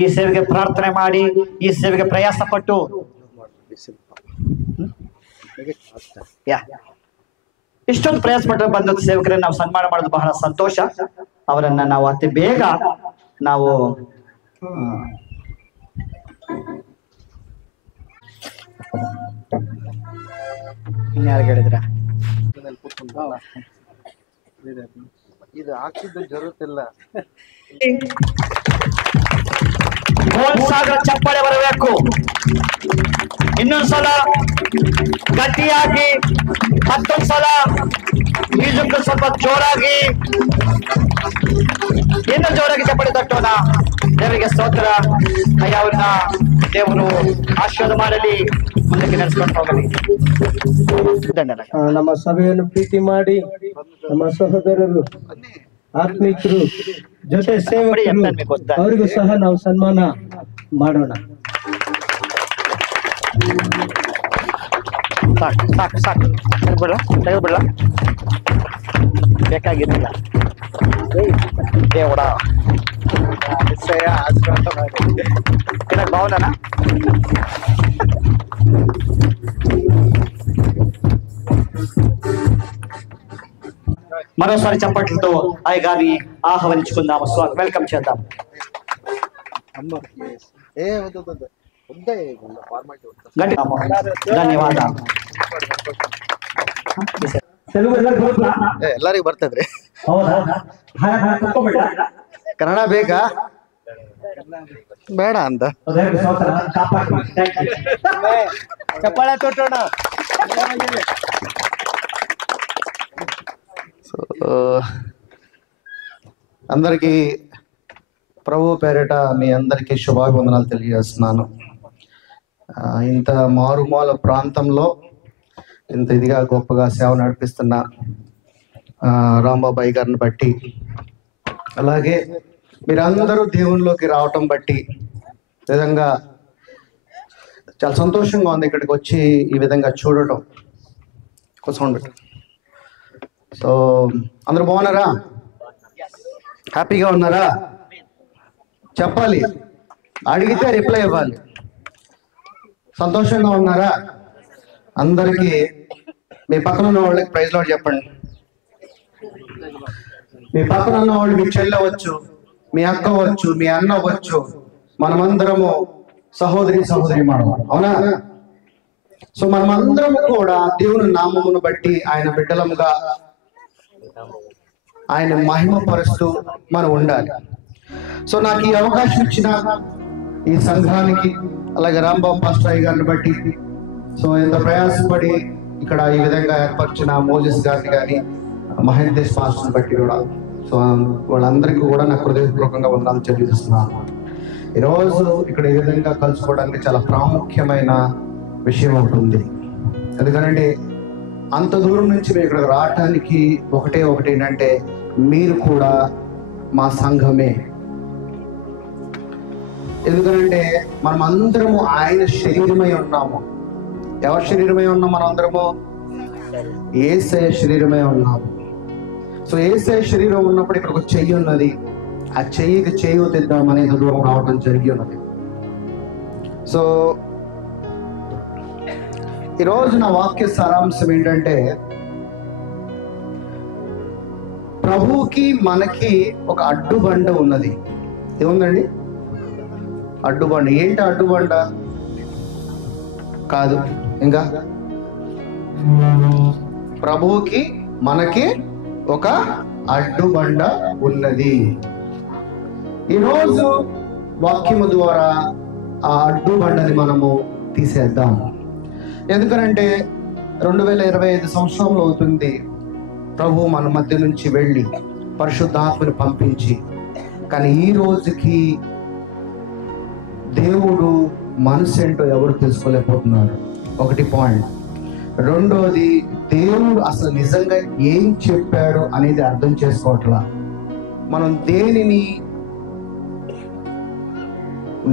ಈ ಸೇವೆಗೆ ಪ್ರಾರ್ಥನೆ ಮಾಡಿ, ಈ ಸೇವೆಗೆ ಪ್ರಯಾಸ ಪಟ್ಟು ಇಷ್ಟೊಂದು ಪ್ರಯಾಸ ಪಟ್ಟು ಬಂದ ಸೇವಕರನ್ನ ನಾವು ಸನ್ಮಾನ ಮಾಡೋದು ಬಹಳ ಸಂತೋಷ. ಅವರನ್ನ ನಾವು ಅತಿ ಬೇಗ ನಾವು ಇನ್ಯಾರು ಹೇಳಿದ್ರ ಇದು ಹಾಕಿದ್ದು ಜರುತ್ತಿಲ್ಲ. ಸಾಗರ ಚಪ್ಪಾಳೆ ಬರಬೇಕು. ಇನ್ನೊಂದ್ಸಲ ಗಟ್ಟಿಯಾಗಿ, ಮತ್ತೊಂದು ಸಲ ಮ್ಯೂಸಿಕ್ ಸ್ವಲ್ಪ ಜೋರಾಗಿ, ಇನ್ನೂ ಜೋರಾಗಿ ಚಪ್ಪಾಳೆ ತಟ್ಟೋಣ. ದೇವರಿಗೆ ಸ್ತೋತ್ರ. ಅವ್ರನ್ನ ದೇವರು ಆಶೀರ್ವಾದ ಮಾಡಲಿ, ಮುಂದಕ್ಕೆ ನಡೆಸ್ಕೊಂಡು ಹೋಗಲಿ. ನಮ್ಮ ಸಭೆಯನ್ನು ಪ್ರೀತಿ ಮಾಡಿ ನಮ್ಮ ಸಹೋದರರು, ಆತ್ಮೀಕರು, ಜೊತೆ ಸೇವಕರು ಅವರಿಗೂ ಸಹ ನಾವು ಸನ್ಮಾನ ಮಾಡೋಣ. ಸಾಕು ಸಾಕು ಸಾಕು, ತೆಗೆದ್ಬಿಡ್ಲ, ಬೇಕಾಗಿರಲಿಲ್ಲ. ದೇವಡ ಭಾವನಾ మరోసారి చప్పట్లతో అయ్య గారిని ఆహ్వానించుకుందాము. వెల్కమ్ చేద్దాం. ధన్యవాదాలు. ಎಲ್ಲರಿಗೂ ಬರ್ತದ್ರಿ. ಕನ್ನಡ ಬೇಕಾ ಬೇಡ ಅಂತ ಚಪ್ಪಾಳೆ ತೊಟ್ಟೋಣ. అందరికీ ప్రభు పేరిట మీ అందరికీ శుభాభివందనాలు తెలియజేస్తున్నాను. ఇంత మారుమూల ప్రాంతంలో ఇంత ఇదిగా గొప్పగా సేవ నడిపిస్తున్న రాంబాబాయి గారిని బట్టి, అలాగే మీరందరూ దేవునిలోకి రావటం బట్టి విధంగా చాలా సంతోషంగా ఉంది. ఇక్కడికి వచ్చి ఈ విధంగా చూడటం కోసం. సో అందరూ బాగున్నారా? హ్యాపీగా ఉన్నారా? చెప్పాలి, అడిగితే రిప్లై ఇవ్వాలి. సంతోషంగా ఉన్నారా? అందరికీ మీ పక్కన ఉన్న వాళ్ళకి ప్రైజ్ లార్డ్ చెప్పండి. మీ పక్కన ఉన్న వాళ్ళు మీ చెల్లి అవ్వచ్చు, మీ అక్క అవ్వచ్చు, మీ అన్న అవ్వచ్చు, మనమందరము సహోదరి మనం, అవునా? సో మనమందరము కూడా దేవుని నామమును బట్టి ఆయన బిడ్డలముగా ఆయన మహిమపరుస్తూ మనం ఉండాలి. సో నాకు ఈ అవకాశం ఇచ్చిన ఈ సంఘానికి, అలాగే రాంబాబు పాస్టర్ గారిని బట్టి, సో ఎంత ప్రయాసపడి ఇక్కడ ఈ విధంగా ఏర్పరిచిన మోజెస్ గారిని కానీ, మహేంద్రేష్ పాస్టర్ని బట్టి కూడా, సో వాళ్ళందరికీ కూడా నాకు హృదయపూర్వకంగా వందనాలు తెలియజేస్తున్నాను. ఈరోజు ఇక్కడ ఈ విధంగా కలుసుకోవడానికి చాలా ప్రాముఖ్యమైన విషయం ఉంటుంది. ఎందుకంటే అంత దూరం నుంచి మీరు ఇక్కడ రావటానికి ఒకటి ఏంటంటే, మీరు కూడా మా సంఘమే. ఎందుకంటే మనం అందరము ఆయన శరీరమై ఉన్నాము. ఎవరి శరీరమై ఉన్నాం? మనం అందరము యేసయ్య శరీరమై ఉన్నాము. సో యేసయ్య శరీరం ఉన్నప్పుడు ఇక్కడ ఒక చెయ్యి ఉన్నది. ఆ చెయ్యికి చేయూతిద్దాం అనేది దూరం రావడం జరిగి ఉన్నది. సో ఈరోజు నా వాక్య సారాంశం ఏంటంటే, ప్రభువుకి మనకి ఒక అడ్డుబండ ఉన్నది. ఏముందండి? అడ్డుబండ. ఏంటి అడ్డుబండ? కాదు, ఇంకా ప్రభువుకి మనకి ఒక అడ్డుబండ ఉన్నది. ఈరోజు వాక్యము ద్వారా ఆ అడ్డుబండని మనము తీసేద్దాం. ఎందుకనంటే 2025 సంవత్సరంలో అవుతుంది ప్రభు మన మధ్య నుంచి వెళ్ళి పరిశుద్ధాత్మని పంపించి. కానీ ఈ రోజుకి దేవుడు మనసు ఏంటో ఎవరు తెలుసుకోలేకపోతున్నారు. ఒకటి పాయింట్. రెండోది, దేవుడు అసలు నిజంగా ఏం చెప్పాడు అనేది అర్థం చేసుకోవట్లా. మనం దేనిని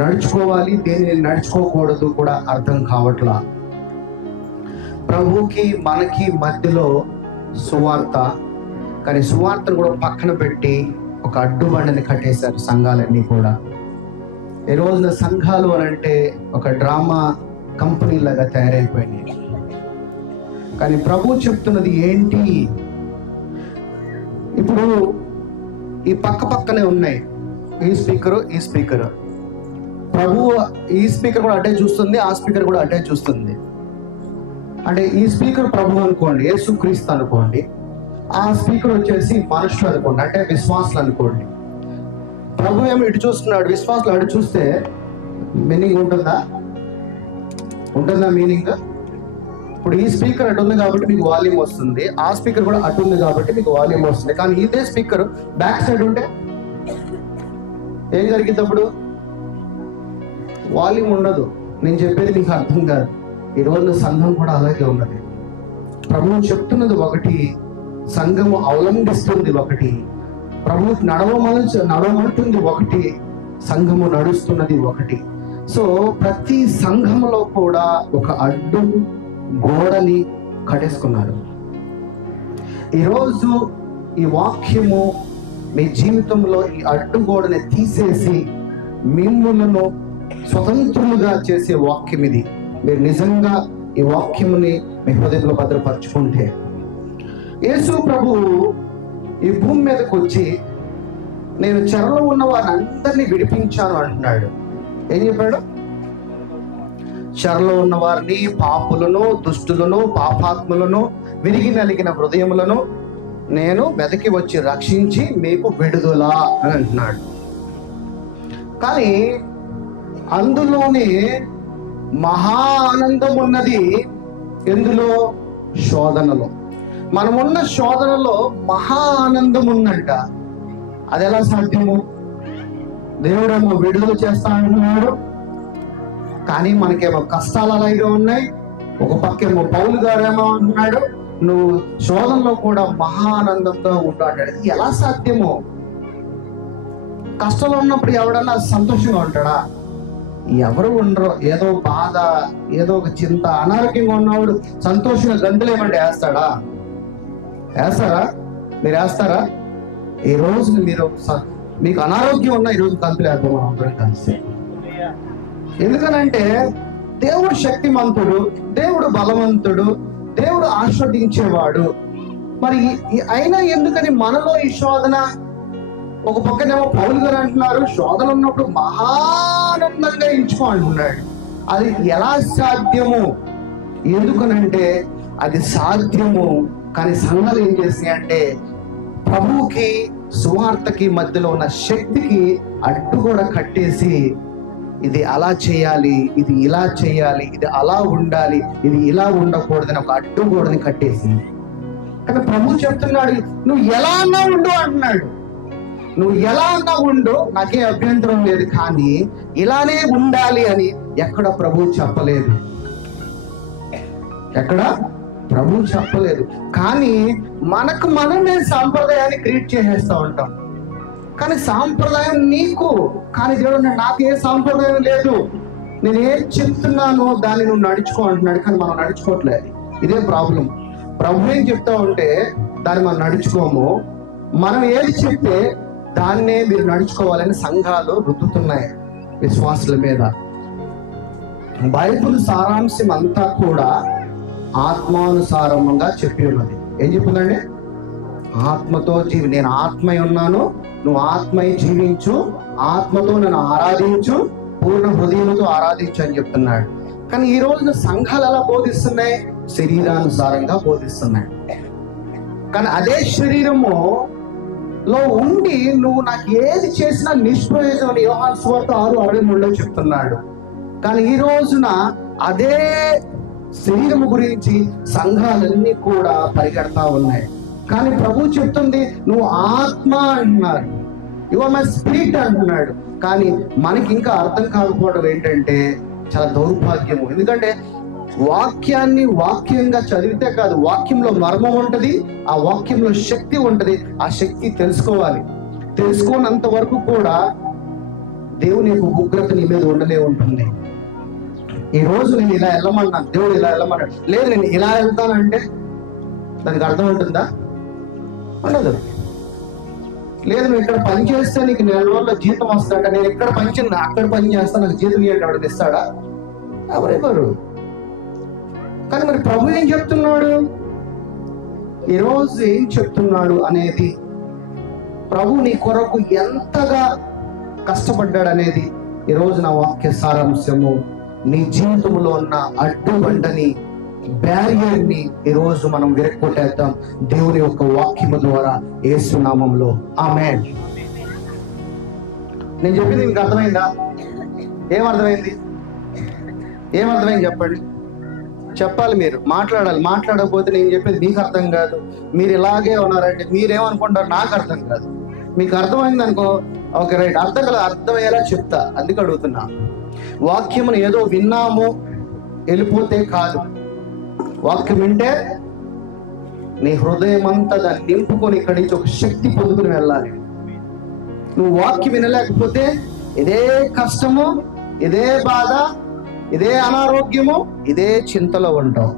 నడుచుకోవాలి, దేనిని నడుచుకోకూడదు కూడా అర్థం కావట్లా. ప్రభుకి మనకి మధ్యలో సువార్త, కానీ సువార్తను కూడా పక్కన పెట్టి ఒక అడ్డుబండని కట్టేశారు సంఘాలన్నీ కూడా. ఈ రోజున సంఘాలు అని అంటే ఒక డ్రామా కంపెనీ లాగా తయారైపోయినాయి. కానీ ప్రభు చెప్తున్నది ఏంటి? ఇప్పుడు ఈ పక్కనే ఉన్నాయి, ఈ స్పీకరు. ప్రభు ఈ స్పీకర్ కూడా అటే చూస్తుంది, ఆ స్పీకర్ కూడా అటే చూస్తుంది. అంటే ఈ స్పీకర్ ప్రభు అనుకోండి, యేసుక్రీస్తు అనుకోండి, ఆ స్పీకర్ వచ్చేసి మనుషులు అనుకోండి, అంటే విశ్వాసులు అనుకోండి. ప్రభు ఏమో ఇటు చూస్తున్నాడు, విశ్వాసులు అటు చూస్తే మీనింగ్ ఉంటుందా మీనింగ్? ఇప్పుడు ఈ స్పీకర్ అటు ఉంది కాబట్టి మీకు వాల్యూమ్ వస్తుంది, ఆ స్పీకర్ కూడా అటు ఉంది కాబట్టి మీకు వాల్యూమ్ వస్తుంది. కానీ ఇదే స్పీకర్ బ్యాక్ సైడ్ ఉంటే ఏం జరిగింది? అప్పుడు వాల్యూమ్ ఉండదు. నేను చెప్పేది మీకు అర్థం కాదు. ఈ రోజు సంఘం కూడా అలాగే ఉన్నది. ప్రభువు చెప్తున్నది ఒకటి, సంఘము అవలంబిస్తుంది ఒకటి, ప్రభువు నడవమంటుంది ఒకటి, సంఘము నడుస్తున్నది ఒకటి. సో ప్రతి సంఘంలో కూడా ఒక అడ్డు గోడని కట్టేసుకున్నారు. ఈరోజు ఈ వాక్యము మీ జీవితంలో ఈ అడ్డు గోడని తీసేసి మిమ్ములను స్వతంత్రులుగా చేసే వాక్యం ఇది. మీరు నిజంగా ఈ వాక్యముని మీ హృదయంలో భద్రపరచుకుంటే, యేసు ప్రభువు ఈ భూమి మీదకి వచ్చి నేను చెరలో ఉన్న వారందరినీ విడిపించాను అంటున్నాడు. ఏం చెప్పాడు? చెరలో ఉన్న వారిని, పాపులను, దుష్టులను, పాపాత్ములను, విరిగి నలిగిన హృదయములను నేను వెతకి వచ్చి రక్షించి మీకు విడుదల అని అంటున్నాడు. కానీ అందులోనే మహా ఆనందం ఉన్నది. ఎందులో? శోధనలో. మనమున్న శోధనలో మహా ఆనందం ఉందంట. అది ఎలా సాధ్యము? దేవుడేమో విడుదల చేస్తా అంటున్నాడు, కానీ మనకేమో కష్టాలు అలాగే ఉన్నాయి. ఒక పక్కేమో పౌలు గారేమో అంటున్నాడు నువ్వు శోధనలో కూడా మహా ఆనందంగా ఉంటాడు. ఇది ఎలా సాధ్యమో? కష్టంలో ఉన్నప్పుడు ఎవడన్నా సంతోషంగా ఉంటాడా? ఎవరు ఉండరు. ఏదో బాధ, ఏదో ఒక చింత, అనారోగ్యంగా ఉన్నవాడు సంతోషంగా గంతులేమంటే వేస్తాడా? మీరు వేస్తారా? ఈ రోజు మీరు మీకు అనారోగ్యం ఉన్న ఈరోజు గంతులు వేద్దాం అందరం కలిసి. ఎందుకనంటే దేవుడు శక్తిమంతుడు, దేవుడు బలవంతుడు, దేవుడు ఆస్వాదించేవాడు. మరి అయినా ఎందుకని మనలో ఈ శోధన? ఒక పక్కనేమో పౌలు గారు అంటున్నారు శోధన ఉన్నప్పుడు మహానందంగా ఎంచుకో అంటున్నాడు. అది ఎలా సాధ్యము? ఎందుకనంటే అది సాధ్యము. కానీ సంఘాలు ఏం చేసినాయి అంటే ప్రభువుకి సువార్తకి మధ్యలో ఉన్న శక్తికి అడ్డు కూడా కట్టేసి ఇది అలా చేయాలి, ఇది ఇలా చేయాలి, ఇది అలా ఉండాలి, ఇది ఇలా ఉండకూడదని ఒక అడ్డు గోడని కట్టేసి. కానీ ప్రభు చెప్తున్నాడు నువ్వు ఎలా అన్నా ఉండు అంటున్నాడు. నువ్వు ఎలా అన్నా ఉండు, నాకే అభ్యంతరం లేదు, కానీ ఇలానే ఉండాలి అని ఎక్కడ ప్రభు చెప్పలేదు. కానీ మనకు మనమే సాంప్రదాయాన్ని క్రియేట్ చేసేస్తూ ఉంటాం. కానీ సాంప్రదాయం నీకు, కానీ దేవుడు నాకు ఏ సాంప్రదాయం లేదు, నేను ఏం చెప్తున్నానో దాన్ని నువ్వు నడుచుకో అంటున్నాడు. కానీ మనం నడుచుకోవట్లేదు. ఇదే ప్రాబ్లం. ప్రభు ఏం చెప్తా ఉంటే దాన్ని మనం నడుచుకోము. మనం ఏది చెప్తే దాన్నే మీరు నడుచుకోవాలని సంఘాలు రుద్దుతున్నాయి విశ్వాసుల మీద. బైబిల్ సారాంశం అంతా కూడా ఆత్మానుసారంగా చెప్పి ఉన్నది. ఏం చెప్పిందండి? ఆత్మతో నేను ఆత్మై ఉన్నాను, నువ్వు ఆత్మై జీవించు, ఆత్మతో నన్ను ఆరాధించు, పూర్ణ హృదయంతో ఆరాధించు అని చెప్తున్నాడు. కానీ ఈ రోజున సంఘాలు ఎలా బోధిస్తున్నాయి? శరీరానుసారంగా బోధిస్తున్నాయి. కానీ అదే శరీరము లో ఉండి నువ్వు నాకు ఏది చేసినా నిష్ప్రయోజనం అని యోహాను సువార్త 6:63 చెప్తున్నాడు. కానీ ఈ రోజున అదే శరీరము గురించి సంఘాలన్నీ కూడా పరిగెడతా ఉన్నాయి. కానీ ప్రభు చెప్తుంది నువ్వు ఆత్మ అంటున్నాడు, యువర్ మై స్పిరిట్ అంటున్నాడు. కానీ మనకి ఇంకా అర్థం కాకపోవడం ఏంటంటే చాలా దౌర్భాగ్యము. ఎందుకంటే వాక్యాన్ని వాక్యంగా చదివితే కాదు, వాక్యంలో మర్మం ఉంటది, ఆ వాక్యంలో శక్తి ఉంటది. ఆ శక్తి తెలుసుకోవాలి. తెలుసుకోనంత వరకు కూడా దేవుని యొక్క ఉగ్రత నీ మీద ఉండనే ఉంటుంది. ఈ రోజు నేను ఇలా వెళ్ళమన్నాను, దేవుడు ఇలా వెళ్ళమన్నాడు, లేదు నేను ఇలా వెళ్తానంటే దానికి అర్థం ఉంటుందా? ఉండదు. లేదు నువ్వు ఇక్కడ పని చేస్తే నీకు నెల రోజుల్లో జీతం వస్తాడ, నేను ఇక్కడ అక్కడ పని చేస్తా నాకు జీతం ఇవ్వండి, వాడికి ఇస్తాడా? ఎవరెవరు? కానీ మరి ప్రభు ఏం చెప్తున్నాడు, ఈరోజు ఏం చెప్తున్నాడు అనేది, ప్రభు నీ కొరకు ఎంతగా కష్టపడ్డాడు అనేది ఈరోజు నా వాక్య సారాంశము. నీ జీవితంలో ఉన్న అడ్డుబండని, బ్యారియర్ని ఈరోజు మనం విరక్కొట్టేద్దాం దేవుని యొక్క వాక్యము ద్వారా, యేసు నామములో. ఆమేన్. నేను చెప్పింది మీకు అర్థమైందా? ఏమర్థమైంది? చెప్పండి. చెప్పాలి, మీరు మాట్లాడాలి. మాట్లాడకపోతే నేను చెప్పేది మీకు అర్థం కాదు. మీరు ఇలాగే ఉన్నారంటే మీరేమనుకుంటారు నాకు అర్థం కాదు. మీకు అర్థమైంది అనుకో, ఓకే రైట్, అర్థమయ్యేలా చెప్తా, అందుకు అడుగుతున్నా. వాక్యమును ఏదో విన్నాము వెళ్ళిపోతే కాదు, వాక్యం వింటే నీ హృదయం అంతా దాన్ని నింపుకొని ఇక్కడి నుంచి ఒక శక్తి పొందుకుని వెళ్ళాలి. నువ్వు వాక్యం వినలేకపోతే ఇదే కష్టము, ఇదే బాధ, ఇదే అనారోగ్యము, ఇదే చింతలో ఉంటావు.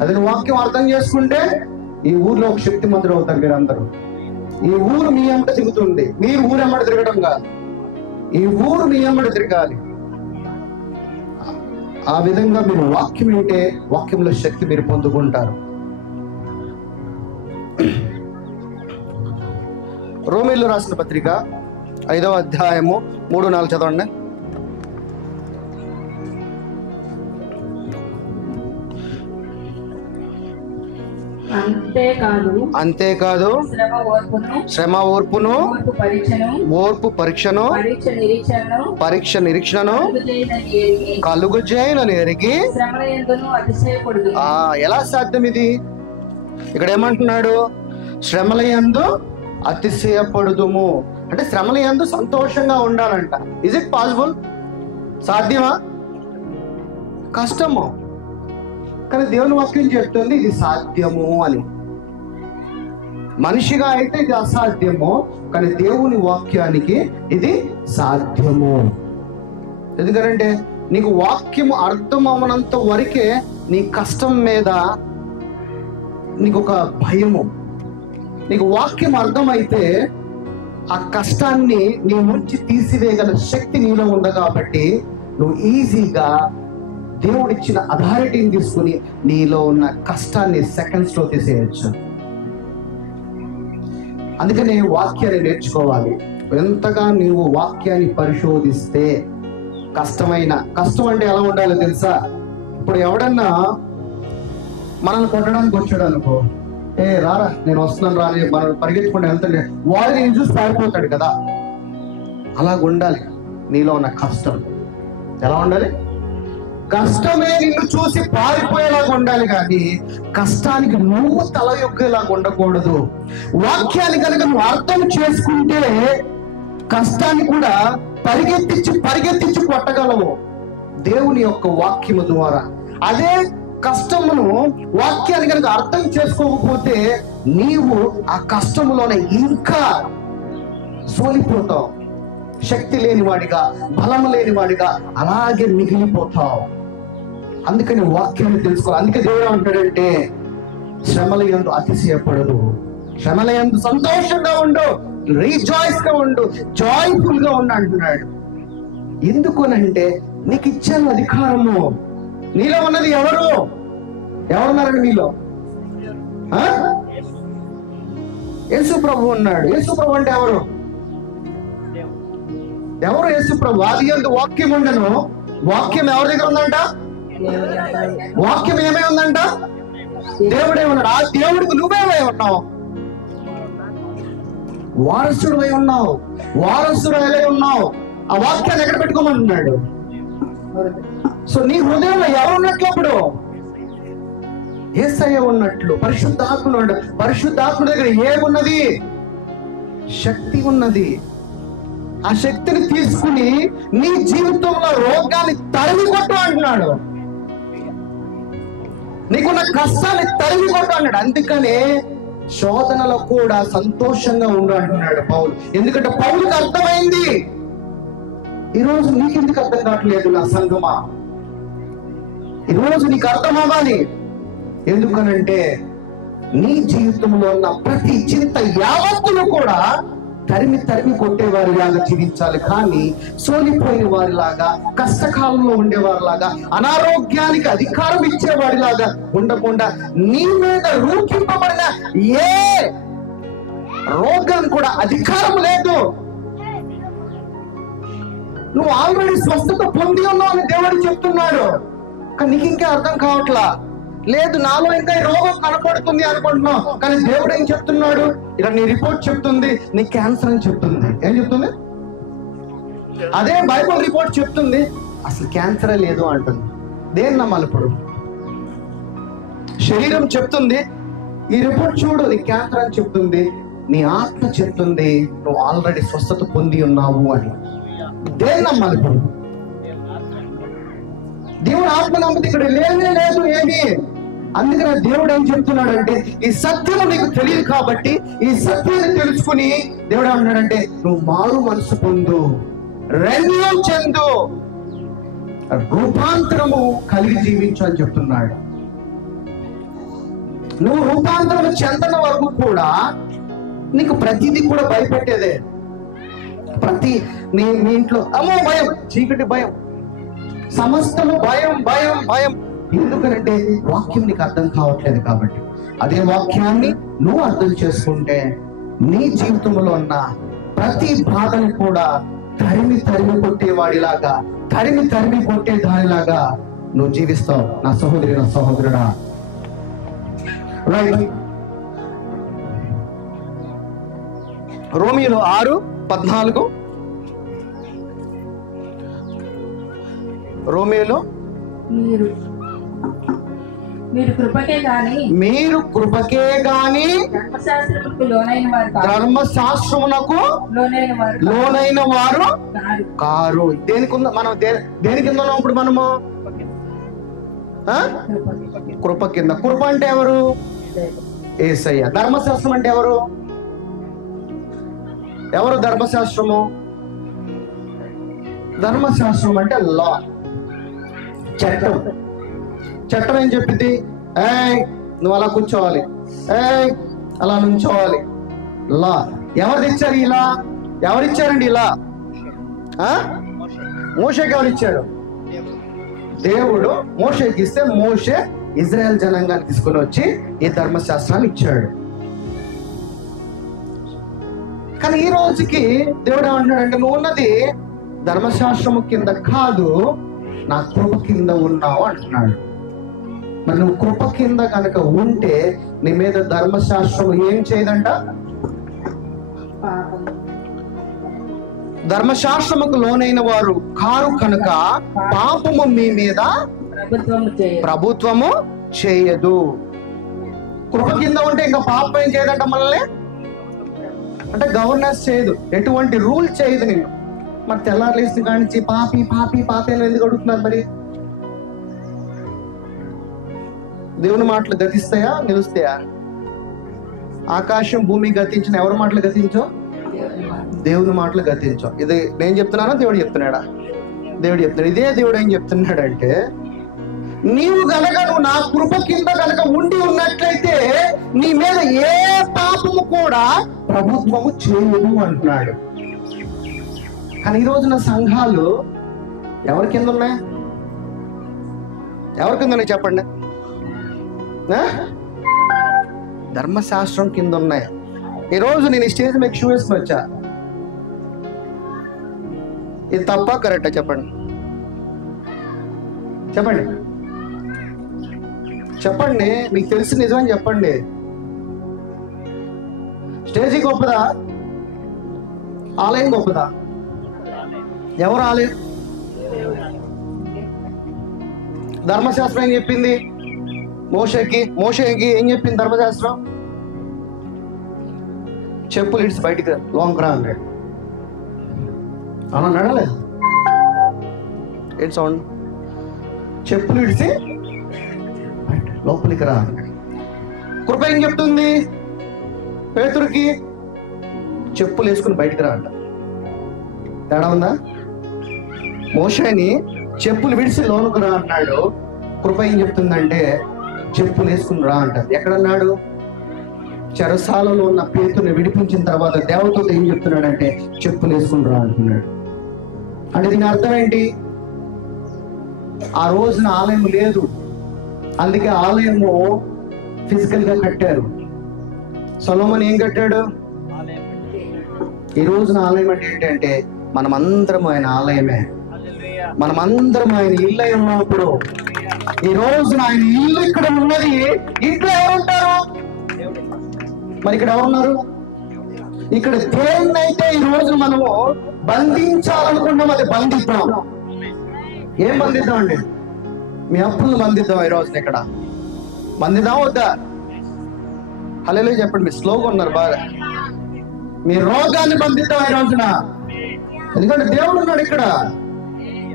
అది నువ్వు వాక్యం అర్థం చేసుకుంటే ఈ ఊర్లో ఒక శక్తి మంత్రులు అవుతారు మీరందరూ. ఈ ఊరు మీ అమ్మట తిరుగుతుంది, మీరు ఊరెమ్మట తిరగడం కాదు, ఈ ఊరు మీ అమ్మట తిరగాలి. ఆ విధంగా మీరు వాక్యం వింటే వాక్యంలో శక్తి మీరు పొందుకుంటారు. రోమీయులకు రాసిన పత్రిక 5వ అధ్యాయము 3-4 చదవండి. అంతేకాదు శ్రమ ఓర్పును, ఓర్పు పరీక్షను, పరీక్ష నిరీక్షణను కలుగజేయునని ఎరిగి. ఎలా సాధ్యం ఇది? ఇక్కడ ఏమంటున్నాడు? శ్రమలయందు అతిశయపడుదుము అంటే శ్రమలయందు సంతోషంగా ఉండాలంట. Is it possible? సాధ్యమా? కష్టము. కానీ దేవుని వాక్యం చెప్తుంది ఇది సాధ్యము అని. మనిషిగా అయితే ఇది అసాధ్యము, కానీ దేవుని వాక్యానికి ఇది సాధ్యము. ఎందుకంటే నీకు వాక్యము అర్థం అవనంత వరకే నీ కష్టం మీద నీకు ఒక భయము. నీకు వాక్యం అర్థమైతే ఆ కష్టాన్ని నీ నుంచి తీసివేయగల శక్తి నీలో ఉంది కాబట్టి నువ్వు ఈజీగా దేవుడిచ్చిన అథారిటీని తీసుకుని నీలో ఉన్న కష్టాన్ని సెకండ్స్ లో తీసేయచ్చు. అందుకనే వాక్యాన్ని నేర్చుకోవాలి. ఎంతగా నీవు వాక్యాన్ని పరిశోధిస్తే కష్టం అంటే ఎలా ఉండాలో తెలుసా? ఇప్పుడు ఎవడన్నా మనల్ని కొట్టడానికి వచ్చాడు అనుకో, రారా నేను వస్తున్నాను రాని మనం పరిగెత్తుకుంటే వెళ్తాడు, వాడు నేను చూసి పారిపోతాడు కదా. అలాగ ఉండాలి నీలో ఉన్న కష్టం. ఎలా ఉండాలి? కష్టమే నిన్ను చూసి పారిపోయేలాగా ఉండాలి, కానీ కష్టానికి నువ్వు తల యొక్కేలాగా ఉండకూడదు. వాక్యాన్ని కనుక నువ్వు అర్థం చేసుకుంటే కష్టాన్ని కూడా పరిగెత్తించి కొట్టగలవు దేవుని యొక్క వాక్యము ద్వారా. అదే కష్టమును వాక్యాన్ని కనుక అర్థం చేసుకోకపోతే నీవు ఆ కష్టములోనే ఇంకా సోలిపోతావు. శక్తి లేనివాడిగా, బలము లేనివాడిగా అలాగే మిగిలిపోతావు. అందుకని వాక్యాన్ని తెలుసుకోవాలి. అందుకే దేవుడు అంటాడంటే శ్రమలయందు అతిశయపడదు, శ్రమలయందు సంతోషంగా ఉండు, రీజాయిస్ గా ఉండు, జాయ్ఫుల్ గా ఉండు అంటున్నాడు. ఎందుకునంటే నీకు ఇచ్చాను అధికారము. నీలో ఉన్నది ఎవరున్నారండి మీలో? యేసు ప్రభు ఉన్నాడు. యేసు ప్రభు అంటే ఎవరు యేసు ప్రభు. ఆది యందు వాక్యం ఉండను, వాక్యం ఎవరి దగ్గర ఉందంట? వాక్యం ఏమై ఉందంట? దేవుడే ఉన్నాడు. ఆ దేవుడికి నువ్వేమై ఉన్నావు? వారసుడు ఉన్నావు. వారసుడు ఉన్నావు. ఆ వాక్యాన్ని ఎక్కడ పెట్టుకోమంటున్నాడు? సో నీ హృదయంలో ఎవరు ఉన్నట్లు? అప్పుడు యేసయ్య ఉన్నట్లు పరిశుద్ధాత్ముడు ఉన్నాడు. పరిశుద్ధాత్ముడి దగ్గర ఏమున్నది? శక్తి ఉన్నది. ఆ శక్తిని తీసుకుని నీ జీవితంలో రోగాన్ని తరిమి కొట్టు అంటున్నాడు. నీకున్న కష్టాన్ని తరిమి కొట్టు అన్నాడు. అందుకనే శోధనలో కూడా సంతోషంగా ఉండు అంటున్నాడు పౌలు. ఎందుకంటే పౌలుకి అర్థమైంది. ఈరోజు నీకెందుకు అర్థం కావట్లేదు నా సంగమా? ఈరోజు నీకు అర్థం అవ్వాలి. ఎందుకనంటే నీ జీవితంలో ఉన్న ప్రతి చింత యావత్తును కూడా తరిమి తరిమి కొట్టేవారిలాగా జీవించాలి. కానీ సోలిపోయిన వారిలాగా, కష్టకాలంలో ఉండేవారిలాగా, అనారోగ్యానికి అధికారం ఇచ్చేవాడిలాగా ఉండకుండా నీ మీద రూపింపబడిన ఏ రోగం కూడా అధికారం లేదు. నువ్వు ఆల్రెడీ స్వస్థత పొంది ఉన్నావు అని దేవుడు చెప్తున్నాడు. కానీ నీకు ఇంకా అర్థం కావట్లా. లేదు, నాలో ఇంకా ఈ రోగం కనపడుతుంది అనుకుంటున్నావు. కానీ దేవుడు ఏం చెప్తున్నాడు? ఇక్కడ నీ రిపోర్ట్ చెప్తుంది నీ క్యాన్సర్ అని చెప్తుంది. ఏం చెప్తుంది? అదే బైబిల్ రిపోర్ట్ చెప్తుంది అసలు క్యాన్సరే లేదు అంటుంది. దేని నమ్మాలి ఇప్పుడు? శరీరం చెప్తుంది ఈ రిపోర్ట్ చూడు నీ క్యాన్సర్ అని చెప్తుంది. నీ ఆత్మ చెప్తుంది నువ్వు ఆల్రెడీ స్వస్థత పొంది ఉన్నావు అని. దేని నమ్మాలి ఇప్పుడు? దేవుడు ఆత్మ నమ్మది ఇక్కడ లేనే లేదు ఏమి. అందుకని దేవుడు ఏం చెప్తున్నాడంటే ఈ సత్యము నీకు తెలియదు కాబట్టి ఈ సత్యాన్ని తెలుసుకుని దేవుడు ఏమన్నాడంటే నువ్వు మారు మనసు పొందు, రెన్యూ చెందు, రూపాంతరము కలిగి జీవించు అని చెప్తున్నాడు. నువ్వు రూపాంతరం చెందన వరకు కూడా నీకు ప్రతిదీ కూడా భయపెట్టేదే. ప్రతి మీ ఇంట్లో అమ్మో భయం, చీకటి భయం, సమస్తము భయం భయం భయం. ఎందుకనంటే వాక్యం నీకు అర్థం కావట్లేదు కాబట్టి. అదే వాక్యాన్ని నువ్వు అర్థం చేసుకుంటే నీ జీవితంలో ఉన్న ప్రతి బాధను కూడా తరిమి తరిమి కొట్టేవాడిలాగా, తరిమి తరిమి కొట్టే దానిలాగా నువ్వు జీవిస్తావు నా సహోదరి, నా సహోదరుడా. రైట్. రోమియోలో 6:14. రోమియోలో మీరు కృపకే గాని ధర్మశాస్త్రమునకు లోనైన వారు కారు. దేనికి మనం దేని కింద ఉన్నాం ఇప్పుడు? మనము కృప కింద. కృప అంటే ఎవరు? యేసయ్య. ధర్మశాస్త్రం అంటే ఎవరు? ఎవరు ధర్మశాస్త్రము? ధర్మశాస్త్రం అంటే లా, చట్టం. చట్టం ఏం చెప్పింది? నువ్వు అలా కూర్చోవాలి, అలా నుంచోవాలి. లా ఎవరు తెచ్చారు? ఇలా ఎవరిచ్చారండి? ఇలా మోషేకి ఎవరిచ్చాడు? దేవుడు మోషేకి ఇస్తే మోషే ఇజ్రాయెల్ జనాంగాన్ని తీసుకుని వచ్చి ఈ ధర్మశాస్త్రాన్ని ఇచ్చాడు. కానీ ఈ రోజుకి దేవుడు ఏమంటున్నాడంటే నువ్వు ఉన్నది ధర్మశాస్త్రము కింద కాదు, నా కృప కింద ఉన్నావు అంటున్నాడు. మరి నువ్వు కృప కింద కనుక ఉంటే నీ మీద ధర్మశాస్త్రం ఏం చేయదంట? ధర్మశాస్త్రముకు లోనైన వారు కారు కనుక పాపము మీ మీద ప్రభుత్వము చేయదు. కృప కింద ఉంటే ఇంకా పాపం ఏం చేయదంట మనల్ని? అంటే గవర్నెన్స్ చేయదు, ఎటువంటి రూల్ చేయదు నేను. మరి తెల్లారులేసి కానించి పాపి పాపి పాపి అని ఎందుకు అడుగుతున్నారు? మరి దేవుని మాటలు గతిస్తాయా, నిలుస్తాయా? ఆకాశం భూమి గతించిన ఎవరి మాటలు గతించో? దేవుని మాటలు గతించో. ఇది నేను చెప్తున్నానా దేవుడు చెప్తున్నాడా? దేవుడు చెప్తున్నాడు. ఇదే దేవుడు ఏం చెప్తున్నాడంటే నీవు గనక నువ్వు నా కృప కింద గనక ఉండి ఉన్నట్లయితే నీ మీద ఏ పాపము కూడా ప్రభుత్వము చేయదు అంటున్నాడు. కానీ ఈ రోజున సంఘాలు ఎవరి కింద ఉన్నాయి? ఎవరి కింద ఉన్నాయి చెప్పండి? ధర్మశాస్త్రం కింద ఉన్నాయి. ఈరోజు నేను స్టేజ్ మీద షూ వేసుకుని వచ్చా. ఇది తప్ప కరెక్టా చెప్పండి? చెప్పండి చెప్పండి మీకు తెలిసి నిజమని చెప్పండి. స్టేజీ గొప్పదా, ఆలయం గొప్పదా? ఎవరు ఆలయం? ధర్మశాస్త్రం ఏం చెప్పింది? మోషేకి ఏం చెప్పింది ధర్మశాస్త్రం? చెప్పులు ఇడిచి బయటికి లోంగ్ రా అన్నాడు. అలా నడలేదు. ఏంటి సౌండ్? చెప్పులు ఇడిచి లోపలికి రా అన్నాడు. కృప ఏం చెప్తుంది? పేతురుకి చెప్పులు వేసుకుని బయటికి రా అంట. తేడా ఉందా? మోషేని చెప్పులు విడిచి లోనుకు రా అన్నాడు. కృప ఏం చెప్తుందంటే చెప్పులు వేసుకుని రా అంట. ఎక్కడన్నాడు? చెరసాలలో ఉన్న పేతుని విడిపించిన తర్వాత దేవతతో ఏం చెప్తున్నాడంటే చెప్పులు వేసుకుని రా అంటున్నాడు. అంటే దీని అర్థం ఏంటి? ఆ రోజున ఆలయం లేదు, అందుకే ఆలయము ఫిజికల్ గా కట్టారు. సొలొమోను ఏం కట్టాడు? ఈ రోజున ఆలయం అంటే ఏంటంటే మనమందరం ఆయన ఆలయమే, మనమందరం ఆయన ఇల్లు ఉన్నప్పుడు ఈ రోజున ఆయన ఇల్లు ఇక్కడ ఉన్నది. ఇంట్లో ఎవరుంటారు? మరి ఇక్కడ ఎవరున్నారు? ఇక్కడ దేవుణ్ణి అయితే ఈ రోజు మనము బంధించాలనుకున్నాం, అది బంధిద్దాం. ఏం బంధిద్దాం అండి? మీ అప్పులను బంధిద్దాం. ఈ రోజున ఇక్కడ బంధిద్దాం వద్దా? హల్లెలూయా చెప్పండి. మీరు స్లోగా ఉన్నారు బాగా. మీ రోగాన్ని బంధిద్దాం ఈ రోజున, ఎందుకంటే దేవుడు ఉన్నాడు ఇక్కడ.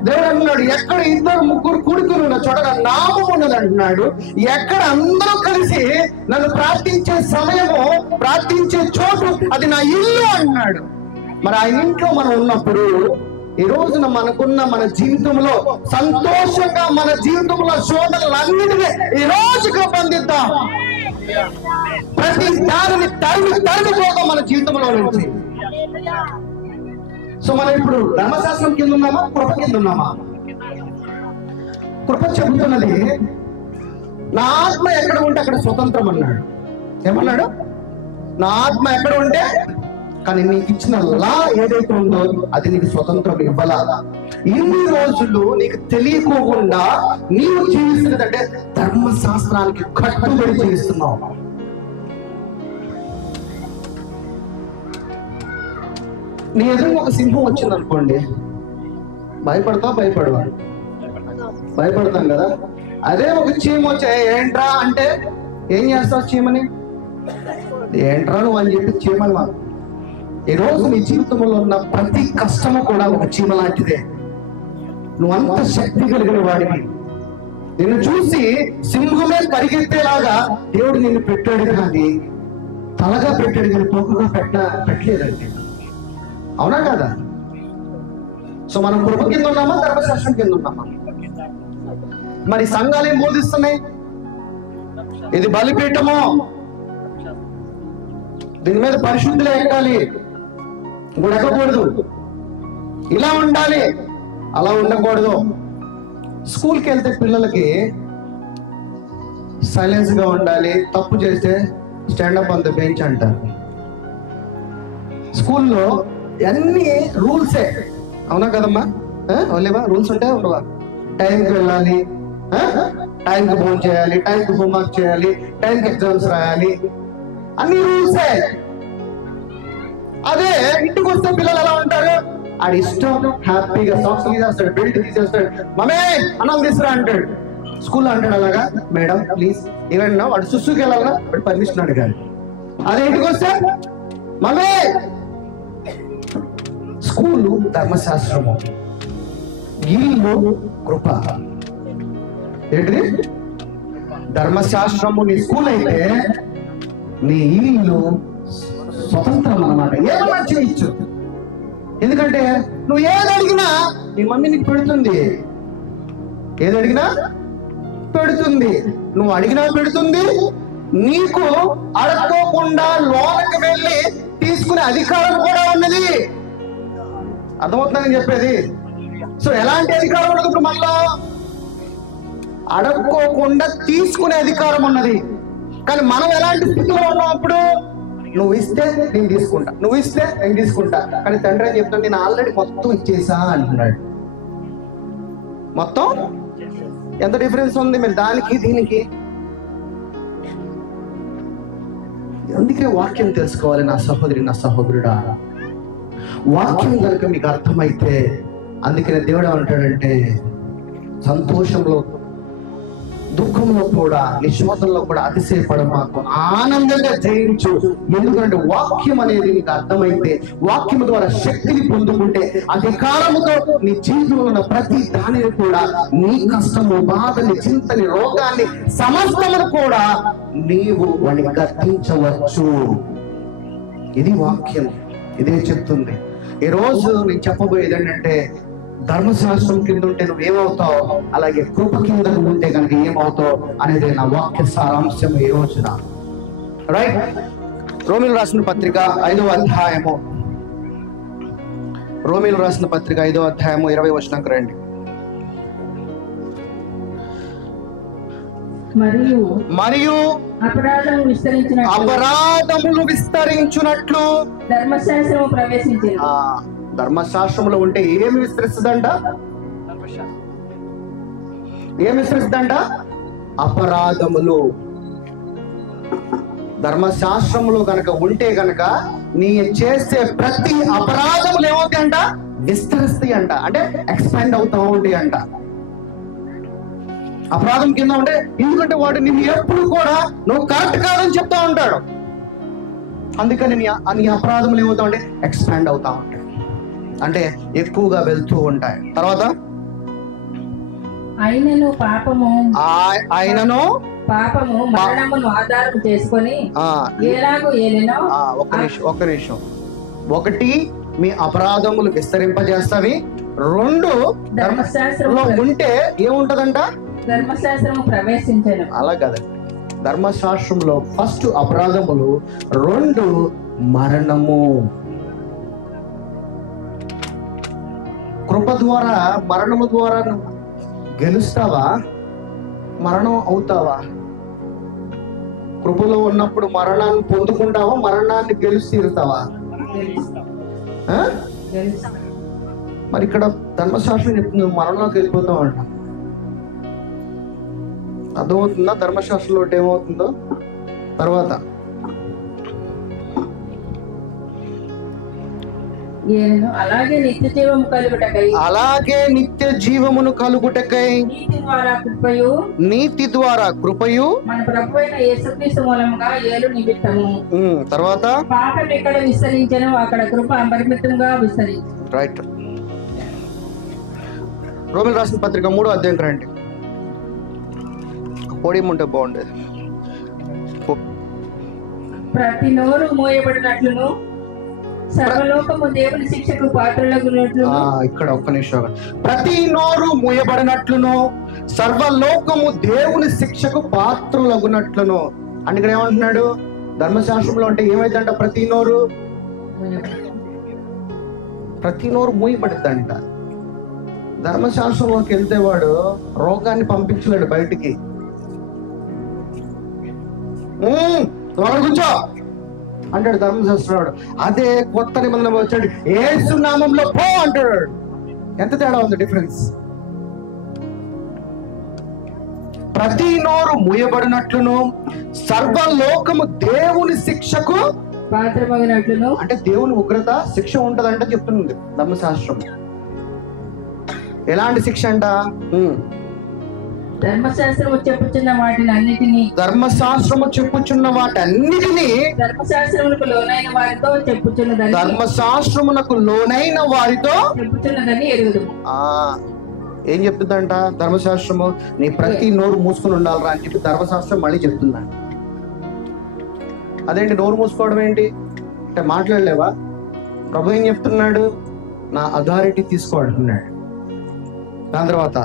దేవుడు అన్నాడు, ఎక్కడ 2-3 కూడుకుని ఉన్న చోట నా నామం ఉన్నది అంటున్నాడు. ఎక్కడ అందరూ కలిసి నన్ను ప్రార్థించే సమయము, ప్రార్థించే చోటు అది నా ఇల్లు అన్నాడు. మరి ఆయన ఇంట్లో మనం ఉన్నప్పుడు ఈ రోజున మనకున్న మన జీవితంలో సంతోషంగా మన జీవితంలో శోధనలన్నిటినీ ఈ రోజుగా బంధిద్దాం. ప్రతి దానిని తరిమిపోతాం మన జీవితంలో నుంచి. సో మనం ఇప్పుడు ధర్మశాస్త్రం కింద ఉన్నామా, కృప కింద ఉన్నామా? కృప చెబుతున్నది నా ఆత్మ ఎక్కడ ఉంటే అక్కడ స్వతంత్రం అన్నాడు. ఏమన్నాడు? నా ఆత్మ ఎక్కడ ఉంటే, కానీ నీకు ఇచ్చిన లా ఏదైతే ఉందో అది నీకు స్వతంత్రం ఇవ్వాల. ఇన్ని రోజులు నీకు తెలియకోకుండా నీవు జీవిస్తున్నదంటే ధర్మశాస్త్రానికి కట్టుబడి జీవిస్తున్నావు. నీ ఎదురు ఒక సింహం వచ్చింది అనుకోండి, భయపడతావు? భయపడతాం కదా. అదే ఒక చీమ వచ్చా, ఏంట్రా అంటే ఏం చేస్తావు? చీమని ఏంట్రా నువ్వు అని చెప్పి చీమని మాకు. ఈ రోజు నీ జీవితంలో ఉన్న ప్రతి కష్టము కూడా ఒక చీమ లాంటిదే. నువ్వు అంత శక్తి కలిగిన వాడివి. నిన్ను చూసి సింహమే పరిగెత్తేలాగా దేవుడు నిన్ను పెట్టాడు, కానీ తలగా పెట్టాడు, కానీ తోకగా పెట్టలేదండి. అవునా కదా? సో మనం కృప కింద ఉన్నామా, ధర్మశాస్త్రం కింద ఉన్నామా? మరి సంఘాలు ఏం బోధిస్తున్నాయి? ఇది బలిపీఠము, దీని మీద పరిశుద్ధులే ఎక్కాలి, గుడకూడదు, ఇలా ఉండాలి, అలా ఉండకూడదు. స్కూల్కి వెళ్తే పిల్లలకి సైలెన్స్ గా ఉండాలి, తప్పు చేస్తే స్టాండప్ ఆన్ ద బెంచ్ అంటారు. స్కూల్లో అన్ని రూల్సే. అవునా కదమ్మా? లేవా? రూల్స్ ఉంటాయా ఉండవా? టైంకి వెళ్ళాలి, టైంకి ఫోన్ చేయాలి, టైంకి హోంవర్క్ చేయాలి, టైంకి ఎగ్జామ్స్ రాయాలి, అన్ని రూల్సే. అదే ఇంటికి వస్తే పిల్లలు ఎలా ఉంటారు? ఆడి ఇష్టం, హ్యాపీగా సాక్స్ తీసేస్తాడు, బెల్ట్ తీసేస్తాడు, మమే అన్నం తీసుకురా అంటాడు. స్కూల్లో అంటాడు అలాగా, మేడం ప్లీజ్ ఏమన్నా వాడు సుస్సుకి వెళ్ళాలన్నా వాడు పర్మిషన్ అడగాలి. అదే ఇంటికి వస్తే మమే. స్కూలు ధర్మశాస్త్రము, ఇల్లు కృప. ఏంటిది? ధర్మశాస్త్రము నీ స్కూల్ అయితే నీ ఇల్లు స్వతంత్రం అన్నమాట. ఏమన్నా చేయొచ్చు, ఎందుకంటే నువ్వు ఏది అడిగినా నీ మమ్మీ నీకు పెడుతుంది. ఏది అడిగినా పెడుతుంది, నువ్వు అడిగినా పెడుతుంది. నీకు అడగకుండా లోనకి వెళ్ళి తీసుకునే అధికారం కూడా ఉన్నది. అర్థమవుతుందని చెప్పేది. సో ఎలాంటి అధికారం ఉన్నది? ఇప్పుడు మళ్ళా అడగకోకుండా తీసుకునే అధికారం ఉన్నది. కానీ మనం ఎలాంటి స్థితిలో ఉన్నాం అప్పుడు? నువ్వు ఇస్తే నేను తీసుకుంటా, నువ్వు ఇస్తే నేను తీసుకుంటా. కానీ తండ్రి అని చెప్తాను, నేను ఆల్రెడీ మొత్తం ఇచ్చేసా అంటున్నాడు. మొత్తం ఎంత డిఫరెన్స్ ఉంది మీరు దానికి దీనికి? అందుకే వాక్యం తెలుసుకోవాలి నా సహోదరి, నా సహోదరుడా. వాక్యం కనుక మీకు అర్థమైతే, అందుకనే దేవుడు ఏమంటాడంటే సంతోషంలో దుఃఖంలో కూడా నిశ్వాసంలో కూడా అతిశయపడ మాకు ఆనందంగా జయించు. ఎందుకంటే వాక్యం అనేది నీకు అర్థమైతే, వాక్యం ద్వారా శక్తిని పొందుకుంటే, అధికారముతో నీ జీవితంలో ఉన్న ప్రతి దానిని కూడా, నీ కష్టము, బాధని, చింతని, రోగాన్ని సమస్తమును కూడా నీవు వాడిని గర్తించవచ్చు. ఇది వాక్యం, ఇదే చెప్తుంది. ఈ రోజు నేను చెప్పబోయేది ఏంటంటే, ధర్మశాస్త్రం కింద ఉంటే నువ్వు ఏమవుతావు, అలాగే కృప కింద ఉంటే కనుక ఏమవుతావు అనేది నా వాక్య సారాంశం ఈ రోజున. రైట్? రోమీలు రాసిన పత్రిక 5వ అధ్యాయము, రోమీలు రాసిన పత్రిక 5వ అధ్యాయము 20వ వచనంకి రండి. మరియు అపరాధములు విస్తరించున్నట్లు ధర్మశాస్త్రము ప్రవేశించింది. ధర్మశాస్త్రములో ఉంటే ఏమి విస్తరిస్తుందంట? ఏమి విస్తరిస్తుందంట? అపరాధములు. ధర్మశాస్త్రములో కనుక ఉంటే కనుక నీ చేసే ప్రతి అపరాధములు ఏమవుతాయంట? విస్తరిస్తాయి అంట. అంటే ఎక్స్పాండ్ అవుతా ఉంటాయి అంట. అపరాధం కింద ఉంటే, ఎందుకంటే వాడు నిన్ను ఎప్పుడు కూడా నువ్వు కరెక్ట్ కాదని చెప్తా ఉంటాడు. అందుకని నీ అపరాధములు ఏమవుతా ఉంటాయి? ఎక్స్పాండ్ అవుతా ఉంటాయి, అంటే ఎక్కువగా వెళ్తూ ఉంటాయి. తర్వాత ఆయనను పాపము మరణమును ఆధారం చేసుకొని ఎలాగో ఏలినో. ఒక్క నిమిషం. ఒకటి, మీ అపరాధములు విస్తరింపజేస్తావి. 2, ధర్మశాస్త్రంలో ఉంటే ఏముంటదంట? ధర్మశాస్త్రము ప్రవేశించను. అలా కదండి. ధర్మశాస్త్రంలో ఫస్ట్ అపరాధములు, 2 మరణము. కృప ద్వారా, మరణము ద్వారా నువ్వు గెలుస్తావా? మరణం అవుతావా? కృపలో ఉన్నప్పుడు మరణాన్ని పొందుకుంటావా? మరణాన్ని గెలిచి తీరుతావా? మరి ఇక్కడ ధర్మశాస్త్రం చెప్తుంది మరణంలోకి వెళ్ళిపోతావు అంట. అర్థమవుతుందా ధర్మశాస్త్రంలో ఏమవుతుందో? తర్వాత అలాగే నిత్య జీవమును కలుగుటకై నీతి ద్వారా కృపయు మన ప్రభువైన యేసుక్రీస్తు మూలముగా యేలు నిమిత్తము. తర్వాత పాపం ఎక్కడ విస్తరించెనో అక్కడ కృప అపరిమితంగా విస్తరించు. రైట్. రోమీలు రాసిన పత్రిక 3వ అధ్యాయం రండి. పోడియం ఉంటే బాగుండేది. ప్రతి నోరు మోయబడినట్లును సర్వలోకము దేవుని శిక్షకు పాత్రలగునట్లు. ఇక్కడ ఒక్క నిమిషం. ప్రతి నోరు మూయబడినట్లును సర్వలోకము దేవుని శిక్షకు పాత్రలగునట్లును. అంటే ఇక్కడ ఏమంటున్నాడు? ధర్మశాస్త్రంలో అంటే ఏమైందంట? ప్రతి నోరు మూయబడిద్దంట. ధర్మశాస్త్రంలోకి వెళ్తే వాడు రోగాన్ని పంపించలేడు బయటికి. కూర్చో అంటాడు ధర్మశాస్త్రుడు. అదే కొత్త నిబంధన వచ్చాడు, యేసు నామంలో పో అంటాడు. ఎంత తేడా ఉంది, డిఫరెన్స్. ప్రతి నోరు మూయబడినట్లును సర్వలోకము దేవుని శిక్షకు పాత్రమగినట్లును. అంటే దేవుని ఉగ్రత శిక్ష ఉంటదంట చెప్తుంది ధర్మశాస్త్రం. ఎలాంటి శిక్ష అంట? ధర్మశాస్త్రము చెప్పుచున్న వాటినన్నిటిని ధర్మశాస్త్రమునకు లోనైన వారితో చెప్పుచున్నదని ఎరుగుదు. ఏం చెప్తుందంట ధర్మశాస్త్రము? నీ ప్రతి నోరు మూసుకుని ఉండాలరా అని చెప్పి ధర్మశాస్త్రం మళ్ళీ చెప్తుందంట. అదేంటి నోరు మూసుకోవడం ఏంటి అంటే మాట్లాడలేవా? ప్రభు ఏం చెప్తున్నాడు? నా అథారిటీ తీసుకో అంటున్నాడు. దాని తర్వాత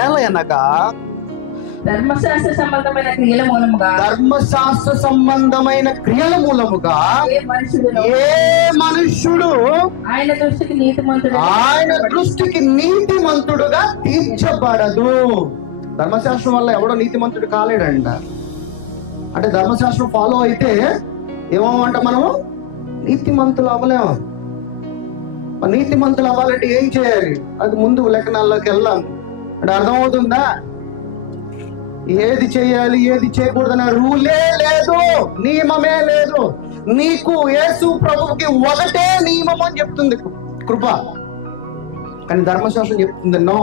ఏలయనగా ధర్మశాస్త్ర సంబంధమైన క్రియల మూలముగా ఏ మనుష్యుడు ఆయన దృష్టికి నీతిమంతుడుగా తీర్చబడదు. ధర్మశాస్త్రం వల్ల ఎవడో నీతిమంతుడు కాలేడంట. అంటే ధర్మశాస్త్రం ఫాలో అయితే ఏమంట? మనము నీతిమంతులు అవ్వలేము. నీతిమంతులు అవ్వాలంటే ఏం చేయాలి? అది ముందు లేఖనాల్లోకి వెళ్దాం. అంటే అర్థమవుతుందా? ఏది చేయాలి ఏది చేయకూడదనే రూలే లేదు, నియమమే లేదు. నీకు యేసు ప్రభువుకి ఒకటే నియమం అని చెప్తుంది కృప. కానీ ధర్మశాస్త్రం చెప్తుంది నో,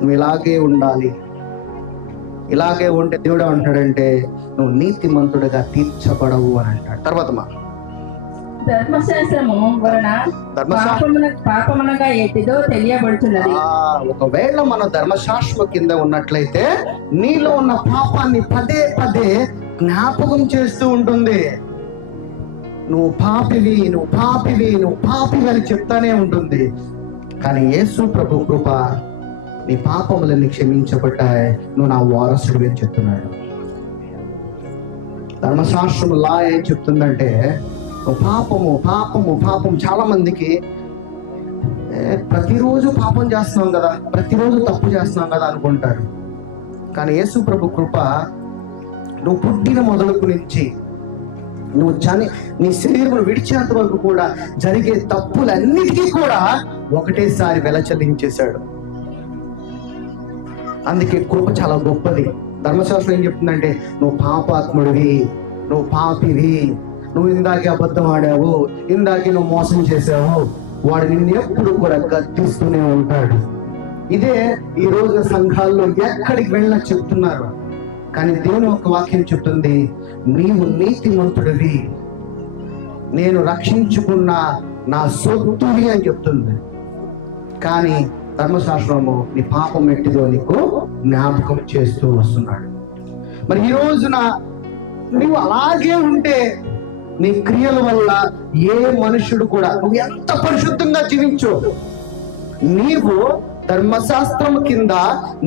నువ్వు ఇలాగే ఉండాలి. ఇలాగే ఉంటే దేవుడు అంటాడంటే నువ్వు నీతిమంతుడిగా తీర్చబడవు అని అంటాడు. తర్వాత ధర్మశాస్త్రము వలన పాపమునగా ఏటిదో తెలియబడుతున్నది. ఒకవేళ మన ధర్మశాస్త్రం కింద ఉన్నట్లయితే నీలో ఉన్న పాపాన్ని పదే పదే జ్ఞాపకం చేస్తూ ఉంటుంది. నువ్వు పాపివి, నువ్వు పాపివి, నువ్వు పాపివి అని చెప్తానే ఉంటుంది. కానీ యేసు ప్రభు కృప, నీ పాపములన్నీ క్షమించబడ్డాయి, నువ్వు నా వారసుడివి అని చెప్తున్నాడు. ధర్మశాస్త్రం లా ఏం చెప్తుందంటే పాపము పాపము పాపం. చాలా మందికి ప్రతిరోజు పాపం చేస్తున్నాం కదా, ప్రతిరోజు తప్పు చేస్తున్నాం కదా అనుకుంటారు. కానీ యేసు ప్రభు కృప, నువ్వు పుట్టిన మొదలుకు నుంచి నువ్వు నీ శరీరం విడిచేంత వరకు కూడా జరిగే తప్పులన్నిటికీ కూడా ఒకటేసారి వెల చెల్లించేశాడు. అందుకే కృప చాలా గొప్పది. ధర్మశాస్త్రం ఏం చెప్తుందంటే నువ్వు పాపాత్ముడివి, నువ్వు పాపివి, నువ్వు ఇందాకే అబద్ధం ఆడావు, ఇందాకే నువ్వు మోసం చేసావు, వాడు నిన్ను ఎప్పుడు కూడా గద్దిస్తూనే ఉంటాడు. ఇదే ఈ రోజు సంఘాల్లో ఎక్కడికి వెళ్ళినా చెప్తున్నారు. కానీ దేవుని ఒక వాక్యం చెప్తుంది, నీవు నీతిమంతుడివి, నేను రక్షించుకున్న నా సొత్తువి అని చెప్తుంది. కానీ ధర్మశాస్త్రము నీ పాపం ఎట్టిదో నీకు జ్ఞాపకం చేస్తూ వస్తున్నాడు. మరి ఈ రోజున నువ్వు అలాగే ఉంటే నీ క్రియల వల్ల ఏ మనుషుడు కూడా, నువ్వు ఎంత పరిశుద్ధంగా జీవించు, నీవు ధర్మశాస్త్రం కింద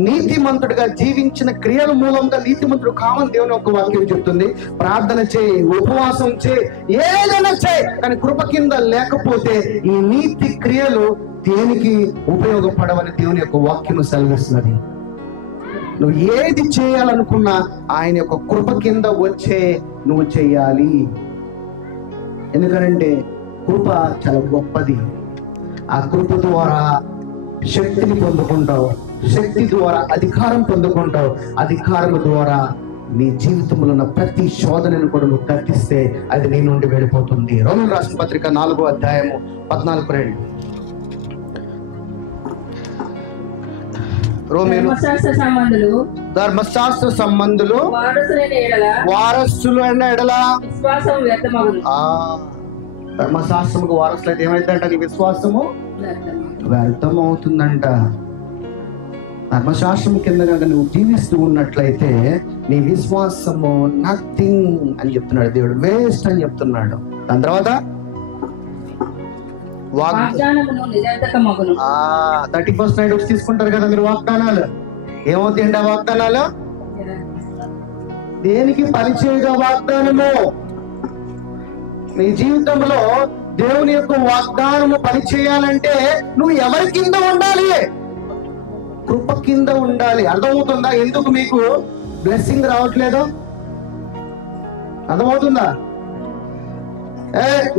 నీతిమంతుడిగా జీవించిన క్రియల మూలంగా నీతిమంతుడు కామని దేవుని ఒక వాక్యం చెప్తుంది. ప్రార్థన చేయి, ఉపవాసం చేయి, ఏదైనా చేయి, కానీ కృప కింద లేకపోతే ఈ నీతి క్రియలు దేనికి ఉపయోగపడవని దేవుని యొక్క వాక్యం సెలవిస్తున్నది. నువ్వు ఏది చేయాలనుకున్నా ఆయన యొక్క కృప కింద వచ్చే నువ్వు చేయాలి. ఎందుకంటే కృప చాలా గొప్పది. ఆ కృప ద్వారా శక్తిని పొందుకుంటావు, శక్తి ద్వారా అధికారం పొందుకుంటావు, అధికారం ద్వారా నీ జీవితంలో ఉన్న ప్రతి శోధనను కూడా నువ్వు కట్టిస్తే అది నీ నుండి వెళ్ళిపోతుంది. రోమన్ రాసిన పత్రిక 4వ అధ్యాయము 14 ధర్మశాస్త్ర సంబంధులు వారసులైన ఎడల ధర్మశాస్త్రముకు వారసులు అయితే ఏమైందంట, నీ విశ్వాసము వ్యర్థం అవుతుందంట. ధర్మశాస్త్రం కింద కనుక నువ్వు జీవిస్తూ ఉన్నట్లయితే నీ విశ్వాసము నథింగ్ అని చెప్తున్నాడు దేవుడు, వేస్ట్ అని చెప్తున్నాడు. దాని తర్వాత 31st నైట్ వచ్చి తీసుకుంటారు కదా మీరు వాగ్దానాలు. ఏమవుతాయండి ఆ వాగ్దానాలు? దేనికి పనిచేయగా వాగ్దానము? నీ జీవితంలో దేవుని యొక్క వాగ్దానము పనిచేయాలంటే నువ్వు ఎవరి కింద ఉండాలి? కృప కింద ఉండాలి. అర్థమవుతుందా ఎందుకు మీకు బ్లెస్సింగ్ రావట్లేదు? అర్థమవుతుందా?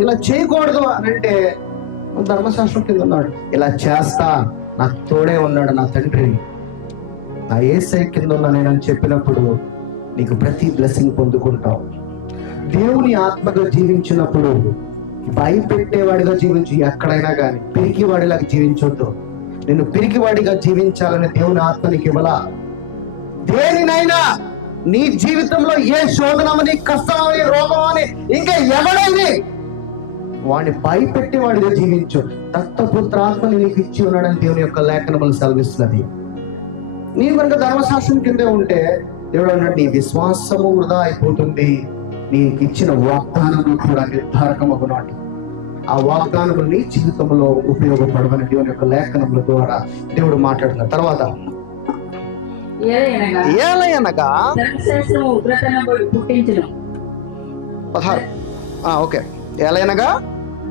ఇలా చేయకూడదు అని అంటే ధర్మశాస్త్రం కింద ఉన్నాడు. ఇలా చేస్తా, నాకు తోడే ఉన్నాడు నా తండ్రి, నా యేసై కింద ఉన్నా నేను అని చెప్పినప్పుడు నీకు ప్రతి బ్లెస్సింగ్ పొందుకుంటావు. దేవుని ఆత్మగా జీవించినప్పుడు భయపెట్టేవాడిగా జీవించు. ఎక్కడైనా కానీ పిరికివాడిలాగా జీవించొద్దు. నిన్ను పిరికివాడిగా జీవించాలని దేవుని ఆత్మ నీకు ఇవ్వలా. దేనినైనా నీ జీవితంలో ఏ శోధనమని, కష్టమని, రోగమని, ఇంకా ఎవడైనా వాడిని భయపెట్టేవాడిగా జీవించు. దత్తపుత్రాత్మని నీకు ఇచ్చి ఉన్నాడని దేవుని యొక్క లేఖనములు సెలవిస్తున్నది. నీవు కనుక ధర్మశాస్త్రం కిందే ఉంటే దేవుడు అన్నాడు, నీ విశ్వాసము వృధా అయిపోతుంది, నీకు ఇచ్చిన వాగ్దానము కూడా నిర్ధారకమగునాడు. ఆ వాగ్దానములు నీ జీవితంలో ఉపయోగపడవని దేవుని యొక్క లేఖనముల ద్వారా దేవుడు మాట్లాడుతున్న తర్వాత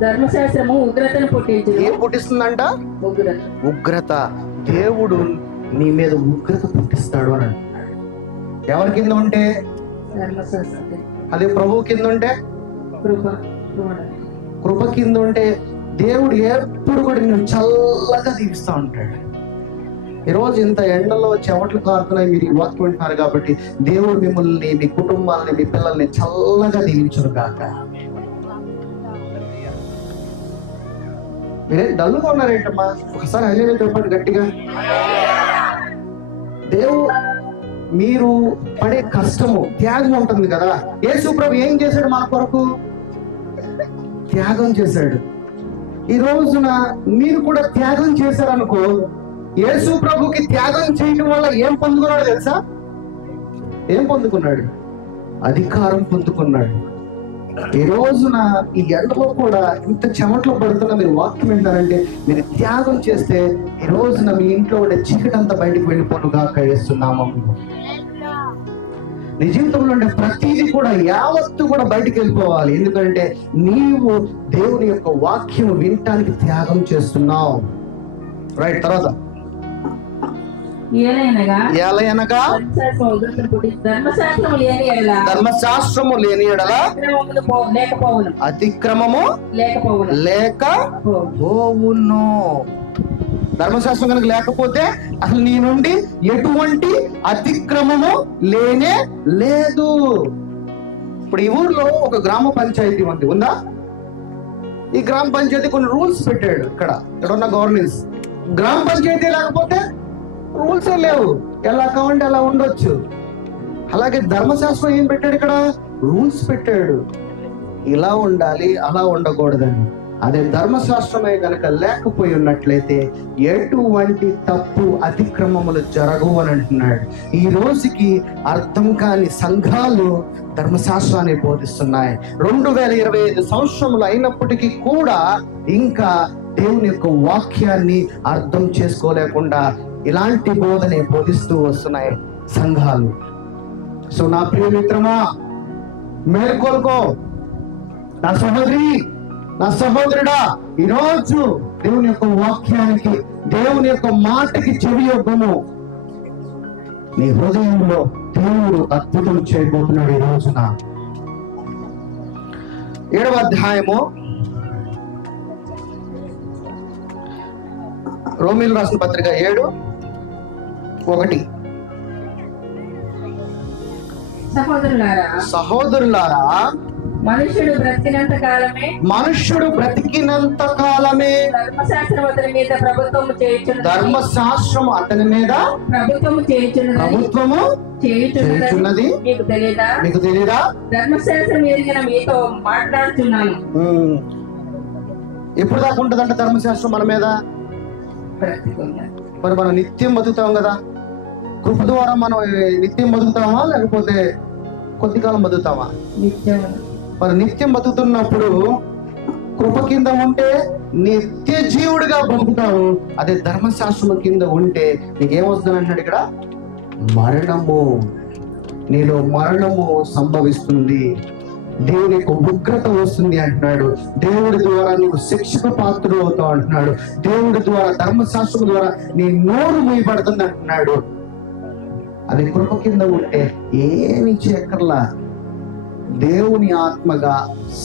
ధర్మశాస్త్రము ఉగ్రతను పుట్టించును. ఏం పుట్టిస్తుందంట? ఉగ్రత. దేవుడు నీ మీద ఉగ్రత పుట్టిస్తాడు అని అంటున్నాడు. ఎవరి కింద ఉంటే? అదే ప్రభువు కింద ఉంటే, కృప కింద ఉంటే దేవుడు ఎప్పుడు కూడా నిన్ను చల్లగా దీవిస్తూ ఉంటాడు. ఈరోజు ఇంత ఎండలో చెమటలు కారుతున్నాయి, మీరు ఈ వాక్యం వింటున్నారు కాబట్టి దేవుడు మిమ్మల్ని, మీ కుటుంబాలని, మీ పిల్లల్ని చల్లగా దీవించును గాక. మీరే డల్లుగా ఉన్నారేంటమ్మా? ఒకసారి హల్లెలూయా చెప్పండి గట్టిగా. మీరు పడే కష్టము, త్యాగం ఉంటుంది కదా. యేసు ప్రభు ఏం చేశాడు మన కొరకు? త్యాగం చేశాడు. ఈ రోజున మీరు కూడా త్యాగం చేశారనుకో, యేసు ప్రభుకి త్యాగం చేయడం వల్ల ఏం పొందుకున్నాడు తెలుసా? ఏం పొందుకున్నాడు? అధికారం పొందుకున్నాడు. ఈ రోజున ఈ ఎండలో కూడా ఇంత చెమట్లో పడుతున్నా మీరు వాక్యం వింటారంటే, మీరు త్యాగం చేస్తే ఈ రోజున మీ ఇంట్లో ఉండే చీకటి అంతా బయటకు వెళ్ళిపోను గాక యేసు నామములో. నీ జీవితంలో ఉండే ప్రతిదీ కూడా యావత్తు కూడా బయటికి వెళ్ళిపోవాలి. ఎందుకంటే నీవు దేవుని యొక్క వాక్యం వినటానికి త్యాగం చేస్తున్నావు. రైట్. తర్వాత ధర్మశాస్త్రము లేని ఎడల అతిక్రమము లేకపోవును. ధర్మశాస్త్రం కనుక లేకపోతే అసలు నీ నుండి ఎటువంటి అతిక్రమము లేనే లేదు. ఇప్పుడు ఈ ఊర్లో ఒక గ్రామ పంచాయతీ ఉందా? ఈ గ్రామ పంచాయతీ కొన్ని రూల్స్ పెట్టాడు. ఇక్కడ ఉన్న గవర్నెన్స్. గ్రామ పంచాయతీ లేకపోతే రూల్స్ లేవు, ఎలా కావండి అలా ఉండొచ్చు. అలాగే ధర్మశాస్త్రం ఏం పెట్టాడు? ఇక్కడ రూల్స్ పెట్టాడు, ఇలా ఉండాలి అలా ఉండకూడదని. అదే ధర్మశాస్త్రమే కనుక లేకపోయి ఉన్నట్లయితే ఎటువంటి తప్పు అతిక్రమములు జరగవు అని అంటున్నాడు. ఈ రోజుకి అర్థం కాని సంఘాలు ధర్మశాస్త్రాన్ని బోధిస్తున్నాయి. 2025 సంవత్సరములు అయినప్పటికీ కూడా ఇంకా దేవుని యొక్క వాక్యాన్ని అర్థం చేసుకోలేకుండా ఇలాంటి బోధనే బోధిస్తూ వస్తున్నాయి సంఘాలు. సో నా ప్రియ మిత్రమా, మేల్కొల్కో. నా సహోదరి, నా సహోదరుడా, ఈరోజు దేవుని యొక్క వాక్యానికి, దేవుని యొక్క మాటకి చెవి యొక్కము. నీ హృదయంలో దేవుడు అద్భుతం చేయబోతున్నాడు. ఈ రోజున 7వ అధ్యాయము రోమీయులకు రాసిన పత్రిక 7:1. సహోదరులారా, మనుష్యుడు బ్రతికినంత కాలమే ధర్మశాస్త్రం అతని మీద ప్రభుత్వము చేయుచున్నది. మీకు తెలియదా? ధర్మశాస్త్రం ఎరిగిన మీతో మాట్లాడుతున్నాను. ఎప్పుడు దాకా ఉంటదంట ధర్మశాస్త్రం మన మీద? మరి మనం నిత్యం బతుకుతాం కదా. కృప ద్వారా మనం నిత్యం బతుకుతామా లేకపోతే కొద్ది కాలం బతుకుతామా? మరి నిత్యం బతుకుతున్నప్పుడు కృప కింద ఉంటే నిత్య జీవుడిగా బతుకుతావు. అదే ధర్మశాస్త్రం కింద ఉంటే నీకేమవుతుంది అంటున్నాడు ఇక్కడ? మరణము. నీలో మరణము సంభవిస్తుంది, దేవుని యొక్క ఉగ్రత వస్తుంది అంటున్నాడు. దేవుడి ద్వారా నీవు శిక్షకు పాత్రుడు అవుతావు అంటున్నాడు. దేవుడి ద్వారా, ధర్మశాస్త్రం ద్వారా నీ నోరు మూయబడుతుంది అంటున్నాడు. అది కృప కింద ఉంటే ఏమి చేయక్కర్లా, దేవుని ఆత్మగా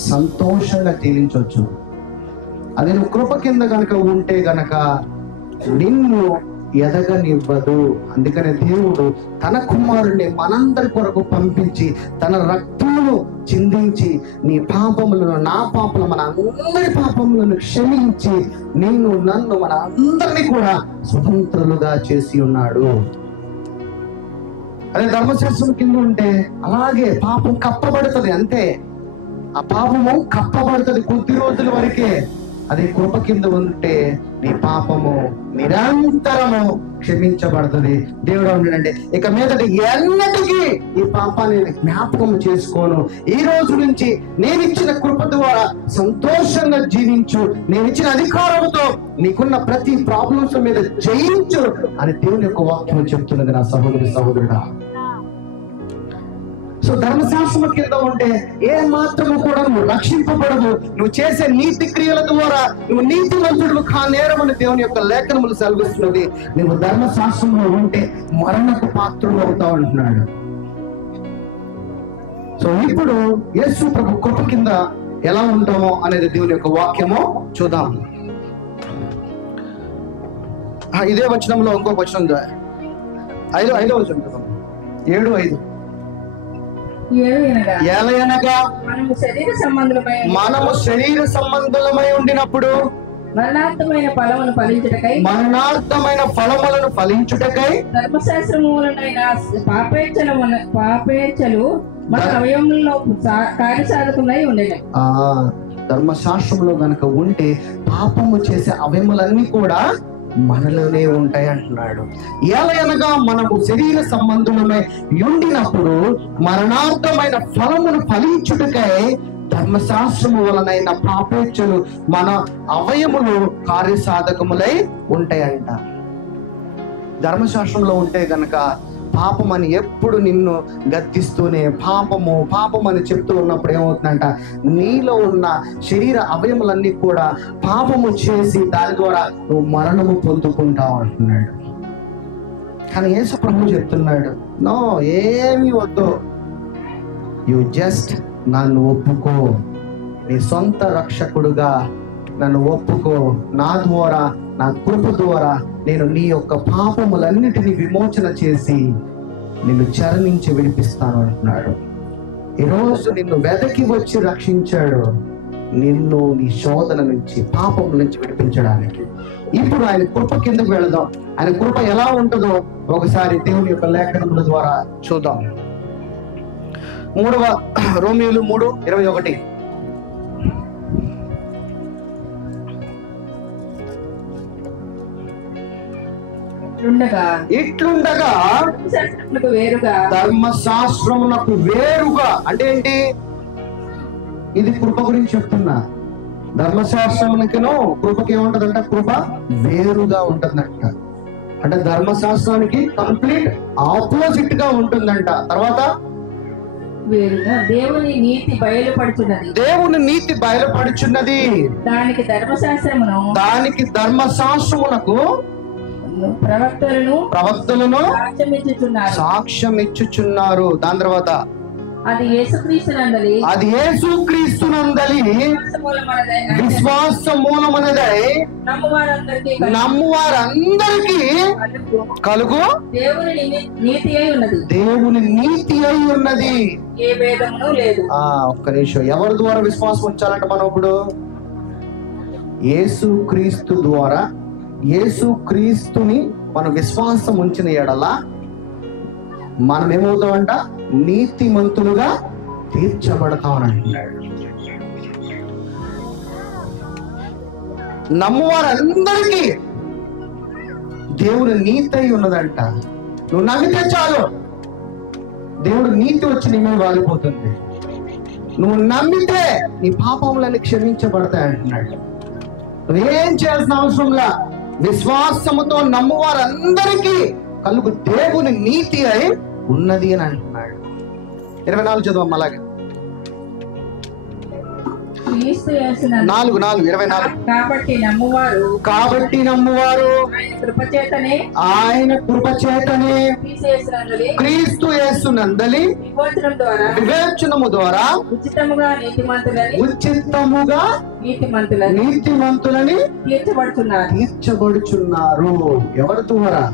సంతోషంగా జీవించవచ్చు. అదే నువ్వు కృప కింద గనక ఉంటే గనక నిన్ను ఎదగనివ్వదు. అందుకనే దేవుడు తన కుమారుడిని మనందరి కొరకు పంపించి తన రక్తమును చిందించి నీ పాపములను, నా పాపములను, మన అందరి పాపములను క్షమించి నిన్ను, నన్ను, మన అందరినీ కూడా స్వతంత్రులుగా చేసి ఉన్నాడు. అదే ధర్మశాస్త్రం కింద ఉంటే అలాగే పాపం కప్పబడుతుంది, అంతే. ఆ పాపము కప్పబడుతుంది కొద్ది రోజుల వరకే. అది కృప కింద ఉంటే నీ పాపము నిరంతరము క్షమించబడుతుంది. దేవుడు అంటే ఇక మీదటి ఎన్నటికీ ఈ పాపాన్ని జ్ఞాపకం చేసుకోను. ఈ రోజు నుంచి నేను ఇచ్చిన కృప ద్వారా సంతోషంగా జీవించు, నేను ఇచ్చిన అధికారంతో నీకున్న ప్రతి ప్రాబ్లమ్స్ మీద జయించు అని దేవుని యొక్క వాక్యం చెప్తున్నది నా సహోదరి, సహోదరుడా. సో ధర్మశాస్త్రం కింద ఉంటే ఏ మాత్రము కూడా నువ్వు రక్షింపబడవు. నువ్వు చేసే నీతి క్రియల ద్వారా నువ్వు నీతిమంతుడు కానేరమని దేవుని యొక్క లేఖనములు సెలవిస్తున్నది. నువ్వు ధర్మశాస్త్రంలో ఉంటే మరణకు పాత్రుడు అవుతావు అంటున్నాడు. సో ఇప్పుడు యేసు ప్రభు కృప కింద ఎలా ఉంటామో అనేది దేవుని యొక్క వాక్యము చూద్దాం. ఇదే వచనంలో ఇంకొక వచనం 5వ వచనం చూద్దాం. 7:5. ఏలయనగా మనము శరీర సంబంధులమై ఉండినప్పుడు మరణార్థమైన ఫలములను ఫలించుటకై ధర్మశాస్త్రములైన పాపేచ్ఛలు మన అవయవములలో కార్యసాధకులై ఉండేవి. ధర్మశాస్త్రంలో గనక ఉంటే పాపము చేసే అవయములన్నీ కూడా మనలోనే ఉంటాయి అంటున్నాడు. ఏలయనగా మనము శరీర సంబంధులమై ఉండినప్పుడు మరణార్థమైన ఫలమును ఫలించుటకై ధర్మశాస్త్రము వలనైన పాపేచ్ఛలు మన అవయములు కార్యసాధకములై ఉంటాయంట. ధర్మశాస్త్రంలో ఉంటే గనక పాపం అని ఎప్పుడు నిన్ను గద్దిస్తూనే పాపము పాపం అని చెప్తూ ఉన్నప్పుడు ఏమవుతుందంట, నీలో ఉన్న శరీర అవయములన్నీ కూడా పాపము చేసి దాని ద్వారా నువ్వు మరణము పొందుకుంటావు అంటున్నాడు. కానీ యేసు ప్రభు చెప్తున్నాడు, నో, ఏమీ వద్దు, యు జస్ట్ నన్ను ఒప్పుకో, నీ సొంత రక్షకుడుగా నన్ను ఒప్పుకో, నా ద్వారా, నా కృప ద్వారా నేను నీ యొక్క పాపములన్నిటినీ విమోచన చేసి నిన్ను చరణించి విడిపిస్తాను అంటున్నాడు. ఈరోజు నిన్ను వెదకి వచ్చి రక్షించాడు, నిన్ను నీ శోధన నుంచి, పాపం నుంచి విడిపించడానికి. ఇప్పుడు ఆయన కృప కిందకు వెళదాం. ఆయన కృప ఎలా ఉంటుందో ఒకసారి దేవుని యొక్క లేఖనముల ద్వారా చూద్దాం. 3వ రోమీయులు 3:21. ఇట్లుండగా ధర్మశాస్త్రమునకు వేరుగా, అంటే ఏంటి? ఇది కృప గురించి చెప్తున్నా. ధర్మశాస్త్రమునికినో కృపకి ఏముంటదంట? కృప వేరుగా ఉంటుందంట. అంటే ధర్మశాస్త్రానికి కంప్లీట్ ఆపోజిట్ గా ఉంటుందంట. తర్వాత వేరుగా దేవుని నీతి బయలుపడుచున్నది, దేవుని నీతి బయలుపడుచున్నది, దానికి ధర్మశాస్త్రమునకు ప్రవక్తలను సాక్ష్యం ఇచ్చుచున్నారు. దాని తర్వాత అది యేసుక్రీస్తునందలి విశ్వాస మూలమనదై నమ్మువారందరికీ కలుగు దేవుని నీతి అయి ఉన్నది. ఏ భేదమును లేదు. ఒక్క నిమిషం. ఎవరి ద్వారా విశ్వాసం ఉంచాలంట మనం ఇప్పుడు? యేసుక్రీస్తు ద్వారా. యేసుక్రీస్తుని మనం విశ్వాసం ఉంచిన ఎడల మనం ఏమవుతామంట? నీతిమంతులుగా తీర్చబడతామని అంటున్నాడు. నమ్మువారందరికీ దేవుని నీతి అయి ఉన్నదంట. నువ్వు నమ్మితే చాలు, దేవుడు నీతి వచ్చి నీ మీద వాలిపోతుంది. నువ్వు నమ్మితే నీ పాపములన్నీ క్షమించబడతాయి అంటున్నాడు. నువ్వేం చేయాల్సిన అవసరంలా, విశ్వాసముతో నమ్మువారందరికీ కలుగు దేవుని నీతి అయి ఉన్నది అని అంటున్నాడు. 24 చదువు అలాగే. 4:24. కాబట్టి నమ్మువారు ఆయన కృపచేతనే క్రీస్తు యేసునందలి వివేచనము ద్వారా ఉచితముగా నీతిమంతులని తీర్చబడుచున్నారు. ఎవరి ద్వారా?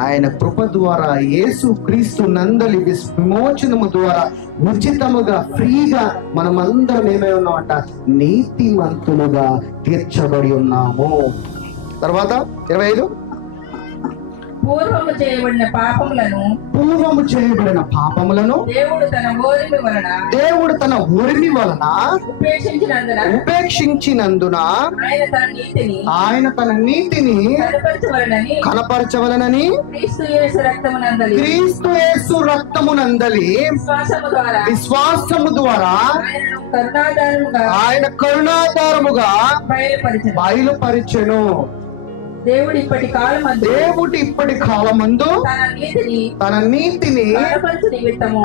ఆయన కృప ద్వారా, యేసు క్రీస్తు నందలి విమోచనము ద్వారా ఉచితముగా, ఫ్రీగా మనమందరం ఏమై ఉన్నామంట? నీతిమంతులుగా తీర్చబడి ఉన్నాము. తర్వాత 25. పూర్వము చేయబడిన పాపములను దేవుడు తన ఓరిమి వలన ఉపేక్షించినందున ఆయన తన నీతిని కనపరచవలనని క్రీస్తు యేసు రక్తమునందలి విశ్వాసము ద్వారా ఆయన కరుణాధారముగా బయలుపరిచెను. దేవుడు ఇప్పటి కాలమందు తన నీతిని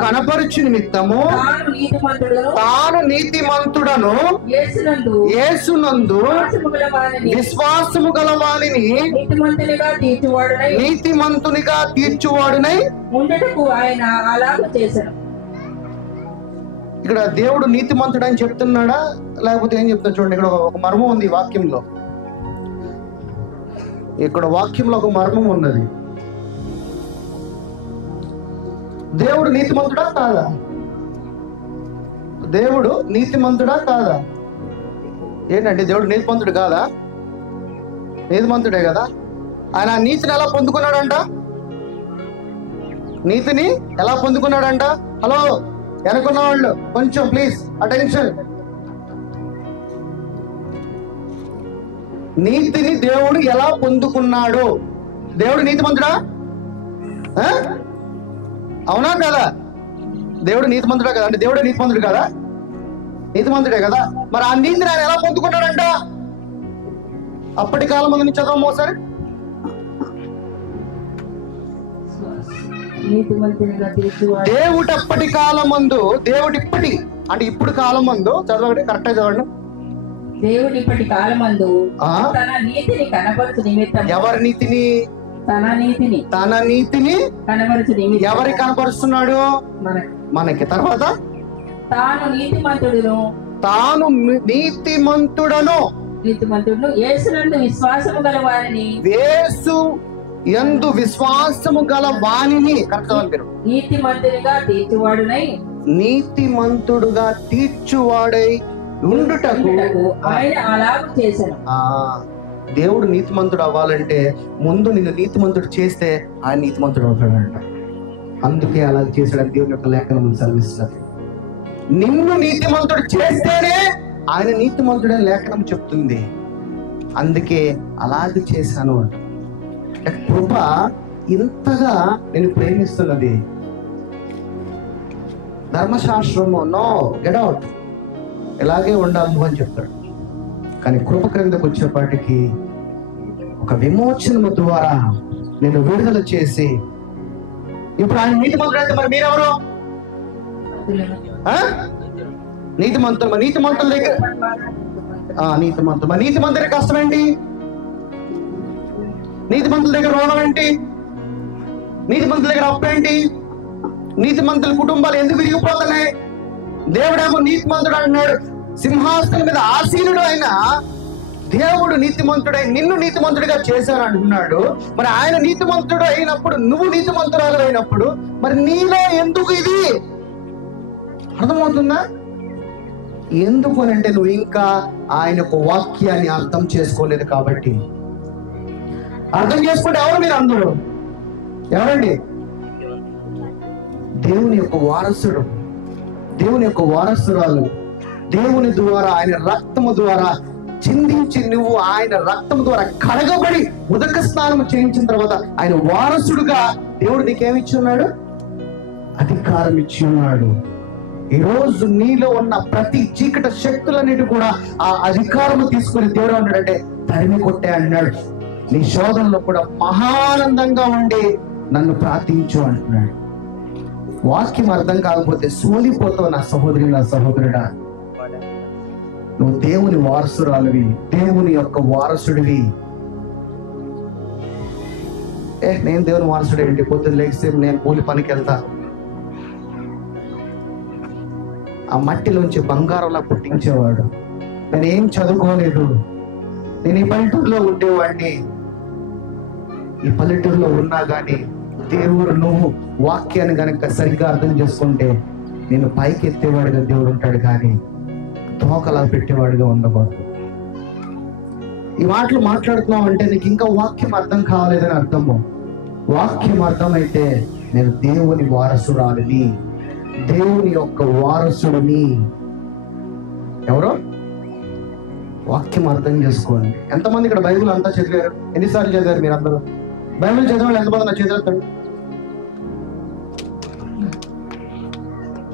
కనపరచు నిమిత్తము తాను నీతిమంతుడను యేసునందు విశ్వాసము గల వానిని నీతిమంతునిగా తీర్చువాడునై ఉండటకు ఆయన అలాగ చేశాను. ఇక్కడ దేవుడు నీతిమంతుడు అని చెప్తున్నాడా, లేకపోతే ఏం చెప్తున్నా? చూడండి, ఇక్కడ ఒక మర్మం ఉంది ఈ వాక్యంలో. ఇక్కడ వాక్యంలో ఒక మర్మం ఉన్నది. దేవుడు నీతిమంతుడా కాదా? దేవుడు నీతిమంతుడా కాదా? ఏంటంటే దేవుడు నీతిమంతుడు కాదా? నీతిమంతుడే కదా. ఆయన నీతిని ఎలా పొందుకున్నాడంట? నీతిని ఎలా పొందుకున్నాడంట? హలో, వెనుకున్న వాళ్ళు కొంచెం ప్లీజ్ అటెన్షన్. నీతిని దేవుడు ఎలా పొందుకున్నాడు? దేవుడు నీతిమంతుడా? అవునా కదా? దేవుడు నీతిమంతుడా కదా? అంటే దేవుడే నీతిమంతుడు కదా? నీతిమంతుడే కదా. మరి ఆ నీతిని ఆయన ఎలా పొందుకున్నాడంట? అప్పటి కాలం ముందు నుంచి చదవము ఒకసారి. నీతిమంతునిగా తీర్చువాడు. దేవుడప్పటి కాలమందు, దేవుడిప్పటి అంటే ఇప్పుడు కాలమందు, చదవండి కరెక్ట్ చదవండి. దేవుడిప్పటి కాలమందు తన నీతిని కనబరచు నిమిత్తం. ఎవరి నీతిని? తన నీతిని కనబరచు నిమిత్తం. ఎవరికి కనబరుస్తున్నాడు? మనకి. తర్వాత తాను నీతిమంతుడును యేసునందు విశ్వాసము గల వారిని, యేసు యందు విశ్వాసము గల వానిని నీతిమంతుడిగా తీర్చువాడై ఉండుటకు ఆయన అలాగూ చేశాను. దేవుడు నీతిమంతుడు అవ్వాలంటే ముందు నిన్ను నీతిమంతుడు చేస్తే ఆయన నీతిమంతుడు అవుతాడంట. అందుకే అలా చేశాడని దేవుని యొక్క లేఖనం సెలవిస్తున్నది. నిన్ను నీతిమంతుడు చేస్తేనే ఆయన నీతిమంతుడని లేఖనం చెప్తుంది. అందుకే అలాగే చేశాను అంట. కృప ఇంతగా నేను ప్రేమిస్తున్నది. ధర్మశాస్త్రము నో గెట్ అవుట్, ఇలాగే ఉండాలి అని చెప్తాడు. కానీ కృప క్రిందకు వచ్చేపాటికి ఒక విమోచనము ద్వారా నేను విడుదల చేసి, ఇప్పుడు ఆయన నీతిమంతుడు అయితే మరి మీరెవరు? నీతిమంతులు. నీతిమంతుల దగ్గర నీతిమంతుడి కష్టం ఏంటి? నీతిమంతుల దగ్గర రోగం ఏంటి? నీతిమంతుల దగ్గర అప్పు ఏంటి? నీతిమంతుల కుటుంబాలు ఎందుకు విరిగిపోతున్నాయి? దేవుడేమో నీతిమంతుడు అంటున్నాడు. సింహాసనం మీద ఆసీనుడు అయిన దేవుడు నీతిమంతుడై నిన్ను నీతిమంతుడిగా చేశాను అంటున్నాడు. మరి ఆయన నీతిమంతుడు అయినప్పుడు, నువ్వు నీతిమంతురాలు అయినప్పుడు, మరి నీలో ఎందుకు ఇది? అర్థమవుతుందా? ఎందుకు అని అంటే నువ్వు ఇంకా ఆయన యొక్క వాక్యాన్ని అర్థం చేసుకోలేదు కాబట్టి. అర్థం చేసుకుంటే ఎవరు మీరు? అందరూ ఎవరండి? దేవుని యొక్క వారసుడు, దేవుని యొక్క వారసురాలు. దేవుని ద్వారా, ఆయన రక్తము ద్వారా చిందించి, నువ్వు ఆయన రక్తము ద్వారా కడగబడి ఉదక స్నానం చేయించిన తర్వాత ఆయన వారసుడుగా దేవుడు నీకేమిచ్చి ఉన్నాడు? అధికారం ఇచ్చి ఉన్నాడు. ఈ రోజు నీలో ఉన్న ప్రతి చీకటి శక్తులన్నిటి కూడా ఆ అధికారము తీసుకుని దేవుడు అన్నాడంటే తరిమి కొట్టే అన్నాడు. నీ శోధనలో కూడా మహానందంగా ఉండి నన్ను ప్రార్థించు అంటున్నాడు. వాక్యం అర్థం కాకపోతే సోలిపోతావు నా సహోదరి, నా సహోదరుడా. నువ్వు దేవుని వారసురాలివి, దేవుని యొక్క వారసుడివి. నేను దేవుని వారసుడు ఏంటి? పొద్దున్న లేస్తే నేను కూలి పనికి వెళ్తా, ఆ మట్టిలోంచి బంగారంలా పుట్టించేవాడు. నేను ఏం చదువుకోలేదు, నేను ఈ పల్లెటూరులో ఉండేవాడిని. ఈ పల్లెటూరులో ఉన్నా కానీ దేవుడు, నువ్వు వాక్యాన్ని కనుక సరిగ్గా అర్థం చేసుకుంటే నేను పైకి ఎత్తేవాడిగా దేవుడు ఉంటాడు, కానీ తోకలా పెట్టేవాడిగా ఉండకూడదు. ఈ మాటలు మాట్లాడుతున్నావు అంటే నీకు ఇంకా వాక్యం అర్థం కావాలేదని అర్థము. వాక్యం అర్థమైతే నేను దేవుని వారసురాలిని, దేవుని యొక్క వారసుడిని. ఎవరో వాక్యం అర్థం చేసుకోండి. ఎంతమంది ఇక్కడ బైబిల్ అంతా చదివారు? ఎన్నిసార్లు చదివారు మీరు అందరూ? బైబిల్ చదివాళ్ళు ఎంతమంది నా చదివేస్తాడు?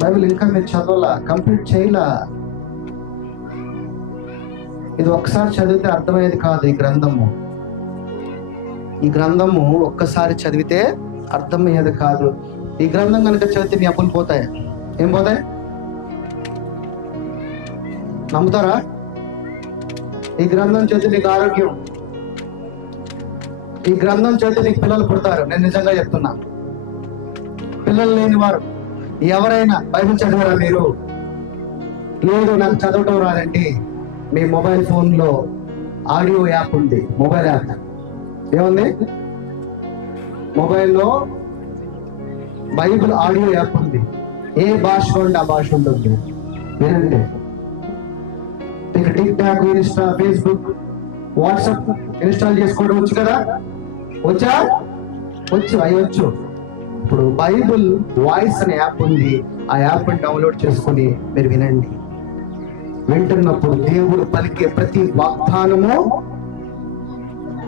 బైబిల్ ఇంకా మీరు చదవాలా, కంప్లీట్ చేయలా. ఇది ఒక్కసారి చదివితే అర్థమయ్యేది కాదు. ఈ గ్రంథము ఒక్కసారి చదివితే అర్థమయ్యేది కాదు. ఈ గ్రంథం కనుక చదివితే మీ అప్పులు పోతాయి. ఏం పోతాయి? నమ్ముతారా? ఈ గ్రంథం చదివితే నీకు ఆరోగ్యం, ఈ గ్రంథం చదివితే నీకు పిల్లలు పుడతారు. నేను నిజంగా చెప్తున్నా. పిల్లలు లేని వారు ఎవరైనా బైబిల్ చదివారా మీరు? లేదు, నాకు చదవటం రాదండి. మీ మొబైల్ ఫోన్లో ఆడియో యాప్ ఉంది. మొబైల్ యాప్ ఏముంది? మొబైల్లో బైబిల్ ఆడియో యాప్ ఉంది. ఏ భాష ఉంటే ఆ భాష ఉంటుంది, వినండి. మీకు tick talk, Insta, Facebook, WhatsApp install చేసుకోవడం వచ్చు కదా? వచ్చు. ఇప్పుడు బైబిల్ వాయిస్ అనే యాప్ ఉంది. ఆ యాప్ డౌన్లోడ్ చేసుకొని మీరు వినండి. వింటున్నప్పుడు దేవుడు పలికే ప్రతి వాగ్దానము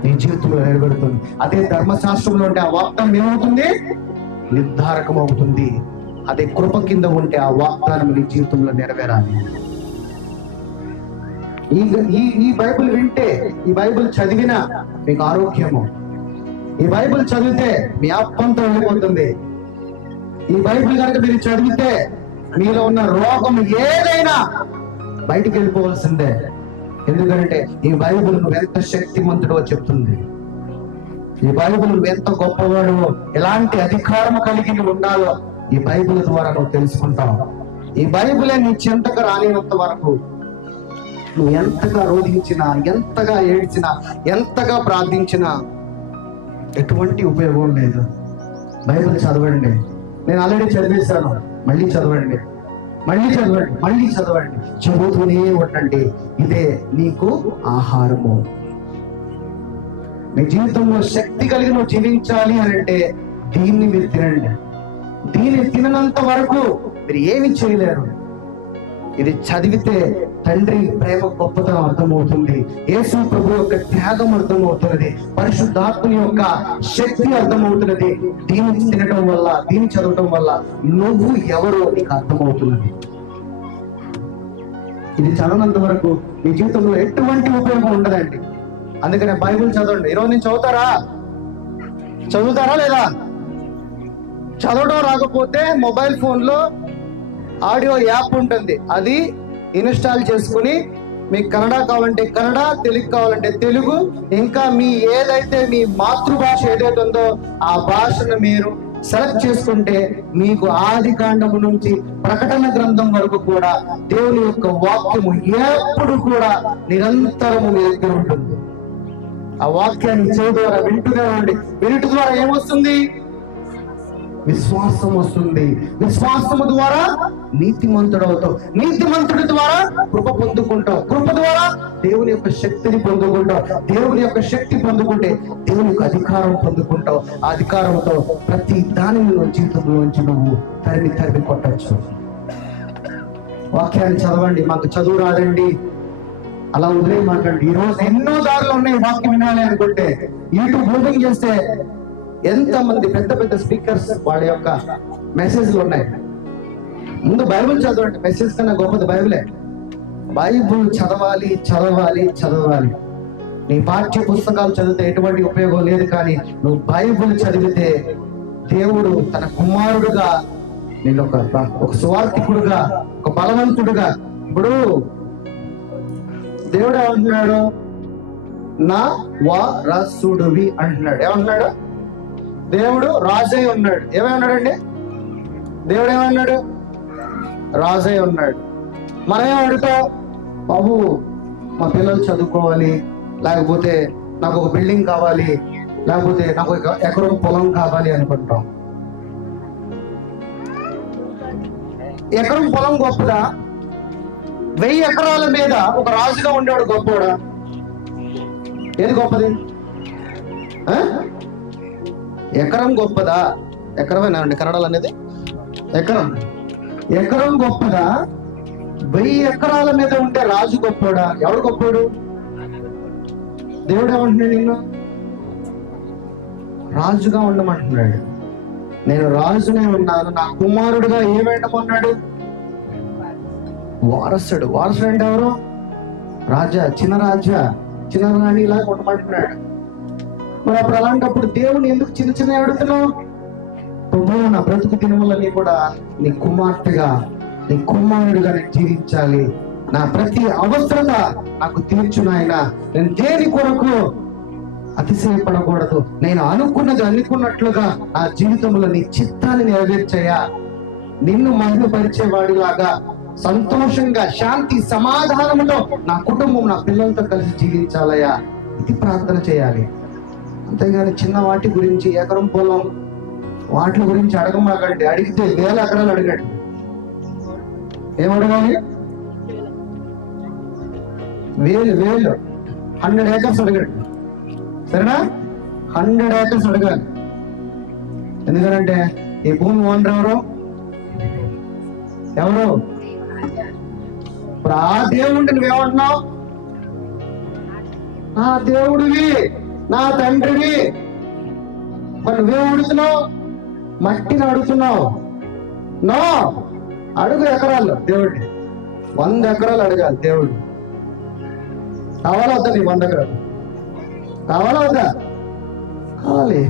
నీ జీవితంలో నెరవేరుతుంది. అదే ధర్మశాస్త్రంలో ఉంటే ఆ వాగ్దానం ఏమవుతుంది? నిర్ధారకం అవుతుంది. అదే కృప కింద ఉంటే ఆ వాగ్దానం నీ జీవితంలో నెరవేరాలి. ఈ బైబిల్ వింటే, ఈ బైబిల్ చదివినా మీకు ఆరోగ్యము. ఈ బైబిల్ చదివితే మీ అప్పంతో వెళ్ళిపోతుంది. ఈ బైబిల్ కనుక మీరు చదివితే మీలో ఉన్న రోగం ఏదైనా బయటికి వెళ్ళిపోవాల్సిందే. ఎందుకంటే ఈ బైబిల్ నువ్వు ఎంత శక్తిమంతుడో చెప్తుంది. ఈ బైబిల్ నువ్వు ఎంత గొప్పవాడు, ఎలాంటి అధికారం కలిగి ఉండాలో ఈ బైబిల్ ద్వారా నువ్వు తెలుసుకుంటావు. ఈ బైబిలే నీ చెంతకు రానినంత వరకు నువ్వు ఎంతగా రోధించినా, ఎంతగా ఏడ్చినా, ఎంతగా ప్రార్థించినా ఎటువంటి ఉపయోగం లేదు. బైబిల్ చదవండి. నేను ఆల్రెడీ చదివేశాను, మళ్ళీ చదవండి, మళ్ళీ చదవండి, మళ్ళీ చదవండి, చదువుతూనే ఉండండి. ఇదే నీకు ఆహారము. మీ జీవితంలో శక్తి కలిగి నువ్వు జీవించాలి అని అంటే దీన్ని మీరు తినండి. దీన్ని తిననంత వరకు మీరు ఏమి చేయలేరు. ఇది చదివితే తండ్రి ప్రేమ గొప్పతనం అర్థమవుతుంది, యేసు ప్రభు యొక్క త్యాగం అర్థమవుతున్నది, పరిశుద్ధాత్మ యొక్క శక్తి అర్థమవుతున్నది. దీన్ని తినడం వల్ల, దీన్ని చదవటం వల్ల నువ్వు ఎవరో నీకు అర్థమవుతున్నది. ఇది చదవనంత వరకు మీ జీవితంలో ఎటువంటి ఉపయోగం ఉండదండి. అందుకనే బైబిల్ చదవండి. ఈరోజు నుంచి చదువుతారా లేదా? చదవడం రాకపోతే మొబైల్ ఫోన్లో ఆడియో యాప్ ఉంటుంది, అది ఇన్స్టాల్ చేసుకుని మీకు కన్నడ కావాలంటే కన్నడ, తెలుగు కావాలంటే తెలుగు, ఇంకా మీ ఏదైతే మీ మాతృభాష ఏదైతే ఉందో ఆ భాషను మీరు సెలెక్ట్ చేసుకుంటే మీకు ఆది కాండము నుంచి ప్రకటన గ్రంథం వరకు కూడా దేవుని యొక్క వాక్యము ఎప్పుడు కూడా నిరంతరము మీ దగ్గర ఉంటుంది. ఆ వాక్యాన్ని చెవి ద్వారా వింటూనే ఉండి, వినుట ద్వారా ఏమొస్తుంది? విశ్వాసం వస్తుంది. విశ్వాసము ద్వారా నీతిమంతుడు అవుతావు. నీతిమంతుడి ద్వారా కృప పొందుకుంటావు. కృప ద్వారా దేవుని యొక్క శక్తిని పొందుకుంటావు. దేవుని యొక్క శక్తి పొందుకుంటే దేవుని యొక్క అధికారం పొందుకుంటావు. ఆ అధికారంతో ప్రతి దానిని జీవితంలోంచి నువ్వు తరిమి కొట్టచ్చు. వాక్యాన్ని చదవండి. మాకు చదువు రాదండి అలా వదిలేయమాకండి. ఈ రోజు ఎన్నో దారులు ఉన్నాయి వాక్యం వినాలి అనుకుంటే. యూట్యూబ్ ఓపెన్ చేస్తే ఎంతమంది పెద్ద పెద్ద స్పీకర్స్ వాళ్ళ యొక్క మెసేజ్లు ఉన్నాయి. ముందు బైబిల్ చదవండి. మెసేజ్ కన్నా గొప్పది బైబిలే. బైబిల్ చదవాలి, చదవాలి, చదవాలి. నీ పాఠ్య పుస్తకాలు చదివితే ఎటువంటి ఉపయోగం లేదు, కానీ నువ్వు బైబిల్ చదివితే దేవుడు తన కుమారుడుగా నేను ఒక సువార్థికుడుగా, ఒక బలవంతుడుగా, ఇప్పుడు దేవుడు ఏమంటున్నాడు? నా వారసుడివి అంటున్నాడు. ఏమంటున్నాడు? దేవుడు రాజై ఉన్నాడు. ఏమన్నాడండి? దేవుడు ఏమన్నాడు? రాజై ఉన్నాడు. మనమే అడుగుతాం, బాబు మా పిల్లలు చదువుకోవాలి, లేకపోతే నాకు ఒక బిల్డింగ్ కావాలి, లేకపోతే నాకు ఒక ఎకరం పొలం కావాలి అనుకుంటాం. ఎకరం పొలం గొప్పదా? 1000 ఎకరాల మీద ఒక రాజుగా ఉండేవాడు గొప్పవాడా? ఏది గొప్పది? ఎకరం గొప్పదా? ఎకరమేనా అండి కన్నడలు అనేది? ఎకరం గొప్పదా? 1000 ఎకరాల మీద ఉంటే రాజు గొప్పవాడా? ఎవడు గొప్పవాడు? దేవుడు ఏమంటున్నాడు? నిన్ను రాజుగా ఉండమంటున్నాడు. నేను రాజునే ఉన్నాను, నా కుమారుడుగా ఏమేటమన్నాడు? వారసుడు. వారసుడు అంటే ఎవరు? రాజా, చిన్న రాణి ఇలా ఉండమంటున్నాడు. మరి అప్పుడు అలాంటప్పుడు దేవుని ఎందుకు చిన్న అడుగుతున్నావు? ప్రభు, నా బ్రతుకు దినములని కూడా నీ కుమార్తెగా, నీ కుమారుడుగా నేను జీవించాలి. నా ప్రతి అవసరత నాకు తీర్చు నాయన. నేను దేని కొరకు అతిశయపడకూడదు. నేను అనుకున్నది అనుకున్నట్లుగా నా జీవితంలో నీ చిత్తాన్ని నెరవేర్చయ్యా. నిన్ను మహిమపరిచేవాడిలాగా సంతోషంగా, శాంతి సమాధానంతో నా కుటుంబం, నా పిల్లలతో కలిసి జీవించాలయ్యా. ఇది ప్రార్థన చేయాలి. అంతేగాని చిన్న వాటి గురించి, ఎకరం పొలం వాటి గురించి అడగమాకండి. అడిగితే 1000 ఎకరాలు అడగండి. ఏమడగాలి? 100 ఏకర్స్ అడగండి. సరేనా? 100 ఏకర్స్ అడగాలి. ఎందుకంటే ఈ భూమి ఓనర్ ఎవరు? ఇప్పుడు ఆ దేవుడిని నువ్వేమంటున్నావు? నా దేవుడివి, నా తండ్రివి. మరి నువ్వేం అడుగుతున్నావు? మట్టిని అడుగుతున్నావు. నో, అడుగు ఎకరాలు దేవుడిని. 100 ఎకరాలు అడగాలి దేవుడు. కావాలా వద్దా? నీ 100 ఎకరాలు కావాలా వద్దా? కావాలి.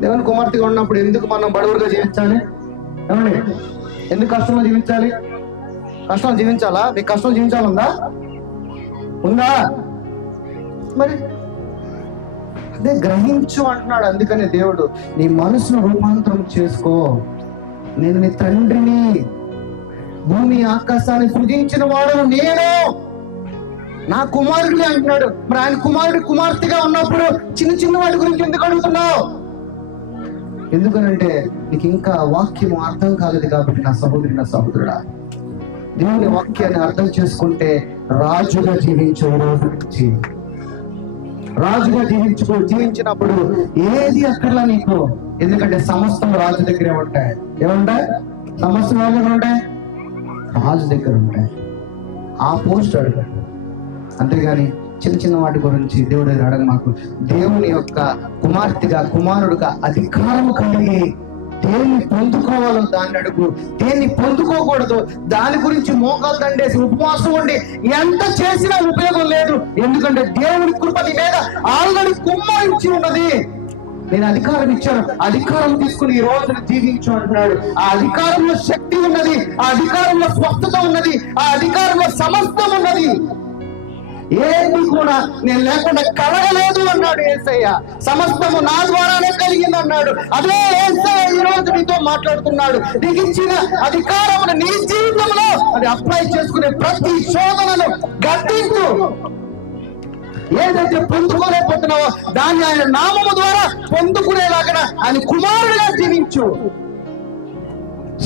దేవుని కుమార్తెగా ఉన్నప్పుడు ఎందుకు మనం బడుగురుగా జీవించాలి? ఏమండి, ఎందుకు కష్టంలో జీవించాలి? కష్టం జీవించాలా? మీకు కష్టం జీవించాలందా? ఉందా? మరి అదే గ్రహించు అంటున్నాడు. అందుకని దేవుడు నీ మనసును రూపాంతరం చేసుకో, నేను నీ తండ్రిని, భూమి ఆకాశాన్ని సృజించిన వాడు నేను, నా కుమారుడి అంటున్నాడు. మరి ఆయన కుమార్తెగా ఉన్నప్పుడు చిన్న చిన్న వాటి గురించి ఎందుకు అడుగుతున్నావు? ఎందుకనంటే నీకు ఇంకా వాక్యం అర్థం కాలేదు కాబట్టి నా సహోదరి, నా సహోదరుడా, దేవుని వాక్యాన్ని అర్థం చేసుకుంటే రాజుగా జీవించే రోజు నుంచి రాజుగా జీవించినప్పుడు ఏది అక్కర్లా నీకు. ఎందుకంటే సమస్తం రాజు దగ్గరే ఉంటాయి. ఏముంటాయి? సమస్తం రాజు దగ్గర ఉంటాయి, రాజు దగ్గర ఉంటాయి. ఆ పోస్ట్ అడగ, అంతేగాని చిన్న చిన్న వాటి గురించి దేవుడు అడగ. మాకు దేవుని యొక్క కుమార్తెగా, కుమారుడుగా అధికారం కలిగి దేన్ని పొందుకోవాలో దాన్ని అడుగు, దేన్ని పొందుకోకూడదు దాని గురించి మోకాలు దండేసి ఉపవాసం ఉండి ఎంత చేసినా ఉపయోగం లేదు. ఎందుకంటే దేవుని కృప నీ మీద ఆల్రెడీ కుమ్మరించి ఉన్నది. నేను అధికారం ఇచ్చాను, అధికారం తీసుకుని ఈ రోజును జీవించు అంటున్నాడు. ఆ అధికారంలో శక్తి ఉన్నది, ఆ అధికారంలో స్వస్థత ఉన్నది, ఆ అధికారంలో సమస్తం ఉన్నది. ఏది కూడా నేను లేకుండా కలగలేదు అన్నాడు యేసయ్య. సమస్తము నా ద్వారానే కలిగింది అన్నాడు. అదే యేసయ్య ఈ రోజు నీతో మాట్లాడుతున్నాడు. నీకు ఇచ్చిన అధికారమును నీ జీవితంలో అది అప్లై చేసుకునే ప్రతి శోధనను గద్దించు. ఏదైతే పొందుకోలేకపోతున్నావో దాన్ని ఆయన నామము ద్వారా పొందుకునేలాగా ఆయన కుమారుడిగా జీవించు.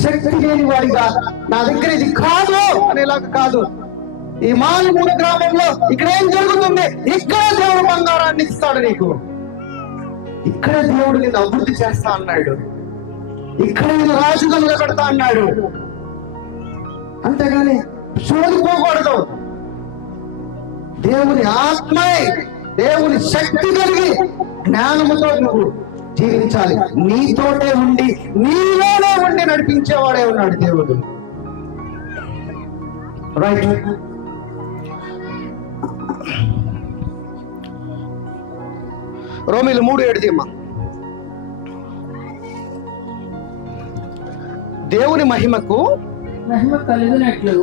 శక్తి లేని వాడిగా నా దగ్గర ఇది కాదు అనేలాగా కాదు. ఈ మారుమూల గ్రామంలో ఇక్కడ ఏం జరుగుతుంది? ఇక్కడ దేవుడు బంగారాన్ని ఇస్తాడు నీకు, ఇక్కడ దేవుడు నిన్ను అభివృద్ధి చేస్తా అన్నాడు, ఇక్కడ నేను రాజుగా నిలబెడతా అన్నాడు. అంతేగాని చూడిపోకూడదు. దేవుని ఆత్మై, దేవుని శక్తి కలిగి జ్ఞానముతో నువ్వు జీవించాలి. నీతోటే ఉండి నీలోనే ఉండి నడిపించేవాడే ఉన్నాడు దేవుడు. రైట్. రోమీలు 3:7 దేవుని మహిమకు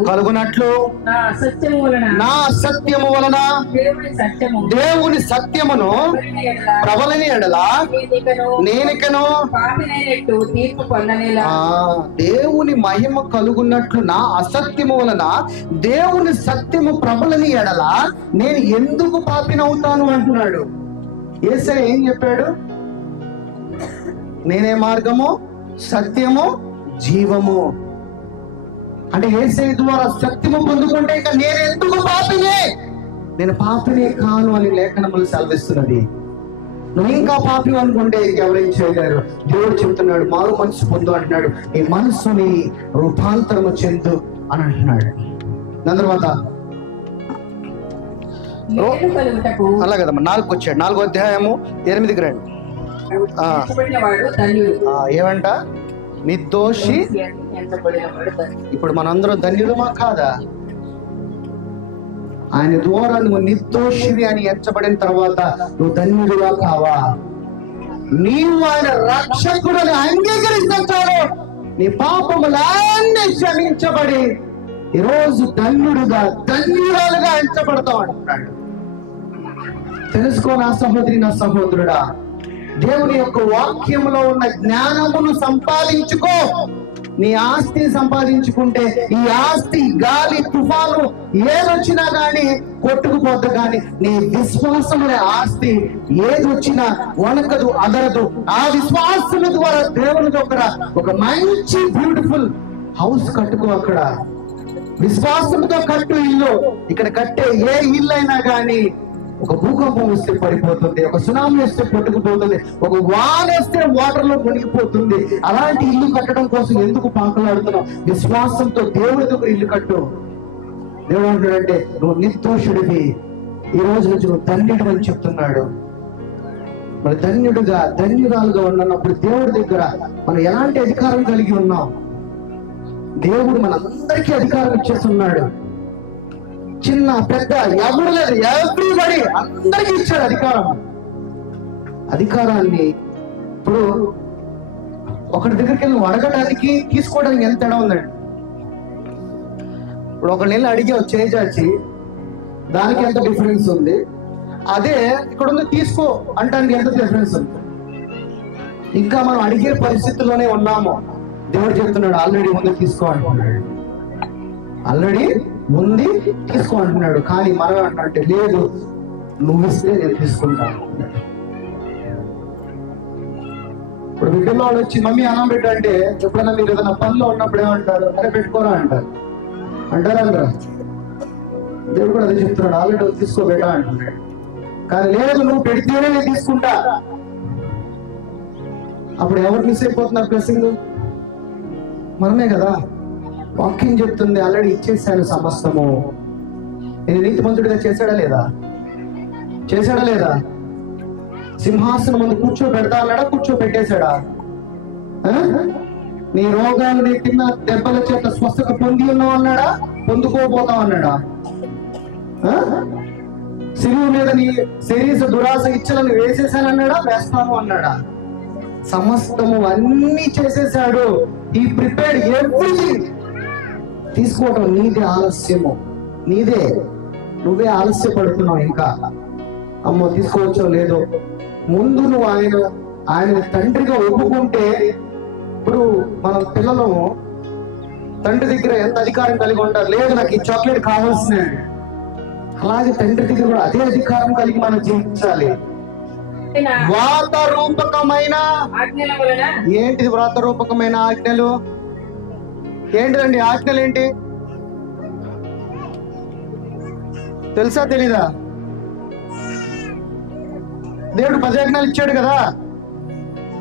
కలుగునట్లు నా అసత్యము వలన దేవుని సత్యమును ప్రబలని ఎడల నేనికను దేవుని మహిమ కలుగునట్లు నా అసత్యము వలన దేవుని సత్యము ప్రబలని ఎడల నేను ఎందుకు పాపినవుతాను అంటున్నాడు. యేసయ్య ఏం చెప్పాడు? నేనే మార్గము, సత్యము, జీవము. అంటే యేసయ్య ద్వారా సత్యము పొందుకుంటే ఇక నేను ఎందుకు పాపినే? నేను పాపినే కాను అని లేఖనములు సెలవిస్తున్నది. నువ్వు ఇంకా పాపి అనుకుంటే ఎవరేం చేయలేరు. దేవుడు చెబుతున్నాడు మారు మనసు పొందు అంటున్నాడు. ఈ మనస్సుని రూపాంతరము చెందు అని అంటున్నాడు. దాని తర్వాత అలా కదమ్మా 4కి వచ్చాడు. 4వ అధ్యాయము 8కి రండి. ఏమంట? నిర్దోషి. ఇప్పుడు మనందరం ధన్యులమా కాదా? ఆయన ద్వారా నువ్వు నిర్దోషివి అని ఎంచబడిన తర్వాత నువ్వు ధన్యుడుగా కావా? నీవు ఆయన రక్షకుడని అంగీకరించాలి. నీ పాపములన్నీ క్షమించబడి ఈరోజు ధన్యుడుగా, ధన్యురాలుగా ఎంచబడతావు అంటున్నాడు. తెలుసుకో నా సహోదరి, నా సహోదరుడా, దేవుని యొక్క వాక్యములో ఉన్న జ్ఞానమును సంపాదించుకో. నీ ఆస్తిని సంపాదించుకుంటే ఈ ఆస్తి, గాలి, తుఫాను ఏదొచ్చినా గానీ కొట్టుకుపోద్దు. కానీ నీ విశ్వాసమునే ఆస్తి ఏదొచ్చినా వణకదు, అదరదు. ఆ విశ్వాసము ద్వారా దేవుని దగ్గర ఒక మంచి బ్యూటిఫుల్ హౌస్ కట్టుకో. అక్కడ విశ్వాసంతో కట్టు ఇల్లు. ఇక్కడ కట్టే ఏ ఇల్లు అయినా కానీ ఒక భూకంపం వస్తే పడిపోతుంది, ఒక సునామీ వస్తే కొట్టుకుపోతుంది, ఒక వాన వస్తే వాటర్ లో మునిగిపోతుంది. అలాంటి ఇల్లు కట్టడం కోసం ఎందుకు పాకులాడుతున్నావు? విశ్వాసంతో దేవుడి దగ్గర ఇల్లు కట్టు. దేవుడు అంటాడంటే నువ్వు నిర్దోషుడివి, ఈ రోజు నుంచి నువ్వు ధన్యుడు అని చెప్తున్నాడు. మరి ధన్యుడుగా, ధన్యురాలుగా ఉన్నప్పుడు దేవుడి దగ్గర మనం ఎలాంటి అధికారం కలిగి ఉన్నాం? దేవుడు మనందరికీ అధికారం ఇచ్చేస్తున్నాడు. చిన్న పెద్ద ఎవరు లేదు, ఎవ్రీబడి అందరికీ ఇచ్చాడు అధికారం. అధికారాన్ని ఇప్పుడు ఒకటి దగ్గరికి వెళ్ళి నువ్వు అడగడానికి తీసుకోవడానికి ఎంత తేడా ఉందండి. ఇప్పుడు ఒక నెల అడిగి చేసి దానికి ఎంత డిఫరెన్స్ ఉంది, అదే ఇక్కడ ఉంది తీసుకో అంటానికి ఎంత డిఫరెన్స్ ఉంది. ఇంకా మనం అడిగే పరిస్థితుల్లోనే ఉన్నాము. దేవుడు చెప్తున్నాడు ఆల్రెడీ ముందు తీసుకో అంటున్నాడు, ఆల్రెడీ ముందు తీసుకో అంటున్నాడు. కానీ మనం అంటే లేదు, నువ్వు ఇస్తే నేను తీసుకుంటాను. ఇప్పుడు బిడ్డలో వాళ్ళు వచ్చి మమ్మీ అన్నం పెట్టు అంటే ఎప్పుడైనా మీరు ఏదైనా పనిలో ఉన్నప్పుడు ఏమంటారు, అరే పెట్టుకోరా అంటారు, అంటారా? దేవుడు కూడా అదే చెప్తున్నాడు, ఆల్రెడీ తీసుకోబెట్టా అంటున్నాడు. కానీ లేదు, నువ్వు పెడితేనే నేను తీసుకుంటా. అప్పుడు ఎవరు మిస్ అయిపోతున్నారు బ్లెస్సింగ్? మనమే కదా. వాక్యం చెప్తుంది ఆల్రెడీ ఇచ్చేసాను సమస్తము. నేను నీతిమంతుడిగా చేశాడా లేదా? చేశాడా లేదా? సింహాసనం ముందు కూర్చోబెడతా అన్నాడా? కూర్చోబెట్టేశాడా? నీ రోగాలు నీ తిన్న దెబ్బల చేత స్వస్థత పొంది ఉన్నావు అన్నాడా? పొందుకోబోతావు అన్నాడా? శిలువు మీద నీ శరీర దురాశ ఇచ్చలను వేసేసానన్నాడా? వేస్తాను అన్నాడా? సమస్తము అన్ని చేసేసాడు. ఈ ప్రిపేర్డ్ ఎవ్రీథింగ్. తీసుకోవటం నీదే ఆలస్యము, నీదే. నువ్వే ఆలస్యపడుతున్నావు. ఇంకా అమ్మో తీసుకోవచ్చో లేదో. ముందు నువ్వు ఆయన తండ్రిగా ఒప్పుకుంటే, ఇప్పుడు మన పిల్లలు తండ్రి దగ్గర ఎంత అధికారం కలిగి ఉంటారు, లేదు నాకు ఈ చాక్లెట్ కావాల్సిన, అలాగే తండ్రి దగ్గర కూడా అదే అధికారం కలిగి మనం జీవించాలి. వ్రాత రూపకమైన ఏంటిది? వ్రాత రూపకమైన ఆజ్ఞలు ఏంటిదండి? ఆజ్ఞలు ఏంటి తెలుసా తెలీదా? దేవుడు 10 ఆజ్ఞలు ఇచ్చాడు కదా.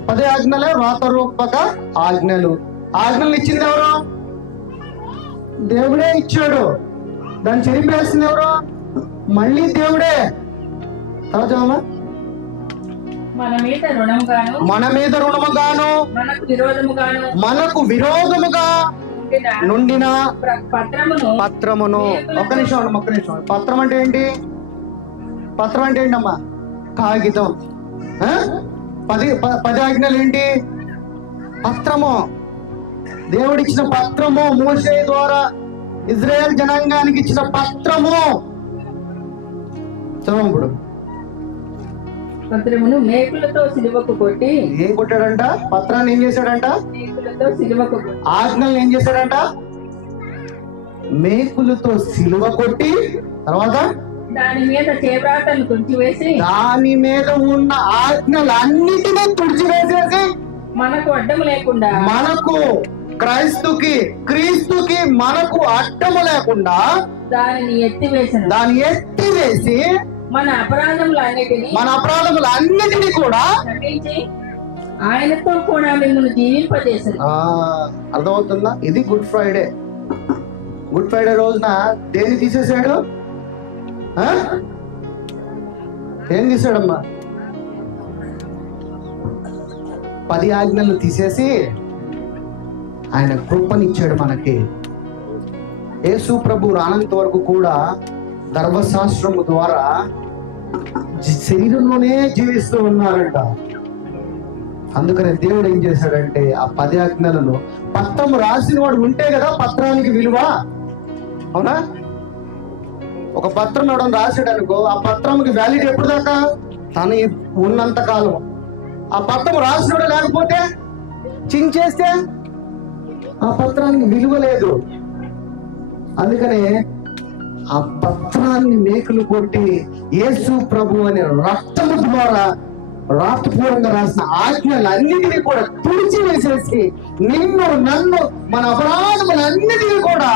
10 ఆజ్ఞలే వ్రాత రూపక ఆజ్ఞలు. ఆజ్ఞలు ఇచ్చింది ఎవరు? దేవుడే ఇచ్చాడు. దాన్ని చెరిపేసింది ఎవరు? మళ్ళీ దేవుడే. తర్వాత మన మీద రుణముగాను మనకు విరోధముగా నుండిన పత్రమును. ఒక్క నిమిషం. పత్రం అంటే ఏంటి? పత్రం అంటే ఏంటమ్మా? కాగితం. 10 ఆజ్ఞలు ఏంటి? పత్రము. దేవుడిచ్చిన పత్రము. మోషే ద్వారా ఇజ్రాయెల్ జనాంగానికి ఇచ్చిన పత్రము. చదవండి. పత్రమును మేకులతో సిలువకు కొట్టి. ఏం కొట్టాడంట? పత్రాన్ని ఏం చేశాడంట? మేకులతో సిలువకు. ఆజ్ఞలు ఏం చేశాడంట? మేకులతో సిలువ కొట్టి, తర్వాత దాని మీద చేవ్రాతను తుడిచివేసి, దాని మీద ఉన్న ఆజ్ఞలన్నిటినీ తుడిచివేసేసి, మనకు అడ్డము లేకుండా, మనకు క్రీస్తుకి మనకు అడ్డము లేకుండా దానిని ఎత్తివేసి మన అపరాధములన్నిటినీ కూడా క్షమించి ఆయనతో కూడా మిమ్మల్ని జీవింపజేశారు. అర్థమవుతుందా? ఇది గుడ్ ఫ్రైడే. గుడ్ ఫ్రైడే రోజున దేన్ని తీసేశాడు? ఏం తీసాడమ్మా? 10 ఆజ్ఞలు తీసేసి ఆయన కృపనిచ్చాడు మనకి. యేసు ప్రభు రానంత వరకు కూడా ధర్మశాస్త్రము ద్వారా శరీరంలోనే జీవిస్తూ ఉన్నారంట. అందుకనే దేవుడు ఏం చేశాడంటే ఆ 10 ఆజ్ఞలను పత్రం రాసిన వాడు ఉంటే కదా పత్రానికి విలువ. అవునా? ఒక పత్రం ఎవడం రాశాడు అనుకో, ఆ పత్రంకి వ్యాలిటీ ఎప్పుడు దాకా? తను ఉన్నంత కాలం. ఆ పత్రం రాసినోడు లేకపోతే చించేస్తే ఆ పత్రానికి విలువ లేదు. అందుకనే ఆ పత్రాన్ని మేకులు కొట్టి యేసు ప్రభు అనే రక్తము ద్వారా రాతపూర్వంగా రాసిన ఆజ్ఞలన్నిటినీ కూడా తుడిచి వేసేసి, నన్ను మన అపరాధములన్నిటినీ కూడా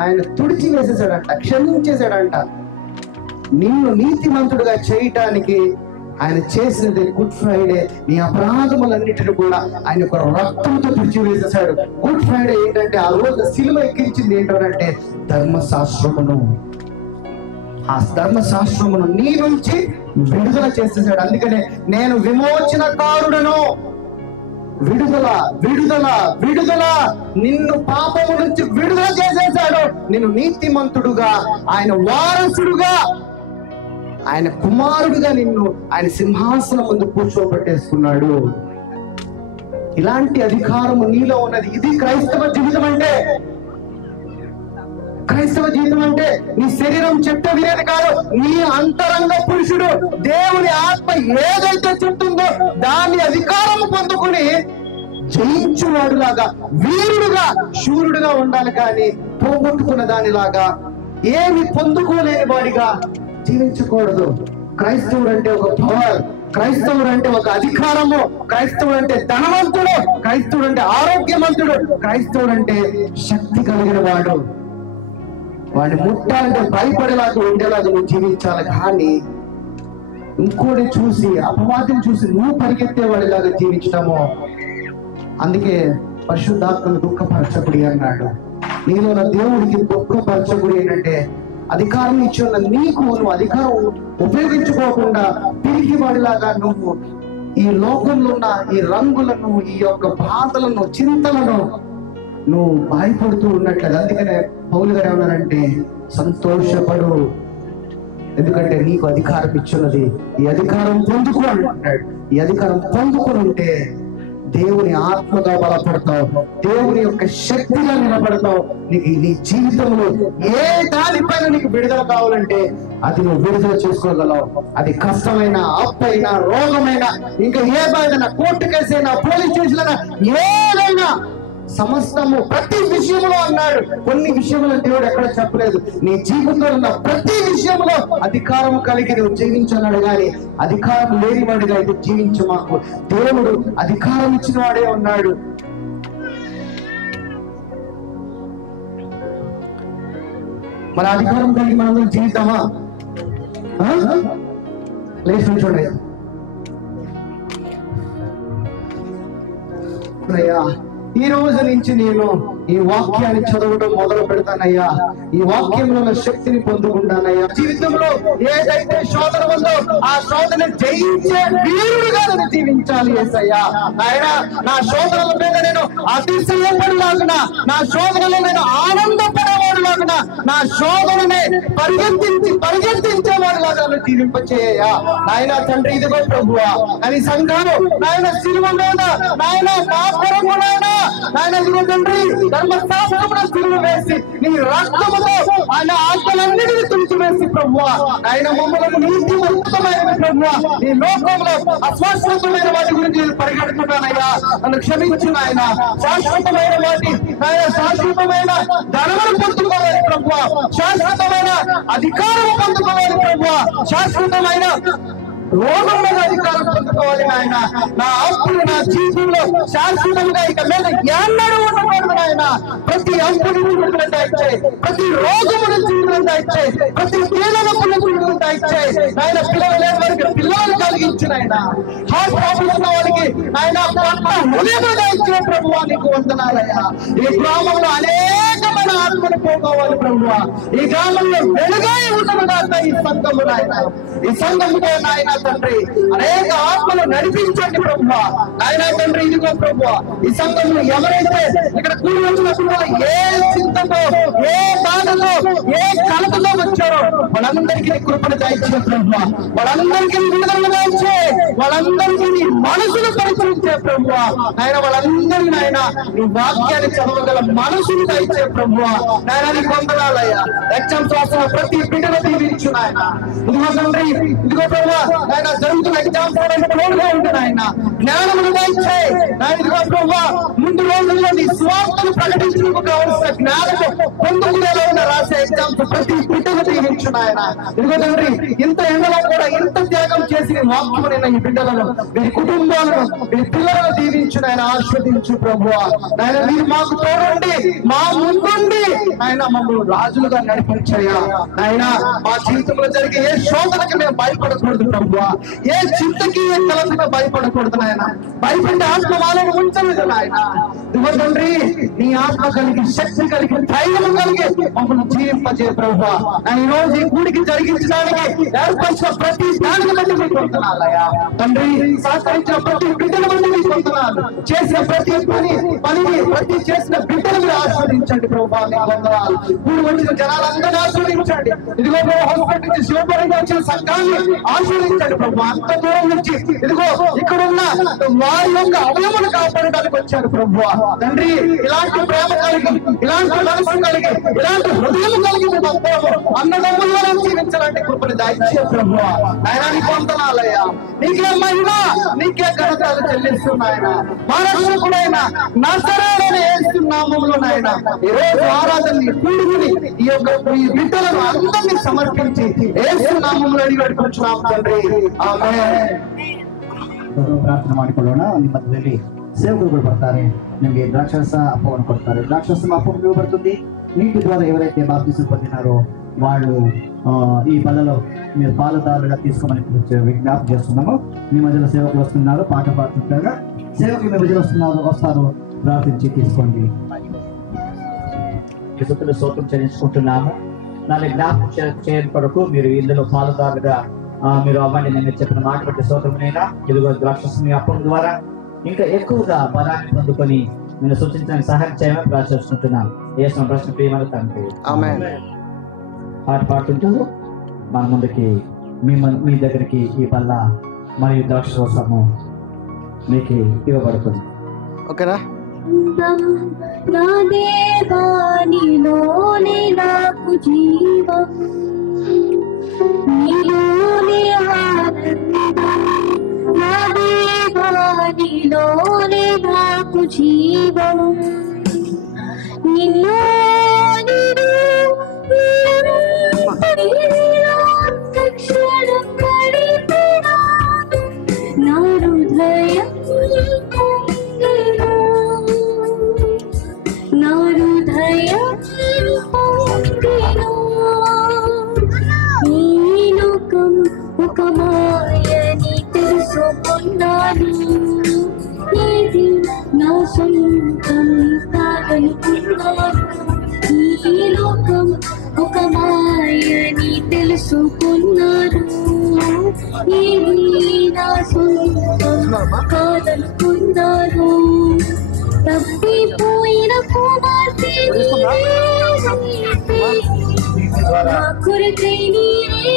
ఆయన తుడిచి వేసేసాడంట, క్షమించేశాడంట. నిన్ను నీతిమంతుడుగా చేయటానికి ఆయన చేసినది గుడ్ ఫ్రైడే. నీ అపరాధములన్నిటిని కూడా ఆయన ఒక రక్తంతో తుడిచి వేసేసాడు. గుడ్ ఫ్రైడే ఏంటంటే ఆ రోజు సిలువ ఎక్కించింది ఏంటంటే ధర్మశాస్త్రమును. ఆ ధర్మశాస్త్రమును నీ నుంచి విడుదల చేసేసాడు. అందుకనే నేను విమోచనకారుడను. విడుదల విడుదల విడుదల. నిన్ను పాపము నుంచి విడుదల చేసేసాడు. నిన్ను నీతిమంతుడుగా, ఆయన వారసుడుగా, ఆయన కుమారుడుగా నిన్ను ఆయన సింహాసనం ముందు కూర్చోబెట్టేసుకున్నాడు. ఇలాంటి అధికారము నీలో ఉన్నది. ఇది క్రైస్తవ జీవితం అంటే. క్రైస్తవ జీవితం అంటే నీ శరీరం చెప్తే వినేది కాదు, నీ అంతరంగ పురుషుడు దేవుని ఆత్మ ఏదైతే చెప్తుందో దాని అధికారం పొందుకుని జయించువాడులాగా, వీరుడుగా, శూరుడుగా ఉండాలి. కానీ పోగొట్టుకున్న దానిలాగా, ఏమి పొందుకోలేని వాడిగా జీవించకూడదు. క్రైస్తవుడు అంటే ఒక పవర్, క్రైస్తవుడు అంటే ఒక అధికారము, క్రైస్తవుడు అంటే ధనవంతుడు, క్రైస్తవుడు అంటే ఆరోగ్యవంతుడు, క్రైస్తవుడు అంటే శక్తి కలిగిన వాడు. వాడిని ముట్టాలంటే భయపడేలాగా ఉండేలాగా నువ్వు జీవించాలి. కానీ ఇంకోటి చూసి, అపవాదిని చూసి నువ్వు పరిగెత్తేవాడిలాగా జీవించడము. అందుకే పరిశుద్ధాత్మను దుఃఖపరచకుడి అన్నాడు. నీలో ఉన్న దేవుడికి దుఃఖపరచకుడి ఏంటంటే, అధికారం ఇచ్చి ఉన్న నీకు నువ్వు అధికారం ఉపయోగించుకోకుండా తిరిగి వాడిలాగా నువ్వు ఈ లోకంలో ఉన్న ఈ రంగులను, ఈ యొక్క బాధలను, చింతలను నువ్వు భయపడుతూ ఉన్నట్లేదు. అందుకనే పౌలు గారు ఏమన్నారంటే, సంతోషపడు, ఎందుకంటే నీకు అధికారం ఇచ్చున్నది. ఈ అధికారం పొందుకో అంటున్నాడు. ఈ అధికారం పొందుకొని ఉంటే దేవుని ఆత్మగా బలపడతావు, దేవుని యొక్క శక్తిగా నిలబడతావు. నీకు నీ జీవితంలో ఏ దానిపైన నీకు విడుదల కావాలంటే అది నువ్వు విడుదల చేసుకోగలవు. అది కష్టమైన, అప్పైనా, రోగమైనా, ఇంకా ఏ బాధైనా, కోర్టు కేసైనా, పోలీస్ స్టేషన్ అయినా, ఏదైనా సమస్తము ప్రతి విషయంలో అన్నాడు. కొన్ని విషయంలో దేవుడు ఎక్కడ చెప్పలేదు. నీ జీవితంలో ఉన్న ప్రతి విషయంలో అధికారం కలిగి నువ్వు జీవించన్నాడు. కానీ అధికారం లేని వాడిగా ఇది జీవించు. మాకు దేవుడు అధికారం ఇచ్చిన వాడే ఉన్నాడు. మన అధికారం కలిగి మనం జీవితామా? లేచి చూడండి అయ్యా, ఈ రోజు నుంచి నేను ఈ వాక్యాన్ని చదవడం మొదలు పెడతానయ్యా. ఈ వాక్యంలో ఉన్న శక్తిని పొందుకుంటానయ్యా. జీవితంలో ఏదైతే శోధన ఉందో ఆ శోధన జయించే వీరుడుగా నేను జీవించాలి యేసయ్యా. ఆయన నా శోధనల మీద నేను అతిశయపడలాగున, నా శోధనలో నేను ఆనందపడేవాడులాగున, నా శోధనని పరిగెత్తించేవాడులాగా జీవింపచేయ్యా. నాయన తండ్రి, ఇదిగో ప్రభువా, అని సంఘము నాయన సిలువ మీద నాయన నా కొరకు నాయన ఇదిగో తండ్రి ధర్మశాస్త్రమున సిలువ వేసి నీ రక్తముతో ఆయన ఆత్మలన్నిటినీ తుడిచివేసి ప్రభువా, ఆయన మమ్మల్ని నీతివంతమైన ప్రభువా, ఈ లోకంలో అశాశ్వతమైన వాటి గురించి నేను పరిగెడుతున్నానయ్యా. నన్ను క్షమించు నాయన. శాశ్వతమైన వాటి నాయన, శాశ్వతమైన ధనమును పొందుకోవాలి ప్రభువా, శాశ్వతమైన అధికారం పొందుకోవాలి ప్రభువా, శాశ్వతమైన రోగం మీద అధికారం పొందుకోవాలి నాయన. నా అప్పులు నా జీవితంలో శాశ్వతంగా ఇక మీద ఎన్నడూ ఉండకూడదు నాయన. ప్రతి అప్పుని విడుదల దయచేయి, ప్రతి రోగమును విడుదల దయచేయి, ప్రతి పీడనకు విడుదల దయచేయి నాయన. పిల్లలు లేని వారికి పిల్లలు కలిగించు నాయన. హార్ట్ ప్రాబ్లమ్స్ ఉన్న వారికి నాయన హృదయం దయచే ప్రభువా, నీకు వందనాలయ్యా. ఈ గ్రామంలో అనేకమైన ఆత్మలు పోకోవాలి ప్రభువా. ఈ గ్రామంలో వెలుగై ఉండగా ఈ సంఘము నాయన, ఈ సంఘముతో నాయన తండ్రి అనేక ఆత్మలు నడిపించండి ప్రభువా. నాయన తండ్రి, ఇదిగో ప్రభువా, ఈ సంఘంలో ఎవరైతే ఇక్కడ కూడి వచ్చినప్పుడు ఏ చింతతో, ఏ బాధతో, ఏ కలతతో వచ్చారో వాళ్ళందరికీ కృపను దయచే ప్రభువా, వాళ్ళందరికీ విడుదల దయచే, వాళ్ళందరికీ నీ మనసును పరిచయించే ప్రభువా. నాయన వాళ్ళందరినీ నాయన నీ వాక్యాన్ని చదవగల మనసును దయచే ప్రభువా. నాయన నీ వందనాలయ్యా. ఎగ్జామ్స్ రాసిన ప్రతి బిడ్డను దీవించు నాయన. ఇదిగో తండ్రి, ఇదిగో ప్రభువా, ఆయన జరుగుతున్న ఎగ్జామ్స్ తోడుగా ఉంటుంది ఆయన. జ్ఞానమును దయచేయి నాయన. ఇదిగో ప్రభువా, ముందు రోజుల్లో నీ స్వార్థను ప్రకటించడానికి కావలసిన జ్ఞానము పొందుకునేలా ఉన్న రాసే ఎగ్జామ్స్ ప్రతి బిడ్డను దీవించు నాయన. ఇదిగో తండ్రి, ఇంత ఎండలో కూడా ఇంత త్యాగం చేసి వాక్యము నిన్న ఈ బిడ్డలను, మీ కుటుంబాలను, మీ పిల్లలను దీవించు నాయన. ఆశీర్వదించు ప్రభువా. నాయన మీరు మాకు తోడండి, మా ముందుండి ఆయన మమ్మల్ని రాజులుగా నడిపించయ్యా. నాయన మా జీవితంలో జరిగే ఏ శోధనకి మేము భయపడకూడదు ప్రభువా, ఏ చింతకి, ఏ కలతకి భయపడకూడదు నాయన. భయపడే ఆత్మ వాళ్ళని ఉంచలేదు నాయన. ఇదిగో తండ్రి, నీ ఆత్మ కలిగి, శక్తి కలిగి, ధైర్యం కలిగి మమ్మల్ని జీవింపజే ప్రభువా. ఈ రోజు ఈ కూడికి జరిగించడానికి ఏర్పరిచిన ప్రతి దానిని బట్టి మీకు వందనాలయ్యా. తండ్రి, సహకరించిన ప్రతి బిడ్డల బట్టి మీకు వందనాలు. చేసిన ప్రతి పనిని ప్రతి చేసిన బిడ్డలు మీరు ఆస్వాదించండి ప్రభువా. మీకు వందనాలు. కూడి వచ్చిన జనాలందరినీ ఆస్వాదించండి. ఇదిగో హాస్పిటల్ నుంచి శివపురంగా వచ్చిన సంఘాన్ని ఆశీర్వదించండి ప్రభు. అంత దూరం నుంచి ఇదిగో ఇక్కడ ఉన్న వారి యొక్క అవయములు కాపాడడానికి వచ్చారు ప్రభువా. తండ్రి, ఇలాంటి ప్రేమ కలిగి, ఇలాంటి మనసు కలిగి, ఇలాంటి హృదయం కలిగి అన్నదమ్ముల్లో జీవించాలంటే కృపని దయచే ప్రభువా. ఆయన నీకు వందనాలయ్యా. నీకే మహిమ, నీకే ఘనతలు చెల్లిస్తున్నాయన. మా రక్షకుడైన నజరేయుడైన యేసు నామములో నాయన ఈ రోజు ఆరాధనని కూడుకుని ఈ యొక్క ఈ బిడ్డలను అందరినీ సమర్పించి యేసు నామములో అడిగి పెట్టుకుంటున్నాం తండ్రి. ఆమేన్. ಪ್ರಾರ್ಥನೆ ಮಾಡಿಕೊಳ್ಳೋಣ. ನಿಮ್ಮ ಮಧ್ಯದಲ್ಲಿ ಸೇವಕರು ಬರ್ತಾರೆ. ನಿಮಗೆ ದ್ರಾಕ್ಷಾರಸ ಅಪ್ಪವನ್ನು ಕೊಡ್ತಾರೆ. ದ್ರಾಕ್ಷಾರಸ ಅಪ್ಪವನ್ನು ఇవ్వబడుతుంది. నీటి ద్వారా ఎవరైతే బాప్తిసం పొందినారో వాళ్ళు ఈ బలలో మీరు పాలుదారులుగా తీసుకోమని విజ్ఞాపన చేస్తున్నాము. మీ మధ్యలో సేవకులు వస్తున్నారు, పాట పాడుతుంటారు. సేవకులు మీ మధ్యలో వస్తారు, ప్రార్థించి తీసుకోండి. స్తోత్రం చెల్లించుకుంటున్నాము. నన్ను జ్ఞాపకం చేయని కొరకు మీరు ఇందులో పాలుదారులుగా మీరు అవ్వండి. నేను చెప్పిన మాట బట్టి స్తోత్రమైనా ఇదిగో ద్రాక్షరసం అప్పం ద్వారా ఇంకా ఎక్కువగా బలాన్ని పొందుకొని నేను సూచించడానికి సహాయం చేయమని ప్రార్థిస్తున్నాను. యేసు ప్రశ్న ప్రియమైన తండ్రి. ఆమేన్. పాట పాడుతుంటారు. మన ముందుకి మీ దగ్గరికి ఈ బల్ల మరియు ద్రాక్షరసము మీకు ఇవ్వబడుతుంది. ఓకేనా? నా దేవానిలోనే నాకు జీవం, నీలోనే ఆనందం. నా దేవానిలోనే నాకు జీవం, నిన్ను తక్షణం గడిపెనా నా హృదయం నా హృదయం పొంగెను. ఈ లోకం ఒక మాయని తెలుసుకున్నాను, ఇది నా సొంతం కాదనుకున్నాను. ఈ లోకం ఒక మాయని తెలుసుకున్నాను, ఇది నా సొంతం కాదనుకున్నాను. తప్పిపోయిన కుమార్తె నా కొరకై నీవే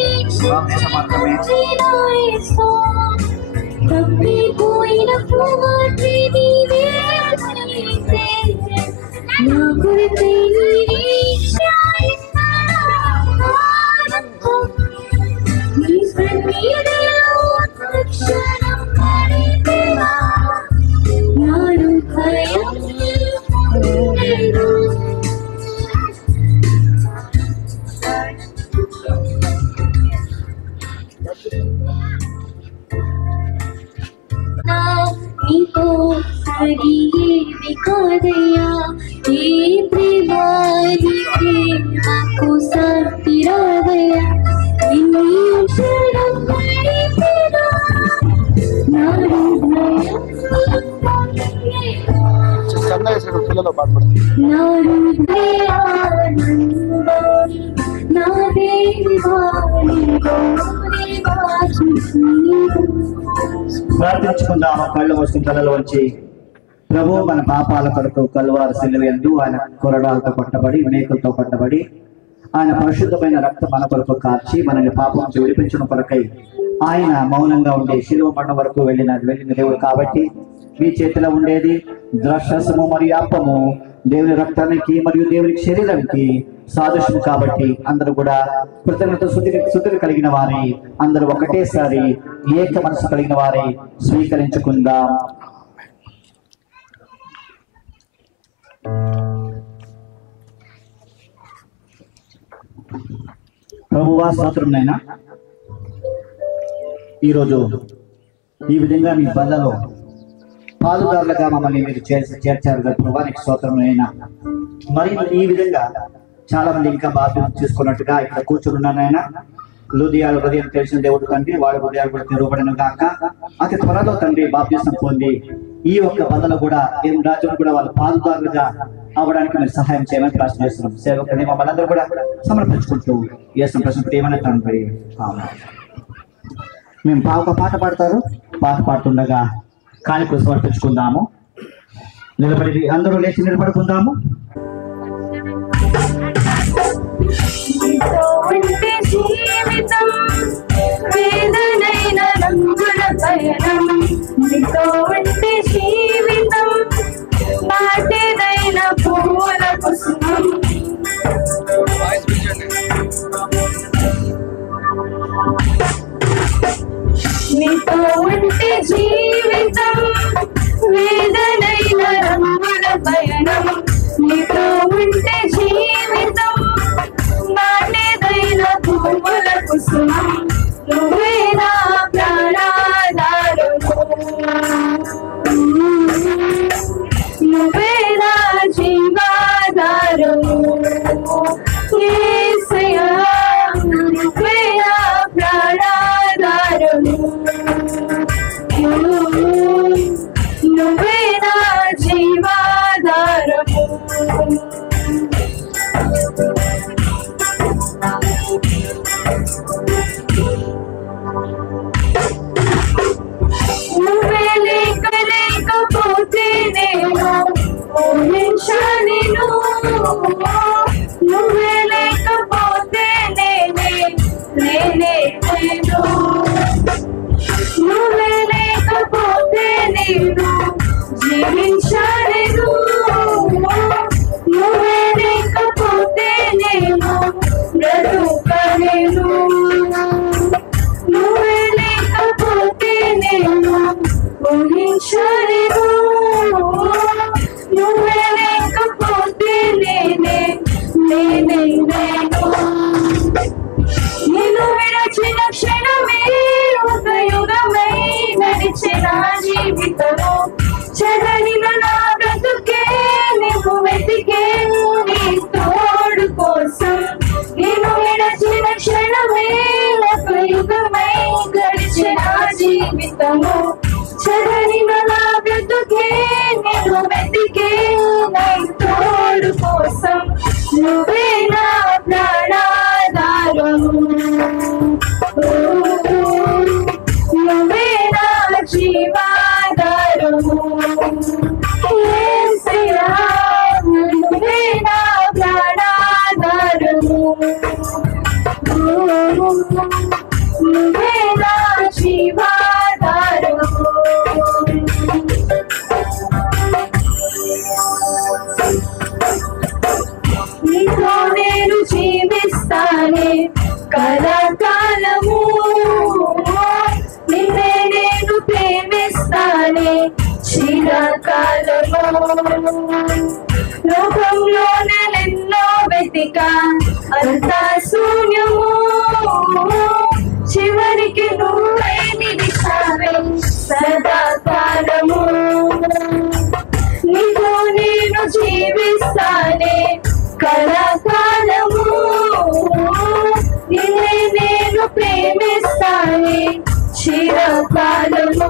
తప్పిపోయిన కుమార్తె నీవే నా కొరకై నీవే నీ సన్నిధిలో తక్షణం గడిపెనా నా హృదయం పొంగెను. నీతో సరి ఏమి కాదయ్యా, ఏ ప్రేమాని ప్రేమకు సాటి రాదయ్యా. ఎన్ని క్షణం గడిపెనా నా హృదయం పొంగెను. పిల్లలు బాధపడుతుంది. నా హృదయ ఆనందం నా దేవానిలోనే వాసు. ప్రార్థించుకుందాము. కళ్ళు మూసుకుని తలలో వచ్చి ప్రభు మన పాపాల కొరకు కల్వారి శిలువ యందు ఆయన కొరడాలతో కొట్టబడి, మేకులతో కొట్టబడి, ఆయన పరిశుద్ధమైన రక్తం మన కొరకు కార్చి మనల్ని పాపం నుంచి విడిపించడం కొరకై ఆయన మౌనంగా ఉండి శిలువ మరణం వరకు వెళ్ళిన దేవుడు కాబట్టి మీ చేతిలో ఉండేది ద్రాక్షరసము మరియు అప్పము దేవుని రక్తానికి మరియు దేవుని శరీరానికి సాదృశ్యము కాబట్టి అందరూ కూడా కృతజ్ఞత శుద్ధి కలిగిన వారి అందరూ ఒకటేసారి ఏక మనసు కలిగిన వారి స్వీకరించుకుందాం. ప్రభువా స్తోత్రమునైనా ఈరోజు ఈ విధంగా మీ బలలో పాలుదారులుగా మమ్మల్ని మీరు చేర్చారు కదా ప్రభువా, నీకు స్తోత్రమునైనా. మరి ఈ విధంగా చాలా మంది ఇంకా బాధ్యత తీసుకున్నట్టుగా ఇక్కడ కూర్చున్నానైనా లూదియాల హృదయం తెలిసిన దేవుడు తండ్రి, వాడి హృదయాలు కూడా తెరవబడిన గాక. అతి త్వరలో తండ్రి బాప్తిసం పొంది ఈ యొక్క బదలు కూడా ఏం రాజ్యం కూడా వాళ్ళు పాలుదారులుగా అవ్వడానికి మీరు సహాయం చేయమని ప్రార్థన చేస్తున్నాం. సేవకుని మమ్మల్ని అందరూ కూడా సమర్పించుకుంటూ యేసు ప్రశ్న ఏమన్నా తండ్రి. మేము ఒక పాట పాడతారు, పాట పాడుతుండగా కానుకలు సమర్పించుకుందాము. నిలబడి అందరూ లేచి నిలబడుకుందాము. జీవితం వేదనైన రంగుల పయనం నీతో ఉంటే ఉంటే జీవితం నాటేదైన పువ్వుల కుసుమం నువ్వే నా ప్రాణాధారము నువ్వే నా జీవాధారము యేసయ్యా నువ్వే నా ప్రాణాధారము నువ్వే నా జీవాధారము నువ్వే లేకపోతే నేను ఊహించలేను నువ్వే లేకపోతే నేనే లేను నువ్వే లేకపోతే నేను జీవించలేను నువ్వే లేకపోతే నేను బ్రతుకలేను నువ్వే లేకపోతే నేను ఊహించలేను నువ్వే లేకపోతే నేనే నిన్ను విడచిన క్షణమే ఒక యుగమై నడిచిన జీవితము చదనిన నా బ్రతుకే నువ్వు వెతికే నీ తోడు కోసం నిన్ను విడచిన క్షణమే ఒక యుగమై గడిచిన జీవితము చదనిన నా బ్రతుకే నువ్వు వెతికే నీ తోడు కోసం నువ్వే నా ప్రాణాధారము నువ్వే నా జీవాధారము యేసయ్యా నువ్వే నా ప్రాణాధారము నువ్వే నా జీవాధారము నీతో నేను జీవిస్తానే కలకాలము నిన్నే నేను ప్రేమిస్తానే చిరకాలము లోకంలో నేనెన్నో వెతికా అంతా శూన్యము చివరికి నువ్వే నిలిచావే సదాకాలము నీతో నేను జీవిస్తానే కలకాలము నిన్నే నేను ప్రేమిస్తానే చిరకాలము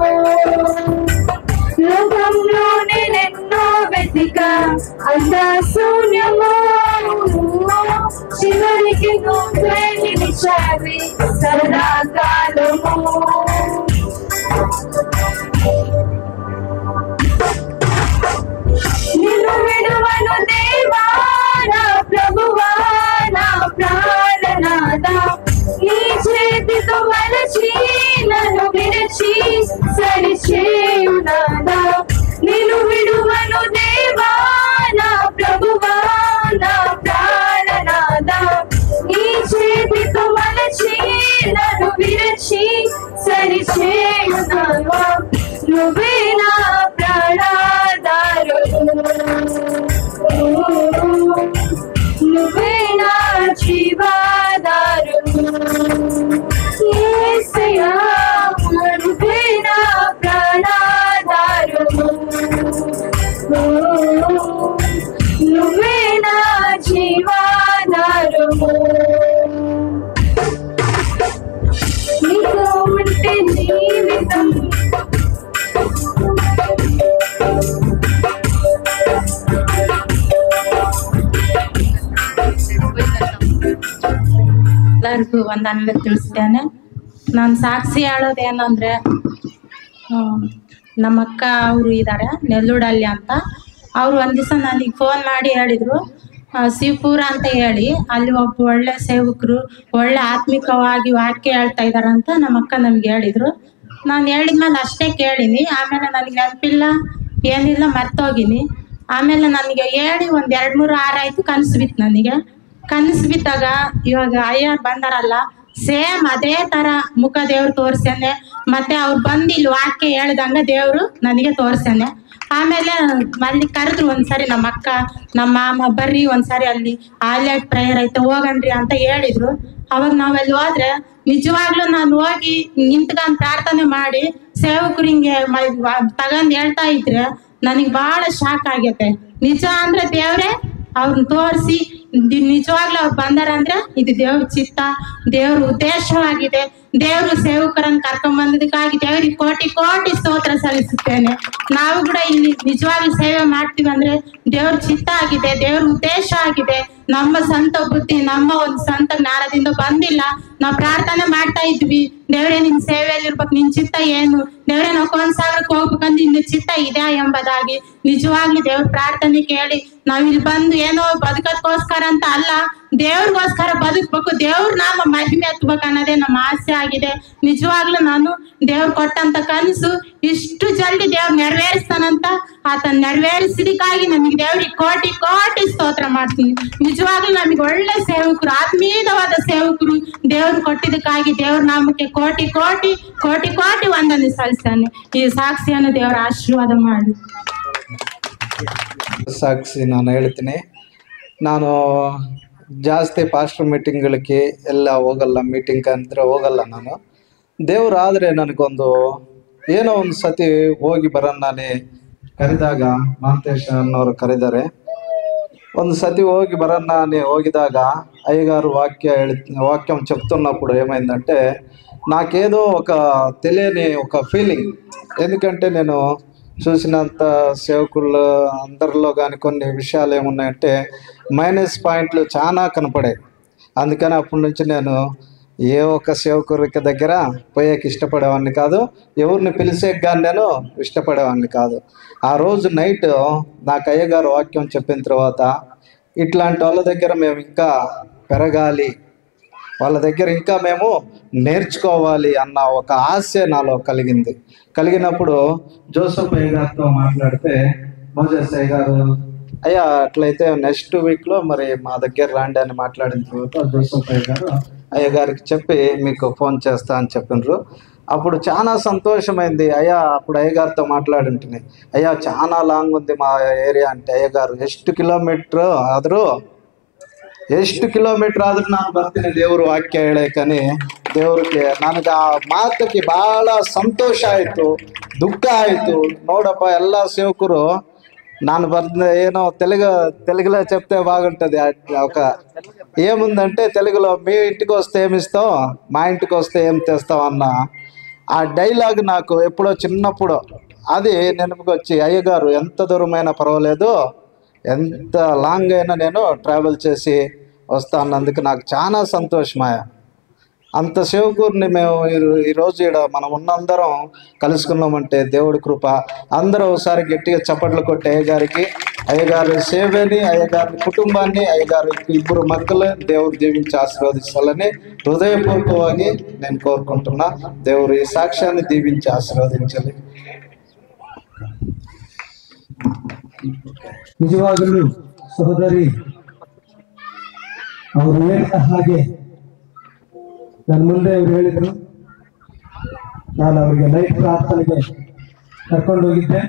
లోకంలో నేనెన్నో వెతికా అంతా శూన్యము చివరికి నువ్వే నిలిచావే సదాకాలము నిన్ను విడువను దేవా నా ప్రభువా నా ప్రాణనాథా నీ చేతితో మలచి నన్ను విడిచి సరిచేయునాదా నిన్ను విడువను దేవా నా ప్రభువా నా ప్రాణనాథా నీ చేతితో మలచి నన్ను విడిచి సరిచేయునాదా నువ్వే నా ప్రాణాధారము నువ్వే నా జీవాధారము యేసయ్యా నువ్వే నా ప్రాణాధారము నువ్వే నా జీవాధారము నీతో ఉంటే జీవితం ಎಲ್ಲರಿಗೂ ವಂದನೆ ತಿಳಿಸ್ತೇನೆ. ನಾನು ಸಾಕ್ಷಿ ಹೇಳೋದೇನಂದ್ರೆ ನಮ್ಮ ಅಕ್ಕ ಅವರು ಇದ್ದಾರೆ ನೆಲ್ಲೂಡಲ್ಲಿ ಅಂತ. ಅವರು ಒಂದು ದಿವಸ ನನಗೆ ಫೋನ್ ಮಾಡಿ ಹೇಳಿದ್ರು ಶಿವಪುರ ಅಂತ ಹೇಳಿ ಅಲ್ಲಿ ಒಬ್ಬ ಒಳ್ಳೆ ಸೇವಕರು ಒಳ್ಳೆ ಆತ್ಮಿಕವಾಗಿ ವಾಕ್ಯ ಹೇಳ್ತಾ ಇದಾರಂತ ನಮ್ಮ ಅಕ್ಕ ನಮ್ಗೆ ಹೇಳಿದ್ರು. ನಾನು ಹೇಳಿದ್ಮೇಲೆ ಅಷ್ಟೇ ಕೇಳಿನಿ. ಆಮೇಲೆ ನನಗೆ ನೆನಪಿಲ್ಲ ಏನಿಲ್ಲ ಮರ್ತೋಗಿನಿ. ಆಮೇಲೆ ನನಗೆ ಹೇಳಿ ಒಂದು 2-3 ವಾರ ಆಯ್ತು ಕನಸು ಬಿತ್ತು. ನನಗೆ ಕನಸು ಬಿದ್ದಾಗ ಇವಾಗ ಅಯ್ಯರ್ ಬಂದಾರಲ್ಲ ಸೇಮ್ ಅದೇ ತರ ಮುಖ ದೇವ್ರು ತೋರ್ಸ್ಯಾನೆ. ಮತ್ತೆ ಅವ್ರು ಬಂದು ಇಲ್ಲಿ ವಾಕ್ಯ ಹೇಳ್ದಂಗ ದೇವ್ರು ನನಗೆ ತೋರ್ಸ್ಯಾನೆ. ಆಮೇಲೆ ಅಲ್ಲಿ ಕರೆದ್ರು ಒಂದ್ಸರಿ ನಮ್ಮ ಅಕ್ಕ ನಮ್ಮ ಮಾಮ ಬರ್ರಿ ಒಂದ್ಸರಿ ಅಲ್ಲಿ ಆಲ್ಯಟ್ ಪ್ರೇಯರ್ ಐತೆ ಹೋಗಣ್ರಿ ಅಂತ ಹೇಳಿದ್ರು. ಅವಾಗ ನಾವಲ್ಲಿ ಹೋದ್ರೆ ನಿಜವಾಗ್ಲೂ ನಾನು ಹೋಗಿ ನಿಂತ್ಕೊಂಡ್ ಪ್ರಾರ್ಥನೆ ಮಾಡಿ ಸೇವಕರು ಹಿಂಗೆ ತಗೊಂಡ್ ಹೇಳ್ತಾ ಇದ್ರೆ ನನಗೆ ಬಹಳ ಶಾಕ್ ಆಗೈತೆ. ನಿಜ ಅಂದ್ರೆ ದೇವ್ರೆ ಅವ್ರನ್ನ ತೋರಿಸಿ ನಿಜವಾಗ್ಲೂ ಅವ್ರು ಬಂದಾರಂದ್ರೆ ಇದು ದೇವ್ರ ಚಿತ್ತ, ದೇವ್ರ ಉದ್ದೇಶವಾಗಿದೆ. ದೇವ್ರು ಸೇವಕರನ್ನು ಕರ್ಕೊಂಡ್ ಬಂದದಕ್ಕಾಗಿ ದೇವ್ರಿಗೆ ಕೋಟಿ ಕೋಟಿ ಸ್ತೋತ್ರ ಸಲ್ಲಿಸುತ್ತೇನೆ. ನಾವು ಕೂಡ ಇಲ್ಲಿ ನಿಜವಾಗ್ಲೂ ಸೇವೆ ಮಾಡ್ತೀವಿ ಅಂದ್ರೆ ದೇವ್ರ ಚಿತ್ತ ಆಗಿದೆ, ದೇವ್ರ ಉದ್ದೇಶ ಆಗಿದೆ. ನಮ್ಮ ಸ್ವಂತ ಬುದ್ಧಿ ನಮ್ಮ ಒಂದು ಸ್ವಂತ ಜ್ಞಾನದಿಂದ ಬಂದಿಲ್ಲ. ನಾವು ಪ್ರಾರ್ಥನೆ ಮಾಡ್ತಾ ಇದ್ವಿ, ದೇವ್ರೆ ನಿನ್ ಸೇವೆಯಲ್ಲಿ ಇರ್ಬೇಕು, ನಿನ್ ಚಿತ್ತ ಏನು, ದೇವ್ರೆ ನಾವು 1,000ಕ್ಕೆ ಹೋಗ್ಬೇಕಂದ್ರೆ ನಿನ್ನ ಚಿತ್ತ ಇದೆ ಎಂಬುದಾಗಿ ನಿಜವಾಗ್ಲೂ ದೇವ್ರ ಪ್ರಾರ್ಥನೆ ಕೇಳಿ ನಾವಿಲ್ಲಿ ಬಂದು ಏನೋ ಬದುಕೋಸ್ಕರ ಅಂತ ಅಲ್ಲ, ದೇವ್ರಿಗೋಸ್ಕರ ಬದುಕ್ಬೇಕು, ದೇವ್ರ ನಾಮ ಮಹಿಮೆ ಎತ್ತಬೇಕು ಅನ್ನೋದೇ ನಮ್ಮ ಆಸೆ ಆಗಿದೆ. ನಿಜವಾಗ್ಲೂ ನಾನು ದೇವ್ರು ಕೊಟ್ಟಂತ ಕನಸು ಇಷ್ಟು ಜಲ್ದಿ ದೇವ್ರು ನೆರವೇರಿಸ್ತಾನಂತ ಆತನ ನೆರವೇರಿಸಿದಕ್ಕಾಗಿ ನಮಗೆ ದೇವ್ರಿಗೆ ಕೋಟಿ ಕೋಟಿ ಸ್ತೋತ್ರ ಮಾಡ್ತೀನಿ. ನಿಜವಾಗ್ಲೂ ನಮಗೆ ಒಳ್ಳೆ ಸೇವಕರು, ಆತ್ಮೀಯವಾದ ಸೇವಕರು ದೇವ್ರು ಕೊಟ್ಟಿದ್ದಕ್ಕಾಗಿ ದೇವ್ರ ನಾಮಕ್ಕೆ ಕೋಟಿ ಕೋಟಿ ಕೋಟಿ ಕೋಟಿ ವಂದನೆ ಸಲ್ಲಿಸ್ತಾನೆ. ಈ ಸಾಕ್ಷಿಯನ್ನು ದೇವರ ಆಶೀರ್ವಾದ ಮಾಡಿ. ಸಾಕ್ಷಿ ನಾನು ಹೇಳ್ತೀನಿ, ನಾನು ಜಾಸ್ತಿ ಪಾಸ್ಟರ್ ಮೀಟಿಂಗ್ಗಳಿಗೆ ಎಲ್ಲ ಹೋಗಲ್ಲ, ಮೀಟಿಂಗ್ ಅಂದರೆ ಹೋಗಲ್ಲ ನಾನು. ದೇವರಾದರೆ ನನಗೊಂದು ಏನೋ ಒಂದು ಸತಿ ಹೋಗಿ ಬರೋಣ ನಾನೇ ಕರೆದಾಗ, ಮಹಂತೇಶ ಅನ್ನೋರು ಕರೆದಾರೆ. ಒಂದು సతి ಹೋగి బరన్నా అని ಹೋಗಿದಾಗ అయ్యగారు వాక్యం చెప్తున్నప్పుడు ఏమైందంటే నాకేదో ఒక తెలియని ఒక ఫీలింగ్. ఎందుకంటే నేను చూసినంత సేవకులు అందరిలో కానీ కొన్ని విషయాలు ఏమున్నాయంటే మైనస్ పాయింట్లు చాలా కనపడాయి. అందుకని అప్పటి నుంచి నేను ఏ ఒక్క సేవకురికి దగ్గర పోయేకి ఇష్టపడేవాడిని కాదు, ఎవరిని పిలిచేకి కానీ నేను ఇష్టపడేవాడిని కాదు. ఆ రోజు నైట్ నాకు అయ్యగారు వాక్యం చెప్పిన తర్వాత ఇట్లాంటి వాళ్ళ దగ్గర మేము ఇంకా పెరగాలి, వాళ్ళ దగ్గర ఇంకా మేము నేర్చుకోవాలి అన్న ఒక ఆశ నాలో కలిగినప్పుడు జోసెఫ్ అయ్య గారితో మాట్లాడితే మోజెస్ అయ్య గారు, అయ్యా అట్లయితే నెక్స్ట్ వీక్లో మరి మా దగ్గర రాండి అని మాట్లాడిన తర్వాత జోసెఫ్ అయ్య గారు అయ్య గారికి చెప్పి మీకు ఫోన్ చేస్తా అని చెప్పినారు. అప్పుడు చాలా సంతోషమైంది. అయ్యా అప్పుడు అయ్యగారితో మాట్లాడింటిని, అయ్యా చాలా లాంగ్ ఉంది మా ఏరియా అంటే, ಅಯ್ಯಗಾರು ಎಷ್ಟು ಕಿಲೋಮೀಟ್ರ್ ಆದರೂ ನಾನು ಬರ್ತೀನಿ ದೇವರು ವಾಕ್ಯ ಹೇಳಕ್ಕನಿ. ದೇವ್ರಿಗೆ ನನಗೆ ಆ ಮಾತಿಗೆ ಭಾಳ ಸಂತೋಷ ಆಯಿತು, ದುಃಖ ಆಯಿತು. ನೋಡಪ್ಪ ಎಲ್ಲ సేవకురు ನಾನು ಏನೋ తెలుగులో చెప్తే బాగుంటుంది. ఒక ఏముందంటే తెలుగులో మీ ఇంటికి వస్తే ఏమి ఇస్తావు, మా ఇంటికి వస్తే ఏం తెస్తావు అన్న ఆ డైలాగ్ నాకు ఎప్పుడో చిన్నప్పుడు అది నెనపుకి వచ్చి, అయ్యగారు ఎంత దూరమైనా పర్వాలేదు, ఎంత లాంగ్ అయినా నేను ట్రావెల్ చేసి వస్తా అన్నందుకు నాకు చాలా సంతోషమాయ. అంత సేవకుడిని మేము ఈరోజు ఇక్కడ మనం ఉన్నందరం కలుసుకున్నామంటే దేవుడి కృప. అందరూ ఒకసారి గట్టిగా చప్పట్లు కొట్టి అయ్యగారికి, అయ్యగారి సేవని, అయ్యగారి కుటుంబాన్ని, అయ్యగారి 2 మక్కలు దేవుడు దీవించి ఆశీర్వదించాలని హృదయపూర్వకంగా నేను కోరుకుంటున్నా. దేవుడు ఈ సాక్ష్యాన్ని దీవించి ఆశీర్వదించాలి. ನಿಜವಾಗಲೂ ಸಹೋದರಿ ಅವರು ಹೇಳಿದ ಹಾಗೆ ನನ್ನ ಮುಂದೆ ಅವರು ಹೇಳಿದರು. ನಾನು ಅವರಿಗೆ ನೈಟ್ ಪ್ರಾರ್ಥನೆಗೆ కర్కొండ ಹೋಗಿದ್ದೆ.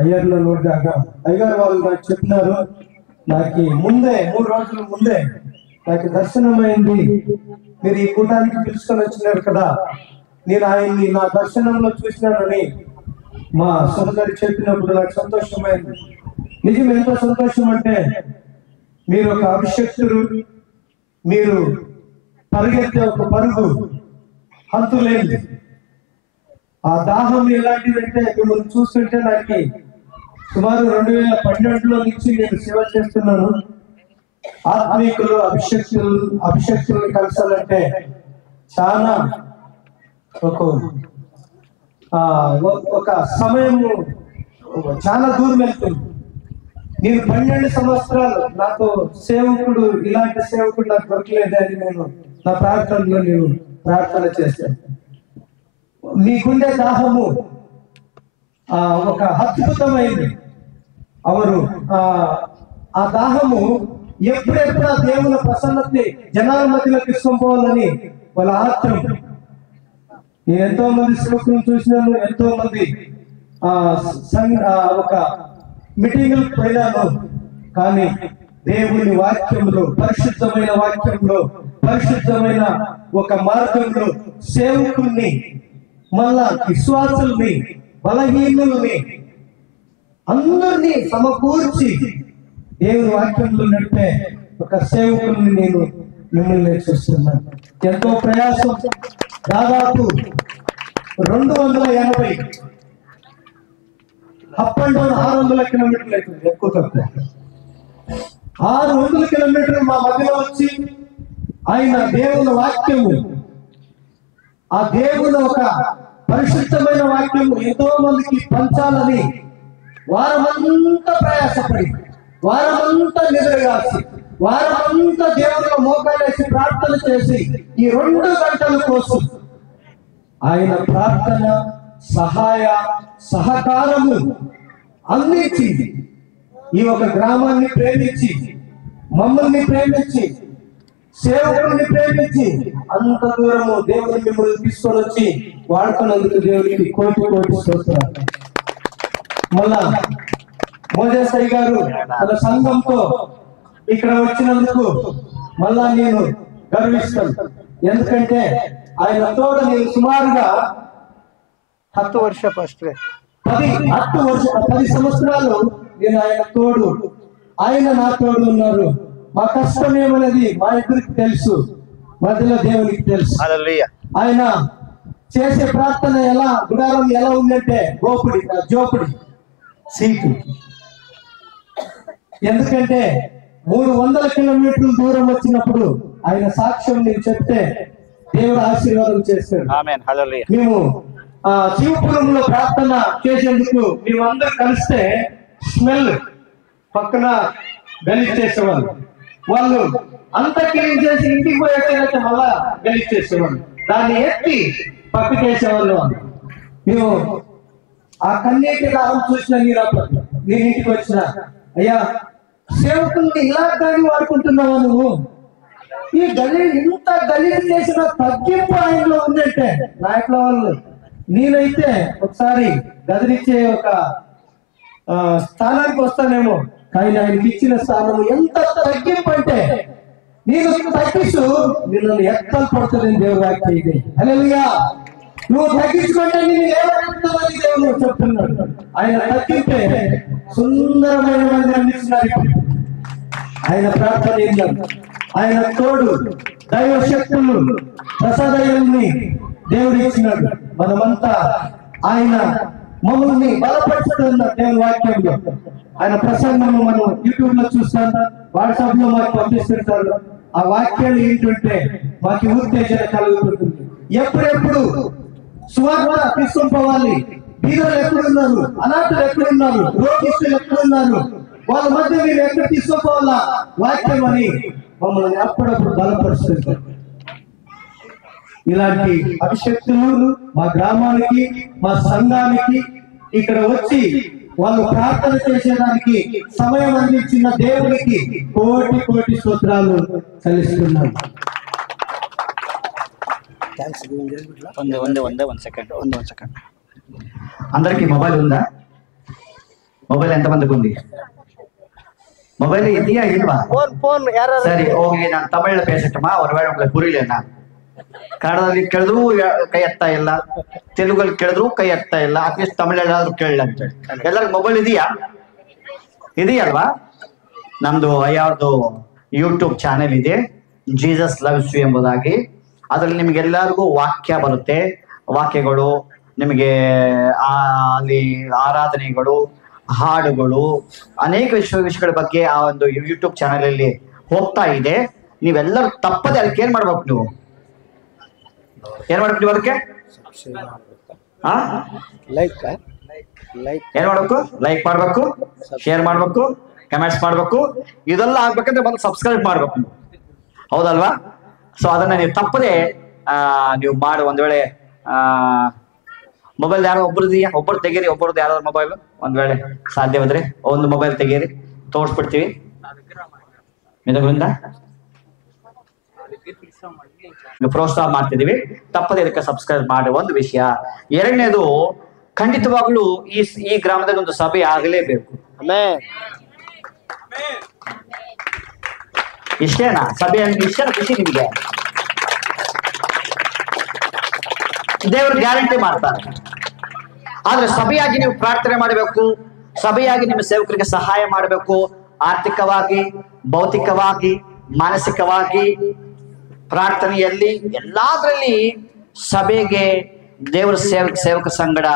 అయ్యర్లో ನೋಡಿದಾಗ అయ్యగారు వాళ్ళు నాకు చెప్పినారు, నాకు ముందే 3 రోజుల ముందే నాకు దర్శనమైంది, మీరు ఈ కూటానికి పిలుచుకొని వచ్చినారు కదా, నేను ఆయన్ని నా దర్శనంలో చూసినానని మా సోదరి చెప్పినప్పుడు నాకు సంతోషమైంది. నిజం ఎంత సంతోషం అంటే, మీరు ఒక అభిషక్తులు, మీరు పరిగెత్తే ఒక పరుగు హంతులేంది. ఆ దాహం ఎలాంటిదంటే మిమ్మల్ని చూస్తుంటే నాకు సుమారు 2012లో నుంచి నేను సేవ చేస్తున్నాను. ఆత్మీకులు అభిషక్తులను కలసాలంటే చాలా ఒక సమయము చాలా దూరం వెళ్తుంది. నేను 12 సంవత్సరాలు నాకు సేవకుడు, ఇలాంటి సేవకుడు నాకు దొరకలేదు అని నేను నా ప్రార్థనలో నేను ప్రార్థన చేశాను. మీకుండే దాహము ఒక అద్భుతమైంది. అవరు ఆ దాహము ఎప్పుడెప్పుడు ఆ దేవుని ప్రసన్నతని జనాల మధ్యలో తీసుకొని పోవాలని వాళ్ళ ఆత్రం. నేను ఎంతో మంది సేవకులను చూసినాను, ఎంతో మంది ఒక మీటింగులకు పోయినాను. కానీ దేవుని వాక్యంలో, పరిశుద్ధమైన వాక్యంలో, పరిశుద్ధమైన ఒక మార్గంలో సేవకుల్ని, మళ్ళా విశ్వాసుల్ని, బలహీనుల్ని అందరినీ సమకూర్చి దేవుని వాక్యంలో నడిపే ఒక సేవకుల్ని నేను మిమ్మల్ని చూస్తున్నాను. ఎంతో ప్రయాసం, దాదాపు 280 అప్ అండ్ డౌన్ 600 కిలోమీటర్లు అవుతుంది, ఎక్కువ తక్కువ 600 కిలోమీటర్లు మా మధ్యలో వచ్చి ఆయన దేవుని వాక్యము, ఆ దేవుని ఒక పరిశుద్ధమైన వాక్యము ఎంతో మందికి పంచాలని వారమంతా ప్రయాసపడి, వారమంతా నిద్రగాసి, వారమంతా దేవునిలో మోకాలేసి ప్రార్థన చేసి ఈ 2 గంటల కోసం ఆయన ప్రార్థన, సహాయ సహకారము అందించి ఈ ఒక గ్రామాన్ని ప్రేమించి, మమ్మల్ని ప్రేమించి, సేవకుల్ని ప్రేమించి అంత దూరము దేవుని మిమ్మల్ని తీసుకొని వచ్చి వాడుకున్నందుకు దేవునికి కోటి కోటి స్తోత్రాలు. మళ్ళా మోజేసయ్య గారు తన సంఘంతో ఇక్కడ వచ్చినందుకు మళ్ళా నేను గర్విస్తాను. ఎందుకంటే ఆయన తోడ నేను సుమారుగా 10 సంవత్సరాలు నేను ఆయన తోడు, ఆయన నా తోడు ఉన్నారు. మా కష్టం ఏమనేది మా ఇద్దరికి తెలుసు, మధ్యలో దేవునికి తెలుసు. ఆయన చేసే ప్రార్థన ఎలా, గుడారం ఎలా ఉందంటే జోపుడి సీటు. ఎందుకంటే 300 కిలోమీటర్ల దూరం వచ్చినప్పుడు ఆయన సాక్ష్యం నేను చెప్తే దేవుడు ఆశీర్వాదం చేస్తాడు. మేము శివపురంలో ప్రార్థన చేసేందుకు మేమందరూ కలిస్తే స్మెల్ పక్కన గలీజ్ చేసేవాళ్ళు. వాళ్ళు అంతా క్లీన్ చేసి ఇంటికి పోయేటైతే మళ్ళా గలీజ్ చేసేవాళ్ళు, దాన్ని ఎత్తి పక్కకేసేవాళ్ళు. మేము ఆ కన్నీటి దాహం చూసిన నేను ఇంటికి వచ్చిన, అయ్యా సేవకుల్ని ఇలా కానీ వాడుకుంటున్నావా నువ్వు? ఈ ఇంత గలీజ్ చేసిన తగ్గింపు ఆయనలో ఉందంటే నాయకుల వాళ్ళు. నేనైతే ఒకసారి గదిరిచ్చే ఒక స్థానానికి వస్తానేమో, కానీ ఆయనకి ఇచ్చిన స్థానం ఎంత తగ్గింపు అంటే నేను తగ్గిస్తూ నిన్ను ఎక్కలు పడుతుంది దేవుడు వాక్యం ఇది. హల్లెలూయా. నువ్వు తగ్గించుకుంటే నేను ఏమవుతుందని దేవుడు చెప్తున్నాడు. ఆయన తగ్గితే సుందరమైన మందిరాన్ని ఇచ్చినారు. ఆయన ప్రార్థన ఏంటంటే ఆయన తోడు, దైవ శక్తులు, ప్రసాదయాన్ని దేవుడు ఇచ్చినాడు. మనమంతా ఆయన మమ్మల్ని బలపరుస్తున్న దేవుని వాక్యంలో ఆయన ప్రసంగము మనం యూట్యూబ్ లో చూస్తాం, వాట్సాప్ లో మాకు పంపిస్తుంటారు. ఆ వాక్యాలు ఏంటంటే మాకు ఉత్తేజన కలుగుతుంది. ఎప్పుడెప్పుడు సువార్త తీసుకొని పోవాలి, బీదలు ఎక్కడున్నారు, అనాథులు ఎక్కడున్నారు, రోగిస్తులు ఎక్కడున్నారు, వాళ్ళ మధ్య మీరు ఎక్కడ తీసుకోవాలా వాక్యం అని మమ్మల్ని అప్పుడప్పుడు బలపరుస్తుంటారు. ఇలాంటి అభిషక్తులు మా గ్రామానికి, మా సంఘానికి ఇక్కడ వచ్చి వాళ్ళు ప్రార్థన చేసేదానికి సమయం అందించిన దేవునికి కోటి కోటి స్తోత్రాలు చెల్లిస్తున్నాను. అందరికి మొబైల్ ఉందా? మొబైల్ ఎంతమందికి ఉంది? மொபைல் இந்தியா இல்லவா? சரி, ஓகே. ನಾನು ತಮಿಳಲ್ಲಿ பேசட்டுமா? ஒருவேளை உங்களுக்கு புரியலன்னா ಕನ್ನಡದಲ್ಲಿ ಕೇಳಿದ್ರು ಕೈ ಎತ್ತಾ ಇಲ್ಲ, ತೆಲುಗಲ್ಲಿ ಕೇಳಿದ್ರು ಕೈ ಎತ್ತಾ ಇಲ್ಲ, ಅಟ್ಲೀಸ್ಟ್ ತಮಿಳಲ್ಲಾದ್ರೂ ಕೇಳಲ್ಲ ಅಂತ ಹೇಳಿ. ಎಲ್ಲರಿಗೂ ಮೊಬೈಲ್ ಇದೆಯಲ್ವಾ? ನಮ್ದು ಯಾವ್ದು ಯೂಟ್ಯೂಬ್ ಚಾನೆಲ್ ಇದೆ, ಜೀಸಸ್ ಲವ್ಸ್ ಯು ಎಂಬುದಾಗಿ. ಅದ್ರಲ್ಲಿ ನಿಮ್ಗೆಲ್ಲರಿಗೂ ವಾಕ್ಯ ಬರುತ್ತೆ, ವಾಕ್ಯಗಳು ನಿಮಗೆ ಅಲ್ಲಿ ಆರಾಧನೆಗಳು, ಹಾಡುಗಳು, ಅನೇಕ ವಿಷಯಗಳ ಬಗ್ಗೆ ಆ ಒಂದು ಯೂಟ್ಯೂಬ್ ಚಾನೆಲ್ ಅಲ್ಲಿ ಹೋಗ್ತಾ ಇದೆ. ನೀವೆಲ್ಲರೂ ತಪ್ಪದೆ ಅದಕ್ಕೆ ಏನ್ ಮಾಡ್ಬೇಕು? ನೀವು ಏನ್ ಮಾಡ್ಬೇಕು? ನೀವು ಅದಕ್ಕೆ ಏನ್ ಮಾಡ್ಬೇಕು? ಲೈಕ್ ಮಾಡ್ಬೇಕು, ಶೇರ್ ಮಾಡ್ಬೇಕು, ಕಮೆಂಟ್ಸ್ ಮಾಡ್ಬೇಕು. ಇದೆಲ್ಲ ಆಗ್ಬೇಕಂದ್ರೆ ಬಂದು ಸಬ್ಸ್ಕ್ರೈಬ್ ಮಾಡ್ಬೇಕು, ಹೌದಲ್ವಾ? ಸೊ ಅದನ್ನ ನೀವು ತಪ್ಪದೆ ನೀವು ಮಾಡಿ. ಒಂದ್ ವೇಳೆ ಮೊಬೈಲ್ ಯಾರೋ ಒಬ್ಬರು ತೆಗೀರಿ, ಒಬ್ಬರದ್ದು ಯಾರಾದ್ರು ಮೊಬೈಲ್ ಒಂದ್ ವೇಳೆ ಸಾಧ್ಯವಾದ್ರೆ ಒಂದು ಮೊಬೈಲ್ ತೆಗೀರಿ, ತೋರಿಸ್ಬಿಡ್ತೀವಿ. ಇದರಿಂದ ಪ್ರೋತ್ಸಾಹ ಮಾಡ್ತಿದೀವಿ. ತಪ್ಪದೆ ಇದಕ್ಕೆ ಸಬ್ಸ್ಕ್ರೈಬ್ ಮಾಡಿ. ಒಂದು ವಿಷಯ. ಎರಡನೇದು, ಖಂಡಿತವಾಗ್ಲೂ ಈ ಗ್ರಾಮದಲ್ಲಿ ಒಂದು ಸಭೆ ಆಗಲೇಬೇಕು. ಇಷ್ಟೇನಾ ಸಭೆ? ಇಷ್ಟೇನ ಖುಷಿ ನಿಮಗೆ? ದೇವರು ಗ್ಯಾರಂಟಿ ಮಾಡ್ತಾರೆ. ಆದ್ರೆ ಸಭೆಯಾಗಿ ನೀವು ಪ್ರಾರ್ಥನೆ ಮಾಡಬೇಕು. ಸಭೆಯಾಗಿ ನಿಮ್ಮ ಸೇವಕರಿಗೆ ಸಹಾಯ ಮಾಡಬೇಕು. ಆರ್ಥಿಕವಾಗಿ, ಭೌತಿಕವಾಗಿ, ಮಾನಸಿಕವಾಗಿ, ಪ್ರಾರ್ಥನೆಯಲ್ಲಿ, ಎಲ್ಲಾದ್ರಲ್ಲಿ ಸಭೆಗೆ ದೇವರ ಸೇವಕ ಸಂಗಡ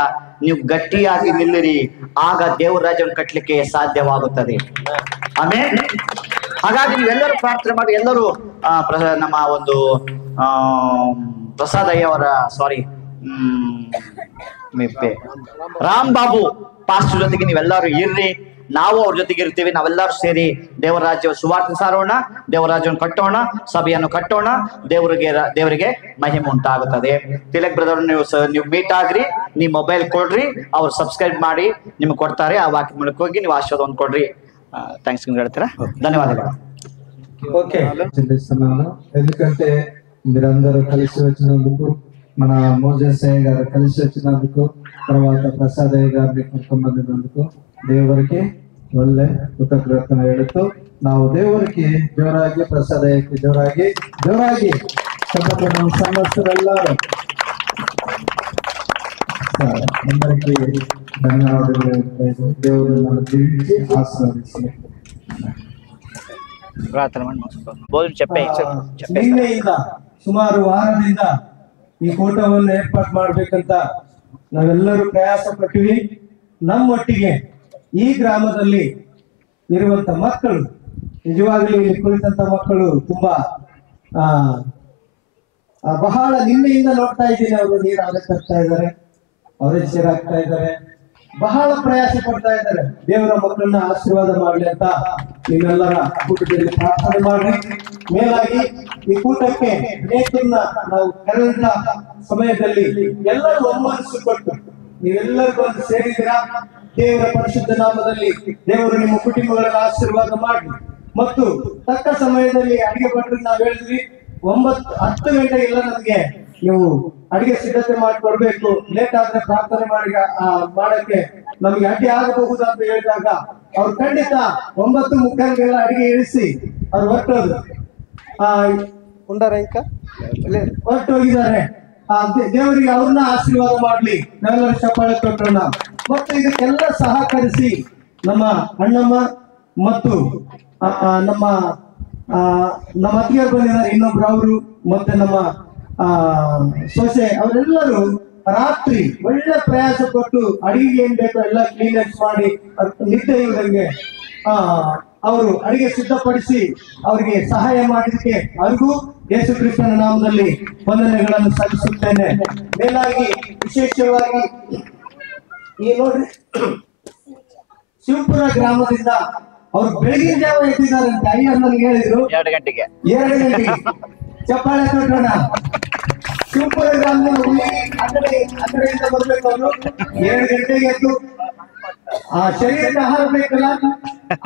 ನೀವು ಗಟ್ಟಿಯಾಗಿ ನಿಲ್ಲಿರಿ. ಆಗ ದೇವರ ರಾಜ್ಯವನ್ನು ಕಟ್ಟಲಿಕ್ಕೆ ಸಾಧ್ಯವಾಗುತ್ತದೆ. ಆಮೇಲೆ ಹಾಗಾಗಿ ನೀವೆಲ್ಲರೂ ಪ್ರಾರ್ಥನೆ ಮಾಡಿ. ಎಲ್ಲರೂ ನಮ್ಮ ಒಂದು ಪ್ರಸಾದ್ ಅಯ್ಯವರ ರಾಮ್ ಬಾಬು ಪಾಸ್ಟರ್ ಜೊತೆಗೆ ನೀವೆಲ್ಲರೂ ಇರ್ರಿ. ನಾವು ಅವ್ರ ಜೊತೆಗೆ ಇರ್ತೀವಿ. ನಾವೆಲ್ಲರೂ ಸೇರಿ ದೇವರ ರಾಜ್ಯ ಸುವಾರ್ತೆ ಸಾರೋಣ, ದೇವರ ರಾಜ್ಯವನ್ನು ಕಟ್ಟೋಣ, ಸಭೆಯನ್ನು ಕಟ್ಟೋಣ. ದೇವರಿಗೆ ಮಹಿಮೆ ಉಂಟಾಗುತ್ತದೆ. ತಿಲಕ್ ಬ್ರದರ್ ನೀವು ಮೀಟ್ ಆಗ್ರಿ, ನೀವು ಮೊಬೈಲ್ ಕೊಡ್ರಿ, ಅವ್ರು ಸಬ್ಸ್ಕ್ರೈಬ್ ಮಾಡಿ ನಿಮ್ಗೆ ಕೊಡ್ತಾರೆ. ಆ ವಾಕ್ಯ ಮೂಲಕ ಹೋಗಿ ನೀವು ಆಶೀರ್ವಾದವನ್ನು ಕೊಡ್ರಿ. థ్యాంక్స్ ಹೇಳ್ತೀರಾ? ధన్యవాదాలు. ఓకే, ఎందుకంటే మీరందరూ కలిసి వచ్చినందుకు, మన మోజేసయ్య గారు కలిసి వచ్చినందుకు, తర్వాత ప్రసాదయ్య గారిని కొంతమందినందుకు ದೇವರಿಗೆ ಒಳ್ಳೆ ಕೃತಜ್ಞತೆ ಹೇಳುತ್ತು. ನಾವು ದೇವರಿಗೆ ಜೋರಾಗಿ, ಪ್ರಸಾದಕ್ಕೆ ಜೋರಾಗಿ ಸಮಸ್ತರೆಲ್ಲರೂ అందరికీ ధన్యవాదాలు. దేవుడు మన జీవించి ఆశీర్వదించి ನಿನ್ನೆಯಿಂದ ಸುಮಾರು ವಾರದಿಂದ ಈ ಕೂಟವನ್ನು ಏರ್ಪಾటు ಮಾಡ್ಬೇಕಂತ ನಾವೆಲ್ಲರೂ ಪ್ರಯಾಸ ಪಟ್ಟಿವಿ. ನಮ್ಮೊಟ್ಟಿಗೆ ಈ ಗ್ರಾಮದಲ್ಲಿ ಇರುವಂತ ಮಕ್ಕಳು, ನಿಜವಾಗ್ಲೂ ಇಲ್ಲಿ ಕುಳಿತಂತ ಮಕ್ಕಳು ತುಂಬಾ ಬಹಳ ನಿನ್ನೆಯಿಂದ ನೋಡ್ತಾ ಇದ್ದೀನಿ. ಅವರು ನೀರು ಆಲೋಚಿಸ್ತಾ ಇದ್ದಾರೆ, ಅವರೇ ಸೇರಾಗ್ತಾ ಇದ್ದಾರೆ, ಬಹಳ ಪ್ರಯಾಸ ಪಡ್ತಾ ಇದ್ದಾರೆ. ದೇವರ ಮಕ್ಕಳನ್ನ ಆಶೀರ್ವಾದ ಮಾಡ್ಲಿ ಅಂತ ನಿಮ್ಮೆಲ್ಲರ ಕೂಟದಲ್ಲಿ ಪ್ರಾರ್ಥನೆ ಮಾಡಿ. ಮೇಲಾಗಿ ಈ ಕೂಟಕ್ಕೆ ನೇತೃತ್ವನ ನಾವು ಕರೆದ ಸಮಯದಲ್ಲಿ ಎಲ್ಲರೂ ಒಮ್ಮನಸ್ಸು ಕೊಟ್ಟು ನೀವೆಲ್ಲರೂ ಬಂದು ಸೇರಿದ್ದೀರಾ. ದೇವರ ಪರಿಶುದ್ಧ ನಾಮದಲ್ಲಿ ದೇವರು ನಿಮ್ಮ ಕುಟುಂಬಗಳನ್ನು ಆಶೀರ್ವಾದ ಮಾಡಿ. ಮತ್ತು ತಕ್ಕ ಸಮಯದಲ್ಲಿ ಅಡಿಗೆ ಭಟ್ರು ನಾವು ಹೇಳಿದ್ವಿ 9-10 ಗಂಟೆಗೆಲ್ಲ ನಮ್ಗೆ ನೀವು ಅಡಿಗೆ ಸಿದ್ಧತೆ ಮಾಡಿಕೊಡ್ಬೇಕು. ಲೇಟ್ ಆದ್ರೆ ಪ್ರಾರ್ಥನೆ ಮಾಡಕ್ಕೆ ನಮ್ಗೆ ಅಡ್ಡಿ ಆಗಬಹುದು ಅಂತ ಹೇಳಿದಾಗ ಅವ್ರು ಖಂಡಿತ 9:45 ಅಡಿಗೆ ಇಳಿಸಿ ಅವ್ರು ಹೊರಟೋಗಿದ್ದಾರೆ. ದೇವರಿಗೆ ಅವ್ರನ್ನ ಆಶೀರ್ವಾದ ಮಾಡ್ಲಿ. ನಾವೆಲ್ಲರೂ ಚಪ್ಪಾಳೆ ಕೊಟ್ಟೋಣ. ಮತ್ತು ಇದಕ್ಕೆಲ್ಲ ಸಹಕರಿಸಿ ನಮ್ಮ ಅಣ್ಣಮ್ಮ ಮತ್ತು ನಮ್ಮ ಅತ್ತಿಗೆ ಬಂದಿದ್ದಾರೆ ಇನ್ನೊಬ್ರು ಅವರು, ಮತ್ತೆ ನಮ್ಮ ಸೊಸೆ, ಅವರೆಲ್ಲರೂ ರಾತ್ರಿ ಒಳ್ಳೆ ಪ್ರಯಾಸ ಪಟ್ಟು ಅಡಿಗೆ ಏನ್ ಬೇಕೋ ಎಲ್ಲ ಕ್ಲೀನೆಸ್ ಮಾಡಿ ನಿದ್ದೆ ಇರುವಂಗೆ ಅವರು ಅಡಿಗೆ ಸಿದ್ಧಪಡಿಸಿ ಅವರಿಗೆ ಸಹಾಯ ಮಾಡಿದಕ್ಕೆ ಅವ್ರಿಗೂ ಯೇಸು ಕ್ರಿಸ್ತನ ನಾಮದಲ್ಲಿ ವಂದನೆಗಳನ್ನು ಸಲ್ಲಿಸುತ್ತೇನೆ. ಮೇಲಾಗಿ ವಿಶೇಷವಾಗಿ ಈ ನೋಡ್ರಿ, ಶಿವಪುರ ಗ್ರಾಮದಿಂದ ಅವ್ರು ಬೆಳಗಿನ ಜಾವ ಎದ್ದಿದ್ದಾರಂತೆ. ಅಯ್ಯ ನನಗೆ ಹೇಳಿದ್ರು 2 ಗಂಟೆಗೆ ಚಪ್ಪಾಳೆ ಕೊಟ್ಟೋಣ. ಶಿವಪುರ ಗ್ರಾಮದಿಂದ ಕಡೆಯಿಂದ ಬರ್ಬೇಕು. ಅವರು 2 ಗಂಟೆಗೆ ಎದ್ದು ಶರೀರದ ಆಹಾರ ಬೇಕಲ್ಲ,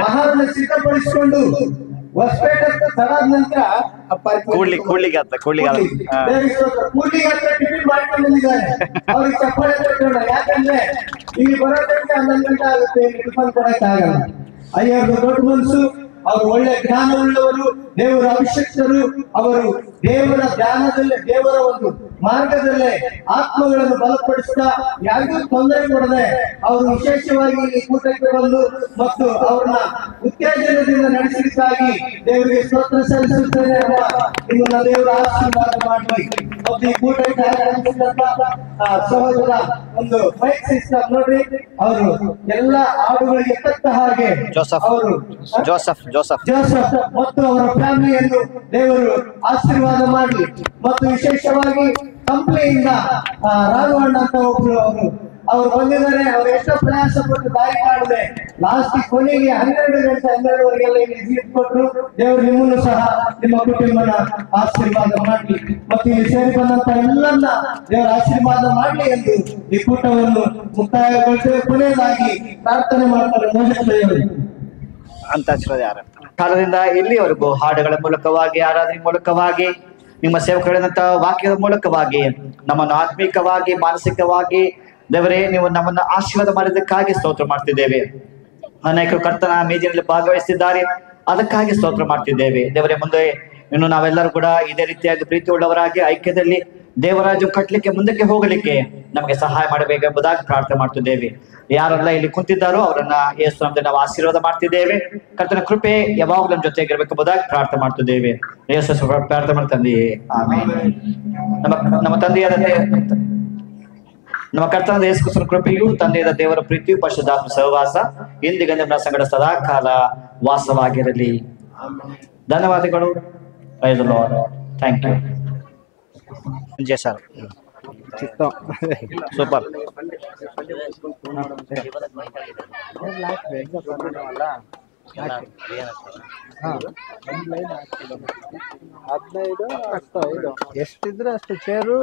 ಆಹಾರನ ಸಿದ್ಧಪಡಿಸಿಕೊಂಡು ಹೊಸಪೇಟೆ ತಡಾದ ನಂತರ ಕೂಡ್ಲಿಗೆ ಟಿಫಿನ್ ಮಾಡ್ಕೊಂಡು ಬಂದಿದ್ದಾರೆ. ಅವ್ರಿಗೆ ಚಪ್ಪಾಳೆ ಕೊಟ್ಟೋಣ. ಯಾಕಂದ್ರೆ ಇಲ್ಲಿ ಬರೋದಕ್ಕೆ 11 ಗಂಟೆ ಆಗುತ್ತೆ, ಟಿಫನ್ ಕೊಡಕ್ಕೆ ಆಗಲ್ಲ. ಅಯ್ಯವ್ರದ್ದು ದೊಡ್ಡ ಮನಸ್ಸು, ಅವರು ಒಳ್ಳೆ ಜ್ಞಾನವುಳ್ಳವರು, ದೇವರ ಅಭಿಷಕ್ತರು. ಅವರು ದೇವರ ಧ್ಯಾನದಲ್ಲೇ, ದೇವರ ಒಂದು ಮಾರ್ಗದಲ್ಲೇ ಆತ್ಮಗಳನ್ನು ಬಲಪಡಿಸ್ತಾ ಯಾರಿಗೂ ತೊಂದರೆ ಕೊಡದೆ ಅವರು ವಿಶೇಷವಾಗಿ ಈ ಕೂಟಕ್ಕೆ ಬಂದು ಮತ್ತು ಅವ್ರನ್ನ ಉತ್ತೇಜನದಿಂದ ನಡೆಸಲಿಕ್ಕಾಗಿ ದೇವರಿಗೆ ಸ್ತೋತ್ರ ಸಲ್ಲಿಸುತ್ತೇನೆ. ನಿಮ್ಮನ್ನ ದೇವರ ಆಶೀರ್ವಾದ ಮಾಡಲಿ. ಮತ್ತು ಈ ಕೂಟಕ್ಕೆ ಸಹೋದರ ಒಂದು ಮೈಕ್ ಸಿಸ್ಟಮ್ ನೋಡ್ರಿ, ಅವರು ಎಲ್ಲ ಹಾಡುಗಳಿಗೆ ತಕ್ಕ ಹಾಗೆ ಅವರು ಜೋಸಫ್ ಮತ್ತು ಅವರ ಫ್ಯಾಮಿಲಿಯನ್ನು ದೇವರು ಆಶೀರ್ವಾದ ಮಾಡಲಿ. ಮತ್ತು ವಿಶೇಷವಾಗಿ ಕಂಪ್ನಿಯಿಂದ ರಾಘವಣ್ಣ ಅಂತ ಒಬ್ರು ಅವರು ಬಂದಿದ್ದಾರೆ. ಅವ್ರು ಎಷ್ಟೋ ಪ್ರಯಾಸ ಪಟ್ಟು ದಾರಿ ಕಾಣದೆ ಲಾಸ್ಟ್ ಕೊನೆಗೆ 12 ಗಂಟೆ 12ವರೆಗೆಲ್ಲ ಇಲ್ಲಿ ಸೀಟ್ ಕೊಟ್ಟರು. ದೇವರು ನಿಮ್ಮನ್ನು ಸಹ ನಿಮ್ಮ ಕುಟುಂಬನ ಆಶೀರ್ವಾದ ಮಾಡಲಿ. ಮತ್ತು ಇಲ್ಲಿ ಸೇರಿ ಬಂದಂತ ಎಲ್ಲರನ್ನ ದೇವರ ಆಶೀರ್ವಾದ ಮಾಡಲಿ ಎಂದು ಈ ಕೂಟವನ್ನು ಮುಕ್ತಾಯಗೊಳಿಸಿ ಕೊನೆಯದಾಗಿ ಪ್ರಾರ್ಥನೆ ಮಾಡ್ತಾರೆ. ಕಾಲದಿಂದ ಇಲ್ಲಿವರೆಗೂ ಹಾಡುಗಳ ಮೂಲಕವಾಗಿ, ಆರಾಧನೆ ಮೂಲಕವಾಗಿ ನಿಮ್ಮ ಸೇವಕರಾದಂಥ ವಾಕ್ಯದ ಮೂಲಕವಾಗಿ ನಮ್ಮನ್ನು ಆತ್ಮಿಕವಾಗಿ ಮಾನಸಿಕವಾಗಿ ದೇವರೇ ನೀವು ನಮ್ಮನ್ನು ಆಶೀರ್ವಾದ ಮಾಡಿದ್ದಕ್ಕಾಗಿ ಸ್ತೋತ್ರ ಮಾಡ್ತಿದ್ದೇವೆ. ಅನೇಕರು ಕರ್ತನ ಮೇಜಿನಲ್ಲಿ ಭಾಗವಹಿಸಿದ್ದಾರೆ, ಅದಕ್ಕಾಗಿ ಸ್ತೋತ್ರ ಮಾಡ್ತಿದ್ದೇವೆ ದೇವರೇ. ಮುಂದೆ ಇನ್ನು ನಾವೆಲ್ಲರೂ ಕೂಡ ಇದೇ ರೀತಿಯಾಗಿ ಪ್ರೀತಿ ಉಳ್ಳವರಾಗಿ ಐಕ್ಯದಲ್ಲಿ ದೇವರಾಜ್ಯ ಕಟ್ಟಲಿಕ್ಕೆ ಮುಂದಕ್ಕೆ ಹೋಗಲಿಕ್ಕೆ ನಮಗೆ ಸಹಾಯ ಮಾಡಬೇಕೆಂಬುದಾಗಿ ಪ್ರಾರ್ಥನೆ ಮಾಡ್ತಿದ್ದೇವೆ. ಯಾರೆಲ್ಲ ಇಲ್ಲಿ ಕುಂತಿದ್ದಾರೋ ಅವರನ್ನ ಯೇಸು ನಾಮದಲ್ಲಿ ನಾವು ಆಶೀರ್ವಾದ ಮಾಡ್ತಿದ್ದೇವೆ. ಕರ್ತನ ಕೃಪೆ ಯಾವಾಗಲೂ ನಮ್ಮ ಜೊತೆಗಿರ್ಬೇಕೆಂಬುದಾಗಿ ಪ್ರಾರ್ಥನೆ ಮಾಡ್ತಿದ್ದೇವೆ. ಯೇಸು ಪ್ರಾರ್ಥನೆ ಮಾಡ್ತಂದೆಯೇ, ಆಮೆನ್. ನಮ್ಮ ತಂದೆಯಾದ ನಮ್ಮ ಕರ್ತನಾದ ಯೇಸು ಕ್ರಿಸ್ತನ ಕೃಪೆಯು, ತಂದೆಯಾದ ದೇವರ ಪ್ರೀತಿಯು, ಪರಿಶುದ್ಧಾತ್ಮ ಸಹವಾಸ ಇಂದಿಗೆ ನಮ್ಮ ಸಂಗಡ ಸದಾ ಕಾಲ ವಾಸವಾಗಿರಲಿ. ಧನ್ಯವಾದಗಳು. Praise the Lord. Thank you. Jaya sir, super. ಎಷ್ಟಿದ್ರೆ ಅಷ್ಟು ಚೇರು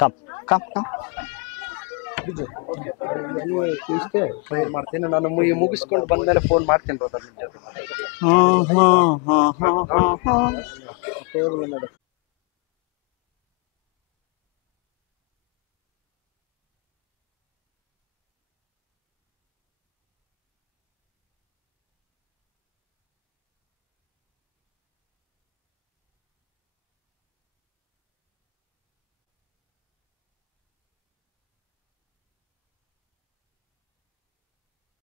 ಕಮ್ ಕಮ್ ಕಮ್ ಇಷ್ಟೇ ಟ್ರೈ ಮಾಡ್ತೀನಿ. ನಾನು ಮುಗಿಸ್ಕೊಂಡು ಬಂದ್ಮೇಲೆ ಫೋನ್ ಮಾಡ್ತೀನಿ ಬ್ರದರ್ ನಿಮ್ಮ ಜೊತೆ.